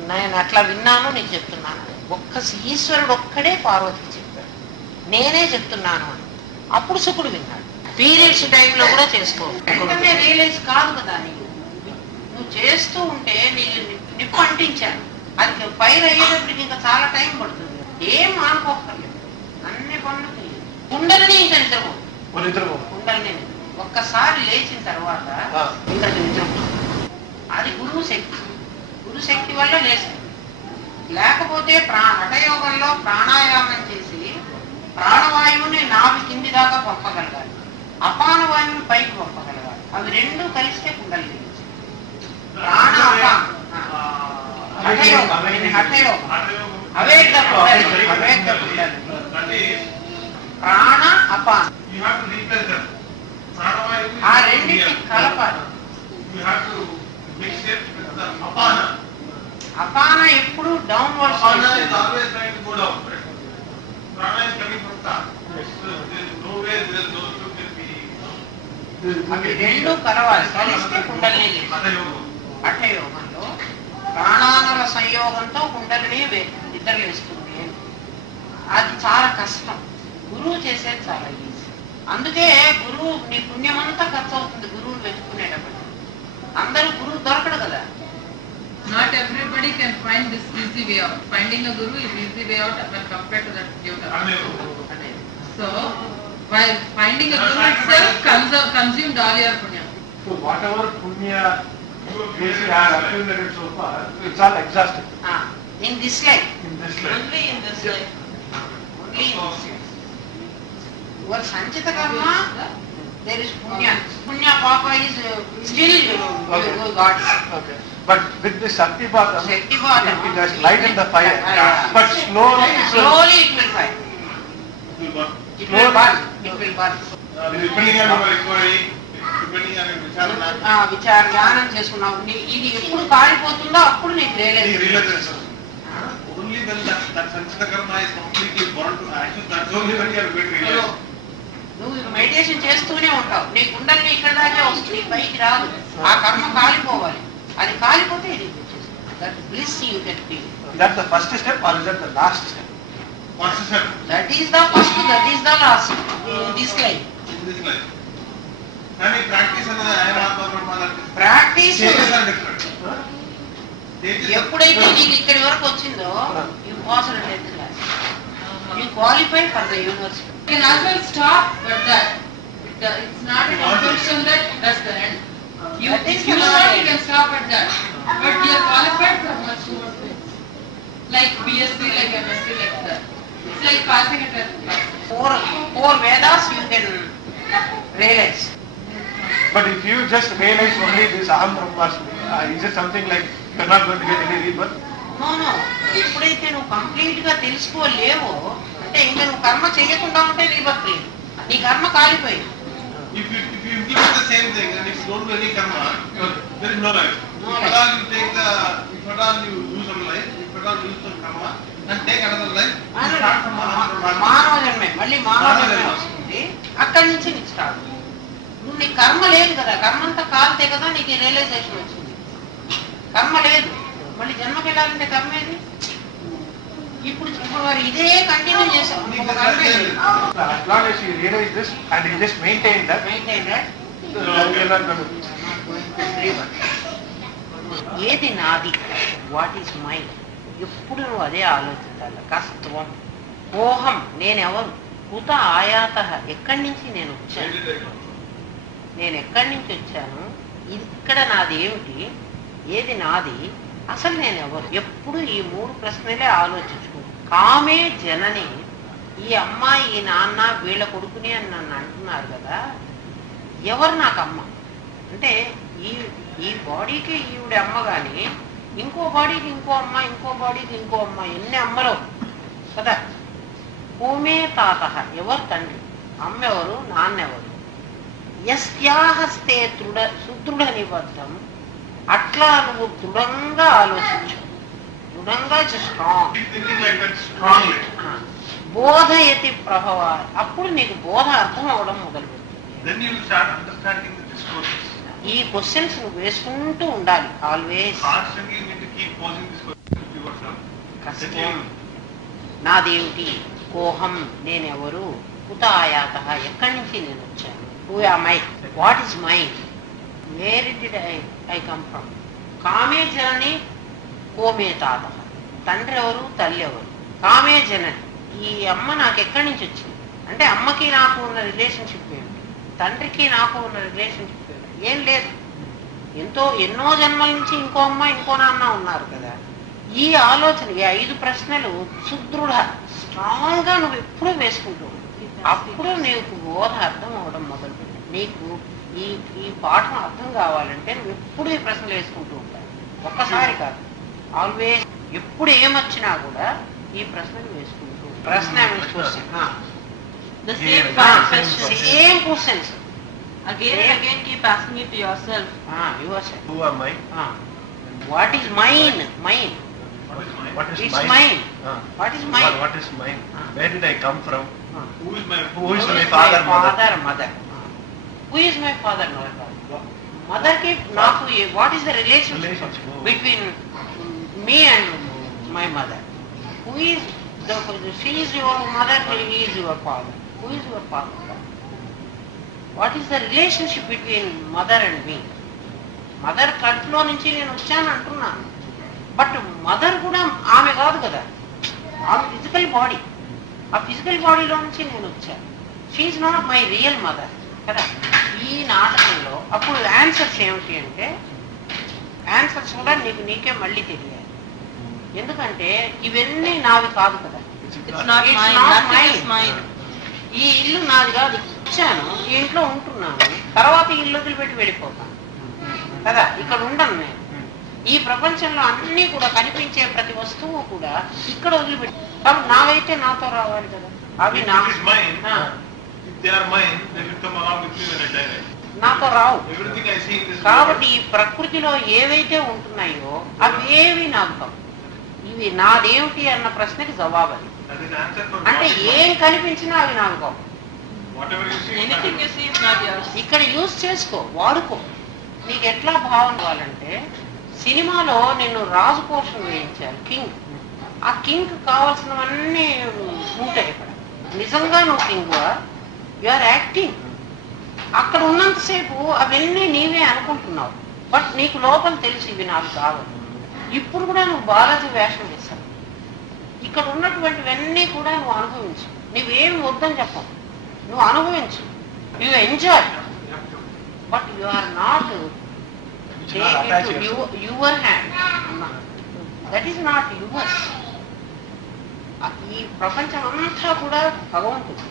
నేను అట్లా విన్నాను నీకు చెప్తున్నాను. ఈశ్వరుడు ఒక్కడే పార్వతికి చెప్పాడు, నేనే చెప్తున్నాను అని. అప్పుడు శుకుడు విన్నాడు. పీరియడ్స్ టైంలో కూడా చేసుకోవాలి, ఎందుకంటే రియలైజ్ కాదు కదా నీకు. నువ్వు చేస్తూ ఉంటే నీకు నిప్పు అంటించాను, అది ఫైర్ అయ్యేటప్పటికి ఇంకా చాలా టైం పడుతుంది. ఏం మానుకోక్కర్లేదు, అన్ని పనులు కుండలని ఇంకా నిద్రపో, కుండలని ఒక్కసారి లేచిన తర్వాత ఇంకా నిద్రపో. అది గురువు శక్తి, గురు శక్తి వల్ల లేచింది. లేకపోతే హఠయోగంలో ప్రాణాయామం చేసి ప్రాణవాయువుని నాభి కింది దాకా పంపగలగాలి, అపాన వాయువుని పైకి పంపగలగాలి. అవి రెండు కలిస్తే కుండలి లేచి ప్రాణ హఠయోగం, అవేక కుండలి ప్రాణ అపాన You have to replace them. Pranamaya is ఆ రెండింటిని కలపాలి. You have to mix it with the apana. అపాన ఎప్పుడు downward Apana is always trying to go down. Right? Prana is coming from top. So there is no way those two can be. అవి రెండు కలవాలి. కలిస్తే కుండలిని లేదు. Matayoga. హఠయోగంలో ప్రాణానుల సంయోగంతో kundalini నిద్ర లేస్తుంది. అది చాలా కష్టం. గురువు చేసేది చాలా ఈజీ. అందుకే గురువు నీ పుణ్యమంతా ఖర్చు అవుతుంది గురువుని వెతుక్కునేటప్పుడు. అందరూ గురువు దొరకడు కదా. Not everybody can find this easy way out. Finding a guru is easy way out when compared to that yoga. అనేది So, while finding a guru itself consumed all your punya. So whatever punya days you have accumulated so far, it's all exhausted in this life in this life. Only in this life. Only your సంచిత కర్మ there is పుణ్య. పుణ్య పాప is still God. Okay. But with this Shaktipatam, Shaktipatam, it has lightened the fire. Yeah. But slowly, Slowly it will fire. It will burn. It will burn. Depending on your inquiry, depending on your vicharana, విచార జ్ఞానం చేసుకున్నావు. ఇది ఎప్పుడు కాలిపోతుందో అప్పుడు నీకు the realise. realization. Only when that sanchita karma is completely burned to ashes, that's only when you are going to realize. నువ్వు meditation చేస్తూనే ఉంటావు. నీ కుండలిని ఇక్కడ దాకే వస్తుంది, పైకి రాదు. ఆ కర్మ కాలిపోవాలి. అది కాలిపోతే ఇది that bliss you can feel. that's the first step or is that the last step? What's the step that is the first, that is the last in this life. in this life? And in practice, I am Atma Brahma, that practice stages are different. Stages are ఎప్పుడైతే నీకు ఇక్కడి వరకు వచ్చిందో you pass the 10th class, you qualify for the university. You can as well stop at that. It's not an assumption that that's the end. That is If you the want, end. you can stop at that. But you are qualified for much more things. Like BSc, like MSc, like that. It's like passing a test. Four Vedas you can realize. But if you just realize only this Aham Brahmasmi, is it something like you're not going to get any rebirth? No ఎప్పుడైతే నువ్వు complete గా తెలుసుకోలేవో అంటే ఇంకా నువ్వు కర్మ చేయకుండా ఉంటే rebirth లేదు. నీ కర్మ కాలిపోయింది. If you implement the same thing and if you don't do any karma, there is no life. No If at all you take if at all you use some life, if at all you use some karma and take another life, you start from another మానవ జన్మే, మళ్ళీ మానవ జన్మే వస్తుంది. అక్కడి నుంచి నీకు start. నువ్వు నీ కర్మ లేదు కదా, కర్మ అంతా కాలితే కదా నీకు రియలైజేషన్ వచ్చింది. కర్మ లేదు, మళ్ళీ జన్మకి వెళ్ళాలంటే కర్మ ఏది? ఇప్పుడు మరి ఇదే కంటిన్యూ చేసావు. As long as you realize this and you just maintain that, maintain that. then you're not going to. ఏది నాది, వాట్ ఈస్ మైండ్, ఎప్పుడు నువ్వు అదే ఆలోచించాలి. కస్తవం మోహం, నేనెవరు, కుత ఆయాత, ఎక్కడి నుంచి నేను వచ్చాను, నేను ఎక్కడి నుంచి వచ్చాను, ఇక్కడ నాది ఏమిటి, ఏది నాది, అసలు నేను ఎవరు. ఎప్పుడు ఈ 3 ప్రశ్నలే ఆలోచించుకుంటాను. కామే జనని, ఈ అమ్మ ఈ నాన్న వీళ్ళ కొడుకుని అని నన్ను అంటున్నారు కదా, ఎవరు నాకు అమ్మ అంటే ఈ బాడీకి ఈవిడ అమ్మ, కానీ ఇంకో బాడీకి ఇంకో అమ్మ, ఇంకో బాడీకి ఇంకో అమ్మ, ఎన్ని అమ్మలో కదా. కోమే తాత, ఎవరు తండ్రి, అమ్మ ఎవరు, నాన్నెవరు. యస్యాహస్తే సుదృఢ నిబద్ధం, అట్లా నువ్వు దృఢంగా ఆలోచించు, దృఢంగా strong. thinking like that strongly. బోధయతి ప్రభావ, అప్పుడు నీకు బోధ అర్థం అవడం మొదలుపెడుతుంది. Then you will start understanding the discourses. ఈ క్వశ్చన్స్ నువ్వు వేసుకుంటూ ఉండాలి always. Constantly you need to keep posing this question to yourself. Then you will నాదేమిటి, కోహం నేనెవరు, కుత ఆయాత ఎక్కడి నుంచి నేను వచ్చాను, who am I, what is mind, where did I come from. కామే జనని కోమే తాత, తండ్రి ఎవరు, తల్లి ఎవరు. కామే జనని, ఈ అమ్మ నాకు ఎక్కడి నుంచి వచ్చింది అంటే అమ్మకి నాకు ఉన్న రిలేషన్షిప్ ఏమిటి, తండ్రికి నాకు ఉన్న రిలేషన్షిప్ ఏమిటి, ఏం లేదు. ఎన్నో జన్మల నుంచి ఇంకో అమ్మ ఇంకో నాన్న ఉన్నారు కదా. ఈ ఆలోచన, ఈ 5 ప్రశ్నలు సుదృఢ స్ట్రాంగ్ గా నువ్వు ఎప్పుడూ వేసుకుంటూ అప్పుడు నీకు బోధ అర్థం అవడం మొదలుపెట్టి, నీకు ఈ పాఠం అర్థం కావాలంటే నువ్వు ఎప్పుడు ఈ ప్రశ్నలు వేసుకుంటూ ఉంటావు. ఒక్కసారి కాదు, ఆల్వేస్. ఎప్పుడు ఏమొచ్చినా కూడా ఈ ప్రశ్నలు వేసుకుంటూ. ప్రశ్న The same Again, five same questions. question. Same questions Again and again keep asking it to yourself. Your Who am I? What is mine mine What is It's mine? mine. Ah. What is mine What is mine? Where did I come from? Who is my Who is my father, mother? Mother who is my father mother కి నాకు what is the relationship Relationship. Between me and my mother who is she is your mother he is your father who is your father what is the relationship between mother and me mother కడుపులో నుంచి నేను వచ్చాను అంటున్నాను but mother కూడా ఆమె కాదు కదా ఆమె ఫిజికల్ బాడీ ఆ ఫిజికల్ బాడీలో నుంచి నేను వచ్చాను she is not my real mother కదా ఈ నాటకంలో అప్పుడు ఆన్సర్స్ ఏమిటి అంటే ఆన్సర్స్ కూడా నీకే మళ్ళీ తెలియాలి ఎందుకంటే ఇవన్నీ నావి కాదు కదా It's not It's mine. not Nothing mine. is mine. ఈ ఇల్లు నాది కాదు వచ్చాను ఈ ఇంట్లో ఉంటున్నాను తర్వాత ఈ ఇల్లు వదిలిపెట్టి వెళ్ళిపోతాను కదా ఇక్కడ ఉండను నేను ఈ ప్రపంచంలో అన్ని కూడా కనిపించే ప్రతి వస్తువు కూడా ఇక్కడ వదిలిపెట్టి కాబట్టి నావైతే నాతో రావాలి కదా అవి If నా it is mine, if they are mine, they will come along with me when I die. Right? నాతో రావు Everything I see in this కాబట్టి world, ఈ ప్రకృతిలో ఏవైతే ఉంటున్నాయో అవేవి నాకు కావు ఇవి నాదేమిటి అన్న ప్రశ్నకి జవాబు అది that is the answer for అంటే what is ఏం mine. కనిపించినా అవి నాకు కావు Whatever you see, Anything you see is not yours. ఇక్కడ యూజ్ చేసుకో వాడుకో నీకు ఎట్లా భావన కావాలంటే సినిమాలో నిన్ను రాజు కోసం వేయించారు కింగ్ ఆ కింగ్ కావాల్సినవన్నీ ఉంటాయి ఇక్కడ నిజంగా నువ్వు కింగ్ యు ఆర్ యాక్టింగ్ అక్కడ ఉన్నంతసేపు అవన్నీ నీవే అనుకుంటున్నావు బట్ నీకు లోపల తెలిసి ఇవి నాకు కావాలి ఇప్పుడు కూడా నువ్వు బాలాజీ వేషం వేశావు ఇక్కడ ఉన్నటువంటివన్నీ కూడా నువ్వు అనుభవించు నువ్వేమి వద్దని చెప్పవు నువ్వు అనుభవించు you enjoy but you are not you should not attach yourself. Your hand that is not yours ఈ ప్రపంచం అంతా కూడా భగవంతుడు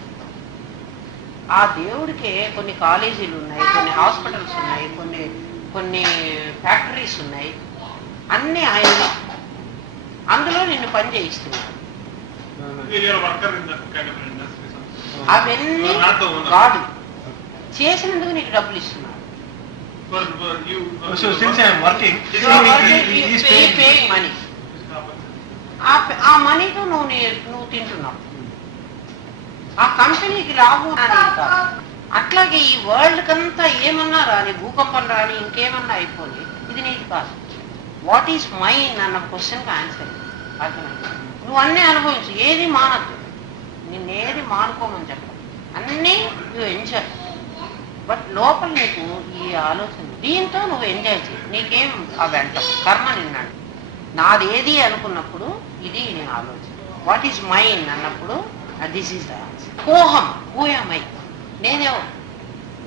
ఆ దేవుడికే కొన్ని కాలేజీలు ఉన్నాయి కొన్ని హాస్పిటల్స్ ఉన్నాయి కొన్ని ఫ్యాక్టరీస్ ఉన్నాయి అన్నీ ఆయనవి అందులో నిన్ను పని చేయిస్తున్నాడు you are a worker in that kind of industry. something. అవన్నీ You are not the owner. గాడు చేసినందుకు నీకు డబ్బులు ఇస్తున్నాడు For you. So since I am working, You are working, he is you paying. paying money. ఆ మనీతో నువ్వు తింటున్నావు ఆ కంపెనీకి లాభం అనేది కాదు అట్లాగే ఈ వరల్డ్ కంతా ఏమన్నా రాని భూకంపం రాని ఇంకేమన్నా అయిపోయి ఇది నీకు కాదు వాట్ ఈస్ మైన్ అన్న క్వశ్చన్కి ఆన్సర్ అర్థమైంది నువ్వు అన్నీ అనుభవించు ఏది మానద్దు నిన్నేది మానుకోమని చెప్పు అన్నీ యూ ఎంజాయ్ బట్ లోపల నీకు ఈ ఆలోచన దీంతో నువ్వు ఎంజాయ్ చేయి నీకేం ఆ వెంట కర్మ నిన్నాడు నాదేది అనుకున్నప్పుడు ఇది నీ ఆలోచన వాట్ ఈస్ మైన్ అన్నప్పుడు దిస్ ఈస్ ద ఆన్సర్ కోహం హూయమై నేనెవరు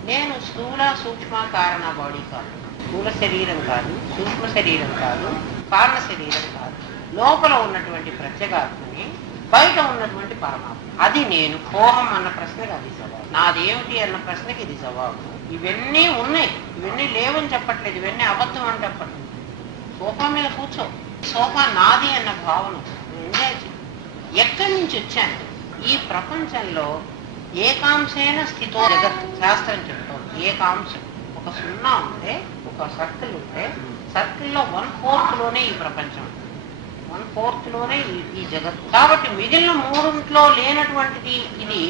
నేను స్థూల సూక్ష్మ కారణ బాడీ కాదు స్థూల శరీరం కాదు సూక్ష్మ శరీరం కాదు కారణ శరీరం కాదు లోపల ఉన్నటువంటి ప్రత్యేగాత్మని బయట ఉన్నటువంటి పరమాత్మ అది నేను కోహం అన్న ప్రశ్నకి అది జవాబు నాదేమిటి అన్న ప్రశ్నకి ఇది జవాబు ఇవన్నీ ఉన్నాయి ఇవన్నీ లేవని చెప్పట్లేదు ఇవన్నీ అబద్ధం అని చెప్పట్లేదు సోఫా మీద కూర్చో సోఫా నాది అన్న భావన ఎంజాయ్ చేయి ఎక్కడి నుంచి వచ్చాను ఈ ప్రపంచంలో ఏకాంశైన స్థితో జగత్ శాస్త్రం చెప్తోంది ఏకాంశం ఒక సున్నా ఉంటే ఒక సర్కిల్ ఉంటే సర్కిల్లో 1/4 ఈ ప్రపంచం 1/4 ఈ జగత్తు కాబట్టి మిగిలిన 3 లేనటువంటిది ఇది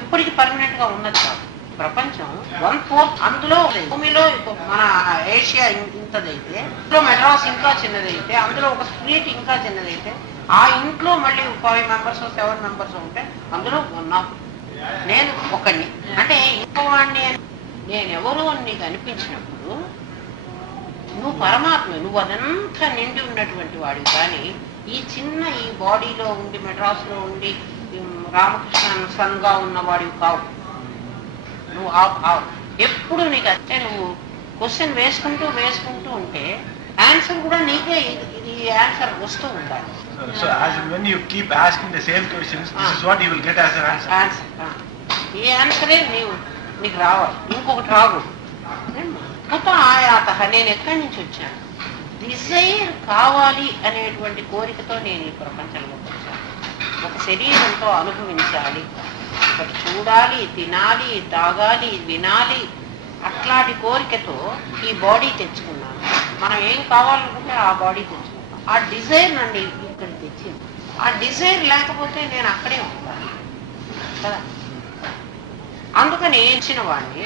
ఎప్పటికీ పర్మనెంట్ గా ఉన్నది కాదు ప్రపంచం 1/4 అందులో భూమిలో మన ఏషియా ఇంతదైతే అందులో మెడ్రాస్ ఇంకా చిన్నదైతే అందులో ఒక స్ట్రీట్ ఇంకా చిన్నదైతే ఆ ఇంట్లో మళ్ళీ 5 మెంబర్స్ 7 మెంబర్స్ ఉంటే అందులో ఉన్నాం నేను ఒకడిని అంటే ఇంకోవాడిని నేనెవరు అని నీకు అనిపించినప్పుడు నువ్వు పరమాత్మ నువ్వు అదంతా నిండి ఉన్నటువంటి వాడివి కానీ ఈ చిన్న ఈ బాడీలో ఉండి మెడ్రాస్లో ఉండి రామకృష్ణ సన్గా ఉన్నవాడివి కావు నువ్వు ఎప్పుడు నీకు అంటే నువ్వు క్వశ్చన్ వేసుకుంటూ ఉంటే ఆన్సర్ కూడా నీకే ఇది ఆన్సర్ వస్తూ ఉండాలి So as when you keep asking the same questions, this is what you will get as an answer. Answer ఈ ఆన్సరే నీకు రావాలి ఇంకొకటి రాకూడదు కొత్త ఆయాత నేను ఎక్కడి నుంచి వచ్చాను డిజైర్ కావాలి అనేటువంటి కోరికతో నేను ఈ ప్రపంచంలోకి వచ్చాను ఒక శరీరంతో అనుభవించాలి ఒకటి చూడాలి, తినాలి, తాగాలి, వినాలి, అట్లాంటి కోరికతో ఈ బాడీ తెచ్చుకున్నాను. మనం ఏం కావాలనుకుంటే ఆ బాడీ తెచ్చుకుంటాం. ఆ డిజైర్ నండి ఇక్కడ తెచ్చింది. ఆ డిజైర్ లేకపోతే నేను అక్కడే ఉంటాను కదా. అందుకని ఇచ్చిన వాడిని